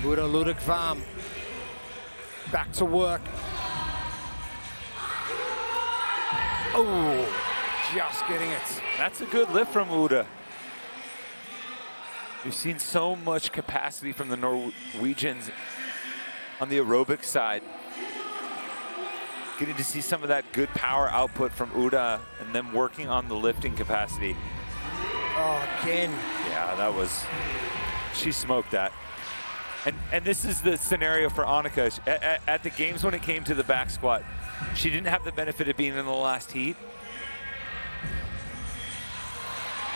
Uda Ludwig Varm back to work. Oh, just getting it. That's a good lift from Uda. We've seen so much capacity from the Norwegians on the aerobic side. Getting to see some of that good power output from Uda and them working on the lifting capacity. Oh, again. Yeah, that was, she smoked that. And this is the scenario for Annika. At the games when it came to the back squat, she didn't have the benefit of being in the last heat.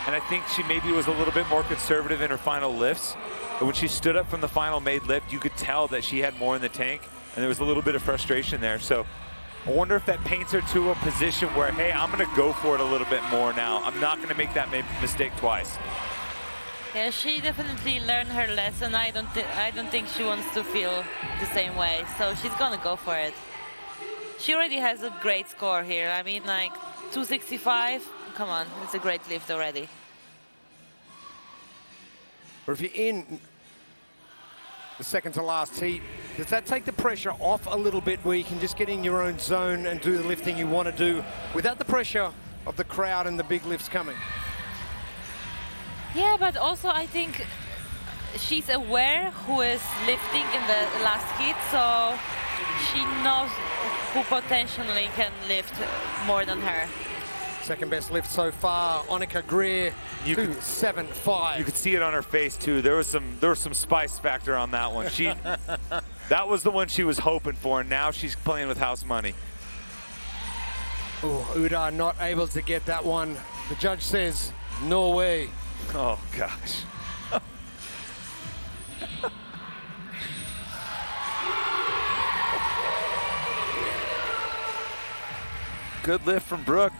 And I think she maybe was a little bit more conservative in her final lifts. But when she stood up from the final made lift, you could tell that she had more in the tank, and there was a little bit of frustration there. So I wonder if that paints her to a position where, hey, I'm gonna go for it a little bit more now. I'm not gonna make that mistake twice. Yeah, she definitely learned her lesson. I don't think she wants to feel the same way, so she's gonna go for it. She already has a great score here. I mean, like 265. Come on, it's a great lift already. Or if you're in the second to last heat, does that take the pressure off a little bit where you can just get in your own zone and do the lifting you want to do without the pressure of the crowd and the big lifts coming? Yeah, but also I think she's aware who is lifting in the last heat, so she knows who potentially can lift more than her. Second best lift so far, Annika Greer, 2.75. You could see it on her face too. There was some spice factor on that one. That was the one she was hoping for, and now she's playing with house money. Oh, Uda not able to get that one. The judge says, no way. Oh gosh. Good lift from Brooke.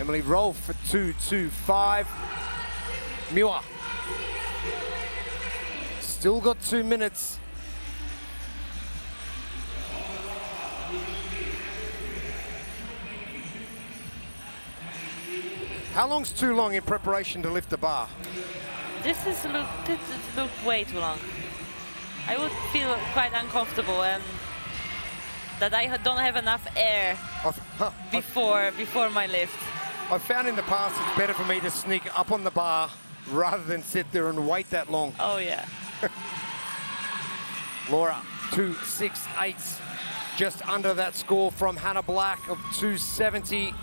Emily Rolfe for 2.25. Muir. Still got 2 minutes. How long's too long in preparation to lift the bar? This looked way too long. I would feel quite uncomfortable and that I don't have enough air before my lift. I've found in the past it's better for me to sneak up on the bar rather than sit there and wait that long. Oh yeah. Laura, 2.68, just under that score from Hannah Black of 2.70.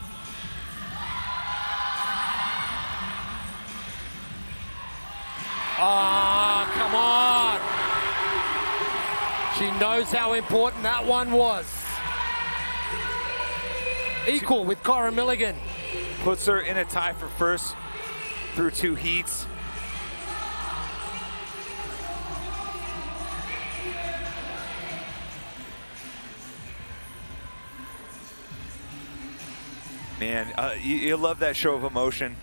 Oh, come on. She knows how important that one was. Equal with Cora Milligan. Puts her in a tie for first through 2 heats. Man, you love that show of emotion.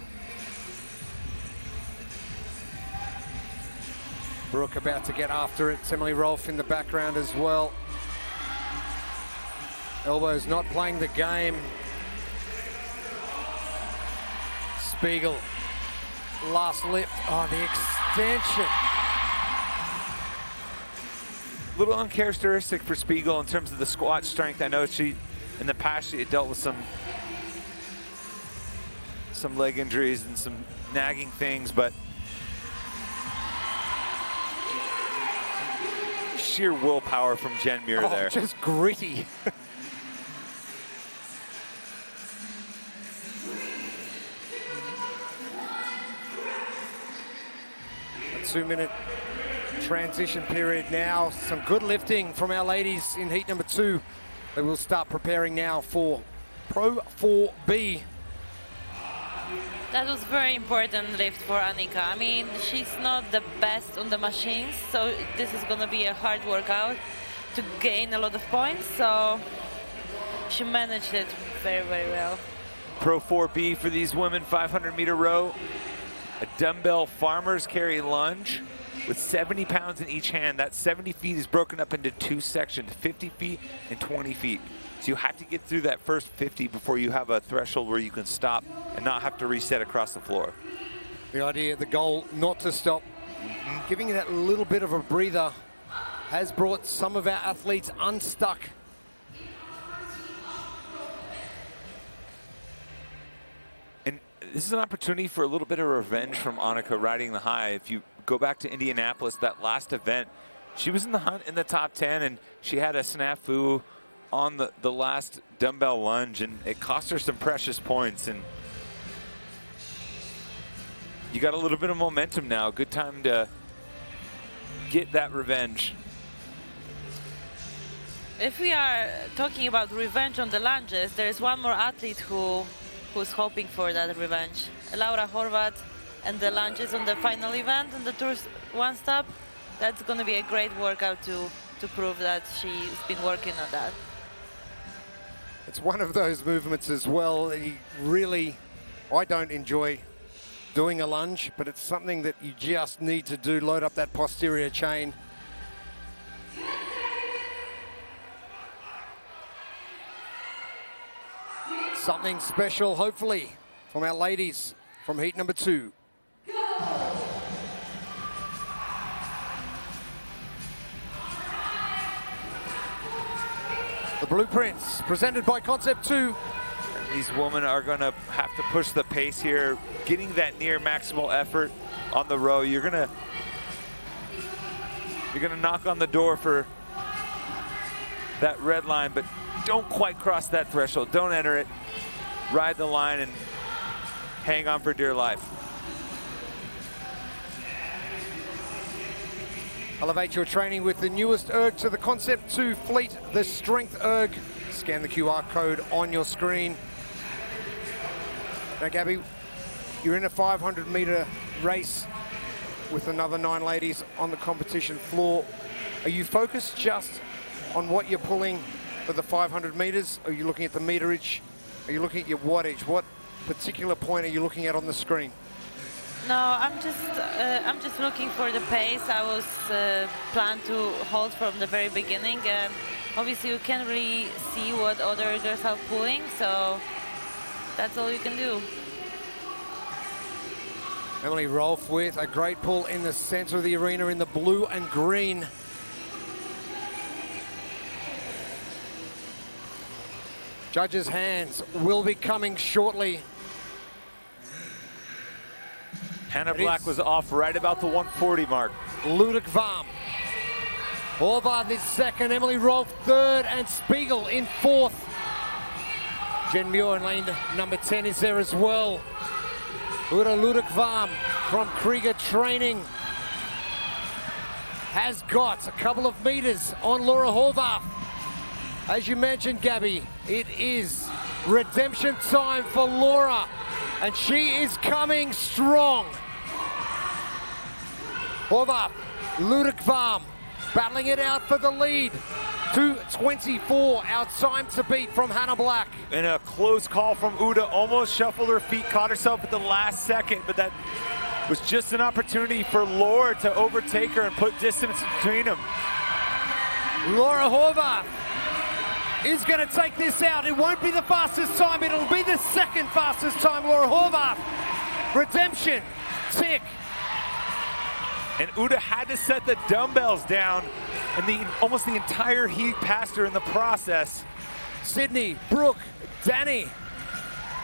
Brooke about to get after it. Emily Rolfe in the background as well. Elbows not playing the game. Spiegel, last lift. Oh, the extension. A little uncharacteristic for Spiegel in terms of the squat strength. I know she, in the past, she had dealt with some leg injuries and some nagging things, but sheer willpower from Jen Muir there. Just gritty. A 2-minute transition period now. Some good lifting from our ladies in heat number 2. They will start preparing now for Pro 4B. That was a very important lift for Annika. I mean, she's not the best on the machines, so this is going to be a hard workout to gain a lot of points, so she managed it very, very well. Pro 4B for these women, 500-meter row, a dumbbell farmer's carry lunge with 70 pounds in each hand. That 70 feet is broken up into 2 sections, 50 feet and 20 feet. So you have to get through that first 50 before you have a threshold where you can stop and not have to reset across the floor. The idea, the goal, not to stop. Giving you that little bit of a breather has brought some of our athletes unstuck. And this is an opportunity for a little bit of revenge from Annika riding the high. If you go back to Indianapolis, that last event, she was in the hunt in the top 10, and she had a snafu on the last dumbbell lunge, and it cost her some precious points. And you got a little bit of momentum now. Good time to get that revenge. If we are talking about revenge on the lunges, there's one more athlete who's hoping for that revenge. Laura Horvat and the lunges on the final event and the Tour's one stop. That's going to be a great workout to prove that she's been working on that. It's one of those movements as well. I don't enjoy doing a lunge, but it's something that you just need to do, load up that posterior chain. Something special, hopefully, from our ladies from heat number 2. The blueprints presented by Concept 2. These women are going to have to push the pace here, getting that near maximal effort on the row. You're going to knock on the door for that red line, but don't quite cross that threshold. Don't enter it. Ride the line and hang on for dear life. Elevate your training with the newest erg to the Concept 2 fleet, the Strength Erg. Scan the QR code on your screen. Now, Gabby, you're in a 500-meter race with another 9 ladies on the competition floor. Are you focused just on what you're pulling for the 500 meters? Are you looking at the meterage? Are you looking at your wattage? What particular point are you looking at on the screen? No, I'm just looking for the pace. I was planned to hold from the very beginning. Obviously, you can't really see what other girls are pulling, so that's all you can do. Emily Rolfe with a great pull in the center of the arena in the blue and green. Judges' hands will be coming shortly. Hannah Black was off right about the 140 mark. Ludic Vam. Horvath is second, Emily Rolfe third, and Spiegel in fourth. Jen Muir in lane number 10 is there as well. Uda Ludic Vam from Krieger Training has got a couple of meters on Laura Horvath. As you mentioned, Gabby, it is redemption time for Laura, and she is coming strong. Horvath, Ludic Vam, battling it out for the lead. 2:24, our time to beat from Hannah Black. And a close call from Uda, almost shuffled her feet, caught herself at the last second, but that was just an opportunity for Laura to overtake her and put distance between them. Laura Horvath is going to take this out. It won't be the fastest time, it'll be the second fastest time, Laura Horvath. Redemption, tick. And Uda had to set the dumbbells down, and almost the entire heat passed her in the process. Sydney, Brooke, Danny,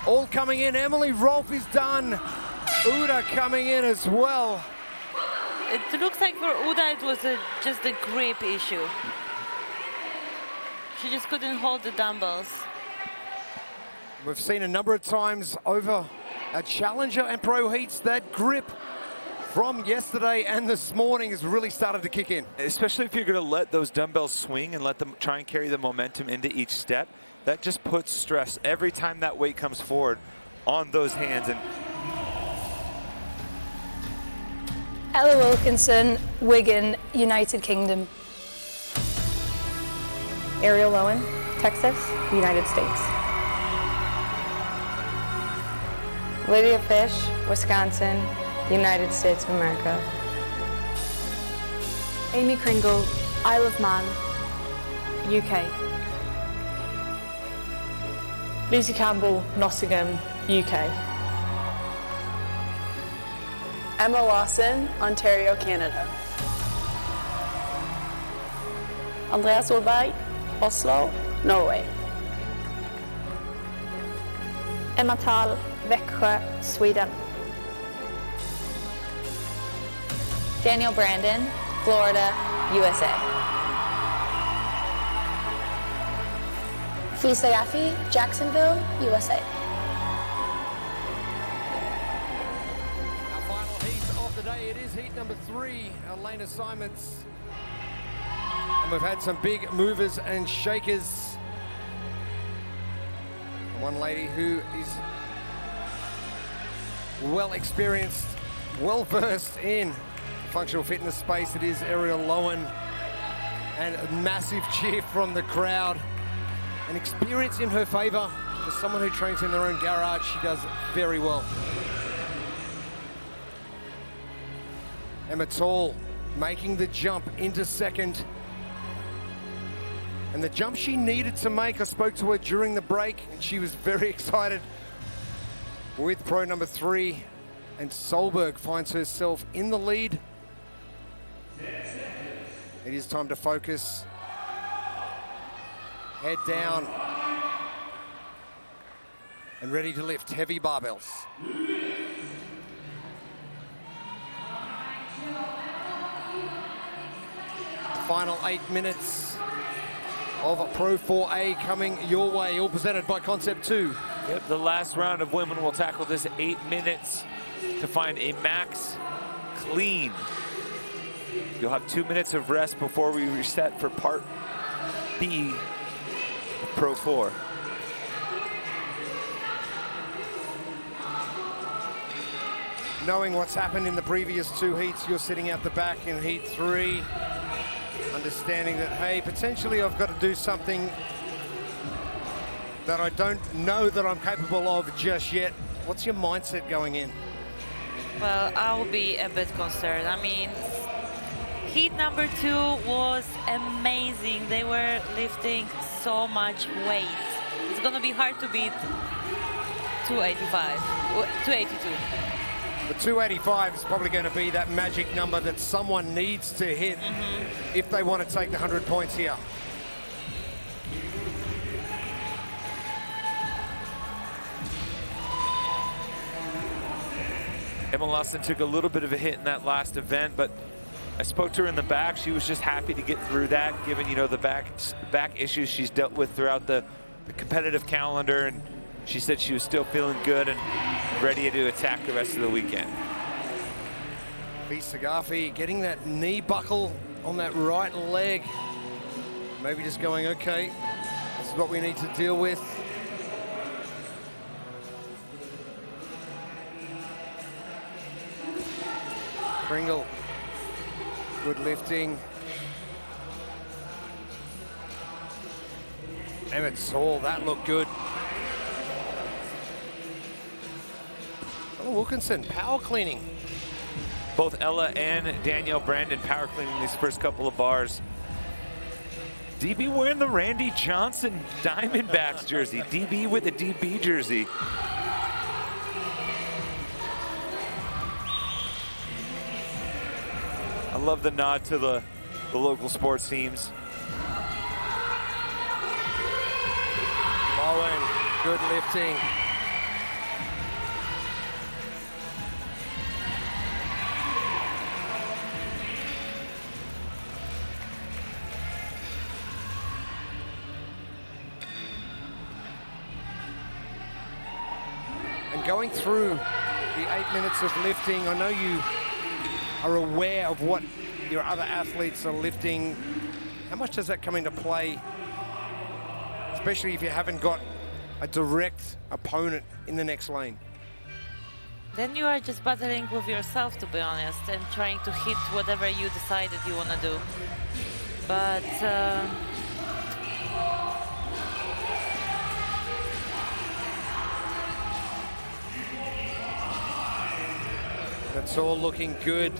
all coming in. Emily Rolfe is done. Uda coming in as well. It looks like for Uda it was just a grip issue. She just couldn't hold the dumbbells. We've seen a number of times over at Challenger and Pro Heats that grip from yesterday and this morning has really started to kick in. Especially if you're going to let those dumbbells swing and let them try and carry the momentum into each step. That just puts stress every time that weight comes forward on those hands. And Ella Wilkinson, Wigan, United Kingdom. Ariel Lowen, Texas, United States. Lydia Fish, Wisconsin, United States of America. Amy Kringle, Isle of Man, UK. Lucy Campbell, Nottingham, UK. Emma Lawson, Ontario, Canada. Andreas Solberg, Oslo, Norway. Emma Thal, Växjö, Sweden. Daniel Brandon, Florida, USA. Fisa Yaffe, Jacksonville, USA. Our final heat of the day, it is heat number 3, our lane assignments. And we've had some big movers and shakers. One lady who is well experienced, well versed in functional fitness space, it is Ariel Lowen. And a massive cheer from the crowd. An experience in her favor. For someone who trains in their own garage, she does very well. Emma Tall making the jump into second. And the jump she needed to make, I spoke to her during the break, and she was very excited with pro number 3. And Solberg finds herself in the lead. It is time to focus. Head down. And ready to lift heavy barbells. The final 8 minutes of Pro 4A coming your way, all presented by Concept 2. Yep, the last round of women will tackle this 8 minutes to find a max clean. You'll have 2 minutes of rest before we reset for part B of Pro 4. Knowing what's happened in the previous 2 heats, you're sitting out the back in heat 3, understanding that, hey, potentially I've got to do something that I don't know that I'm capable of just yet. What's your mindset going in? Well, I'll be a bit concerned. I mean, heat number 2 was amazing. They were lifting so much weight. It's gonna be hard to beat 282. The 285 is probably going to be that magic number that someone needs to hit if they want to take the 100 points here. Emma Lawson took a little bit of a hit in that last event, but I spoke to her in the back. She was just happy to get through that, given, you know, the back issues she's dealt with throughout the competitive calendar, and she said she was still feeling good and ready to attack the rest of the weekend. Lisa Garfi getting that knee buckle on that right leg. Maybe just going, okay, this is what we need to deal with. Pringle, good lifting. Emmett Saul, that looked good. Oh, Wilkinson, power cleaning. Both Ella and Danielle Brandon power cleaning these first couple of bars. DB wearing the Randy Johnson Diamondbacks jersey. DB with a DB jersey. I love the nod to the local sports teams. Bowen, good lifting. And going through the 8 minutes of lifting, I know you are aware of what your other athletes are lifting. How much does that come into play, especially if you haven't got a direct opponent in the next lane? Then you are just battling with yourself, to be honest, and trying to hit whatever you decided you want to do. But that's all looking good.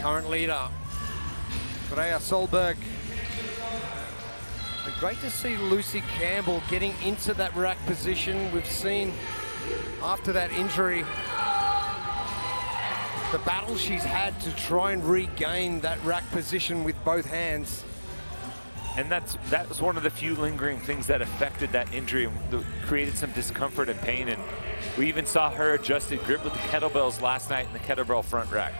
Current leader, Freya Solberg. And great to see Lucy Campbell getting into that rack position. We've seen after that injury the battle she's had to try and regain that rack position with both hands. And that was one of the few lingering things that affected that injury and created some discomfort and pain. And we even saw her adjusted grip with the kettlebells last night in the kettlebell front rack.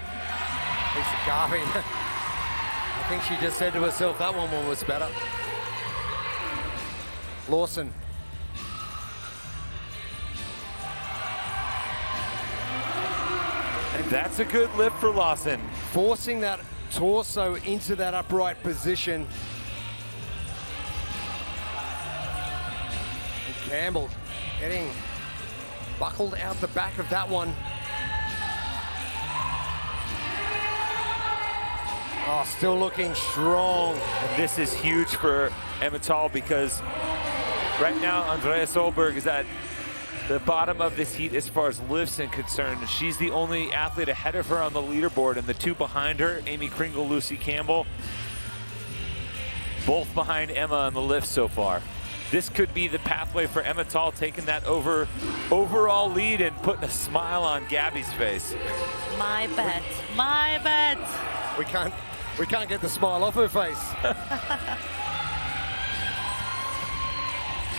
Lisa Garvey, I think she just said to herself, that one was better. Lawson. And that's a good lift for Lawson. Forcing that torso into that upright position. And Campbell getting buckled out the back of that one. Oh, still looking strong. And this is huge for Emmental because right now Andrea Solberg is at the bottom of this heat as far as lifts are concerned. She's the only athlete ahead of her on the leaderboard, and the two behind her, Amy Kringle, Lucy Campbell, both behind Emma on the lift so far. This could be the pathway for Emmental, taking that overall lead and putting a smile on Gabby's face. My bet, my bet. We can't get the smile off her face.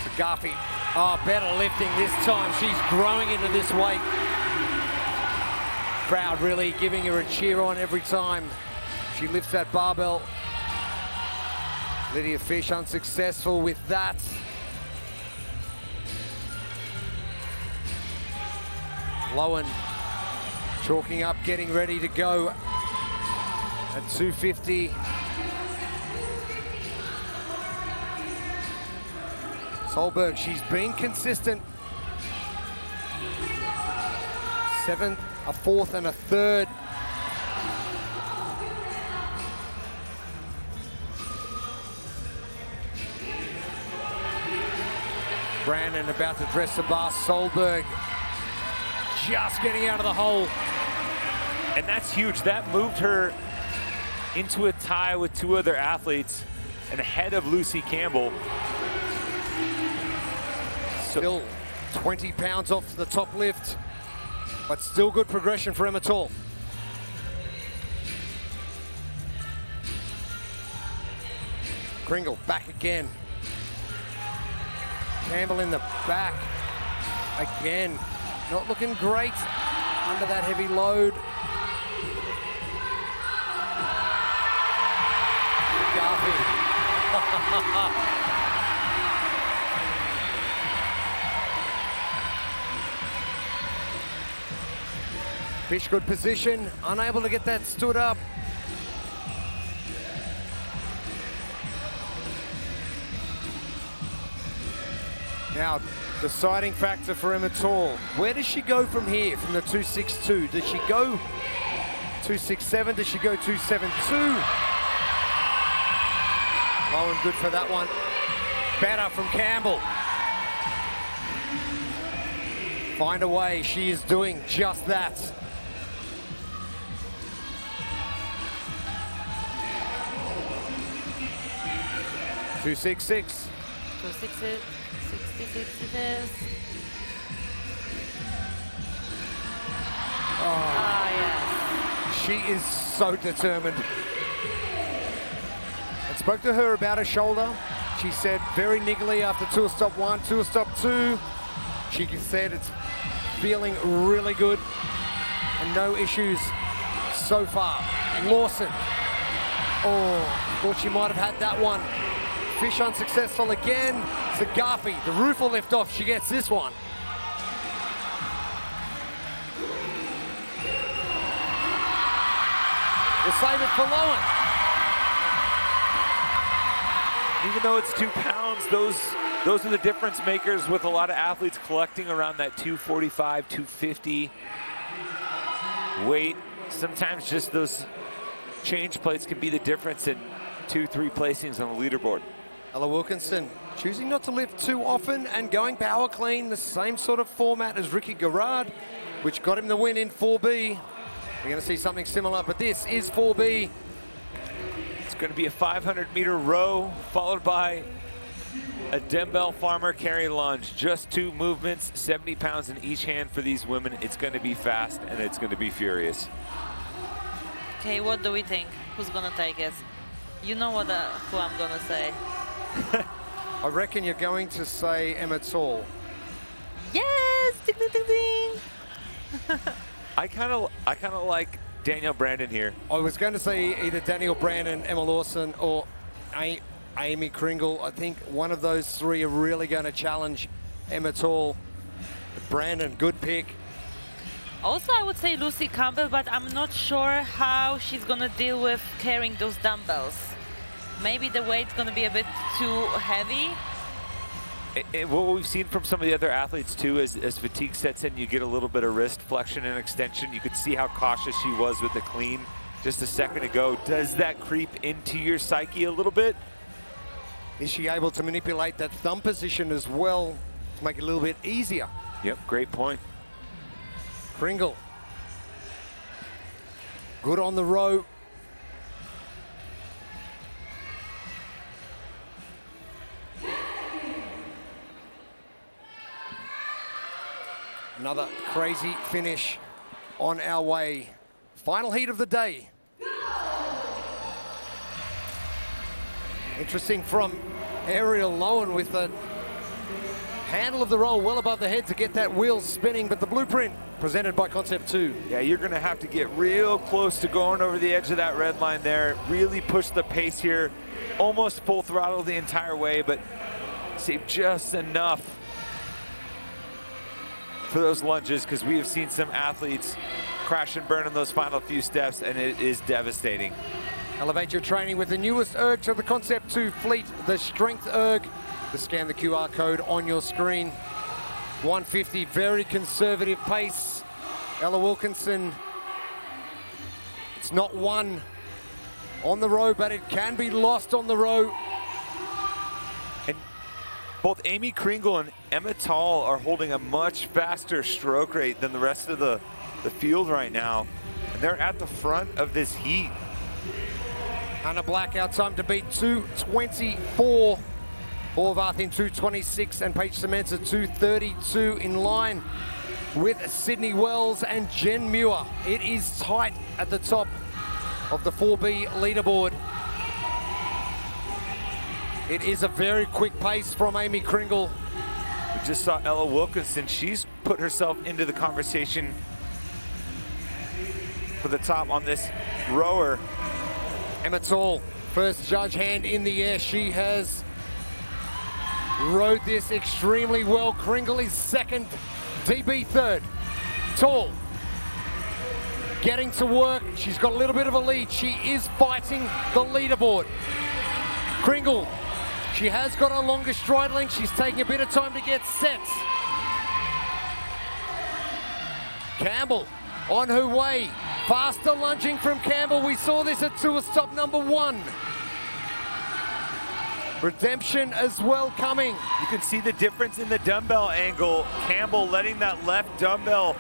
So Garfi, oh, better lifting this time. She's growing into this weight. Crowd really giving her a cheer on every time she lifts that barbell. Lydia Fish unsuccessful with that. Lowen chalking up, getting ready to go at 250. Solberg, she's been consistent. 7th, a 4th, and a 3rd. Brandon about to dress the bar. Solberg just getting out of the hole. And that's huge. That moved her into a tie with 2 other athletes and ahead of Lucy Campbell. Still 20 pounds off the top lift, but still good progression for Emma Tall. Kringle back again. Campbell in the back again. Not looking great under that heavy load. Garfi. Fish good position, unable to get that stood up. Now, deciding factor for Emma Tall. Where does she go from here, from the 262? Does she go 267? Does she go 272? Low and good for that one. Better from Campbell. Find a way, she is doing just that. 266. 266 it is. Oh, yes. She is so determined. I spoke to her about her shoulder. She said very niggly after tool stop 1, tool stop 2. She said it's feeling really good and no issues so far. Lawson. Oh, thought she might have had that one. Fish unsuccessful again. Zagafi, the roof will lift off. She gets this one. We'll save it for Lowen. Even though it's 2 pounds, those are the difference makers with a lot of athletes collecting around that 245, 250 weight. Sometimes just those change plates can be the difference in 2-3 placings on the leaderboard. Ella Wilkinson choosing not to lift too often and going power clean, the same sort of format as Ricky Garrard, which got him the win in 4B. We're going to see something similar, but this is 4B. It's going to be a 500-meter row, followed by a dumbbell farmer carry lunge. Just 2 movements, 70 pounds in each hand for these women. It's going to be fast, and it's going to be furious. Okay, what do we think? Who's going to take it? You know what who I'm going to say. I reckon you're going to say Emma Tall. Yes! Ding, ding, ding, ding. I kind of like Danielle Brandon here. I was going to say either Danielle Brandon, Emma Lawson, or Amy Kringle. I think one of those 3 are really going to challenge Emma Tall. Brandon, good pick. Also, I would say Lucy Campbell, but I'm not sure how she's going to deal with carrying those dumbbells. Maybe the weight's going to be a bit too heavy. What we've seen from some of the other athletes too, as fatigue sets in, you get a little bit of wrist flexion and extension. You could see how cautious she was with the clean just a second ago. Does that creep into your psyche a little bit? Is she able to manipulate that thumb position as well to make it a little bit easier? Yep, great point. Kringle. Good on the row. Another crazy finish on our way. Final heat of the day. Interesting from Ariel Lowen with a handle of the roll well above the head to get that wheel spinning, but the blueprint presented by Concept 2. Yeah, you're gonna have to get real close to going over the edge of that red line there. Really push the pace here. Almost full throttle the entire way, but save just enough for those lunges, because we have seen some athletes crash and burn in those final few steps, and it is devastating. Elevate your training with the newest erg to the Concept 2 fleet, the Strength Erg. Just scan the QR code on your screen. 150, very conservative pace. Ella Wilkinson, it's not won on the row, but it can be lost on the row. And both Amy Kringle and Emma Tall are holding a much faster stroke rate than the rest of the field right now. And they're at the front of this heat. Hannah Black out time to beat 2:24. Horvath in 2:26 and Paige Semenza 2:32 in line with Sydney Wells and Jen Muir. It is tight at the top of the 4B leaderboard. It is a very quick pace from Amy Kringle. We just saw Ella Wilkinson. She's put herself into the conversation for the top on this rower. Emma Tall, first judge hand in the air. She has rode this extremely well. Kringle is second, DB third. Tall getting to work. She's got a little bit of a lead. She is fighting the leaderboard. Kringle, she has got a longer stride length. She's taking a bit of time to get set. Campbell on her way. Faster lunging from Campbell. We saw this at tour stop number 1. Redemption as well coming. You can see the difference in the dumbbell angle. Campbell letting that left dumbbell,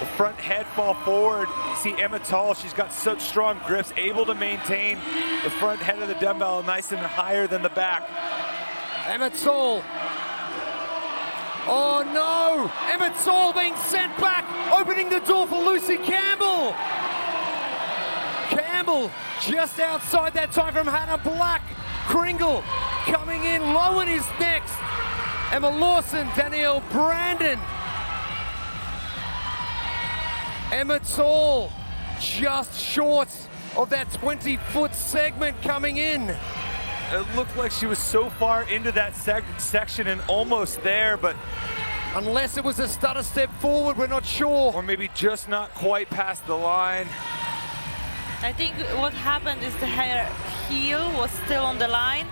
the front head fall forward. You see Emma Tall, she's got such strong grips, able to maintain the front head of the dumbbell nice and higher than the back. Emma Tall. Oh no! Emma Tall being sent back, opening the door for Lucy Campbell. Campbell just outside that time from Hannah Black. Kringle coming in, Lowen is next. Emma Lawson, Danielle Brandon. Emma Tall just short of that 20-foot segment coming in. It looked like she was so far into that section and almost there, but unless it was a stutter step forward, we're not sure. Or maybe just not quite past the line. I think what happened is her heel was still on the line,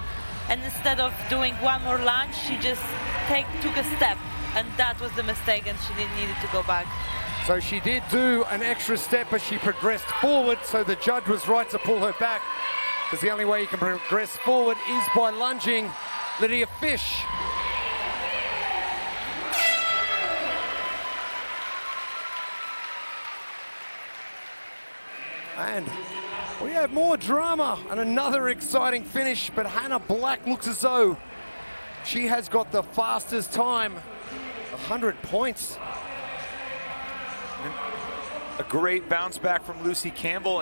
and instead of doing one more lunge, she just took a step, and that was the mistake, and she needed to go back. So she did do an extra step, but she progressed forward, so the judge was right to pull her back, because the only way you can progress forward is by lunging. Lydia Fish. And we have more drama and another exciting finish, but Hannah Black looks as though she has got the fastest time, 100 points. A great bounce back from Lucy Campbell.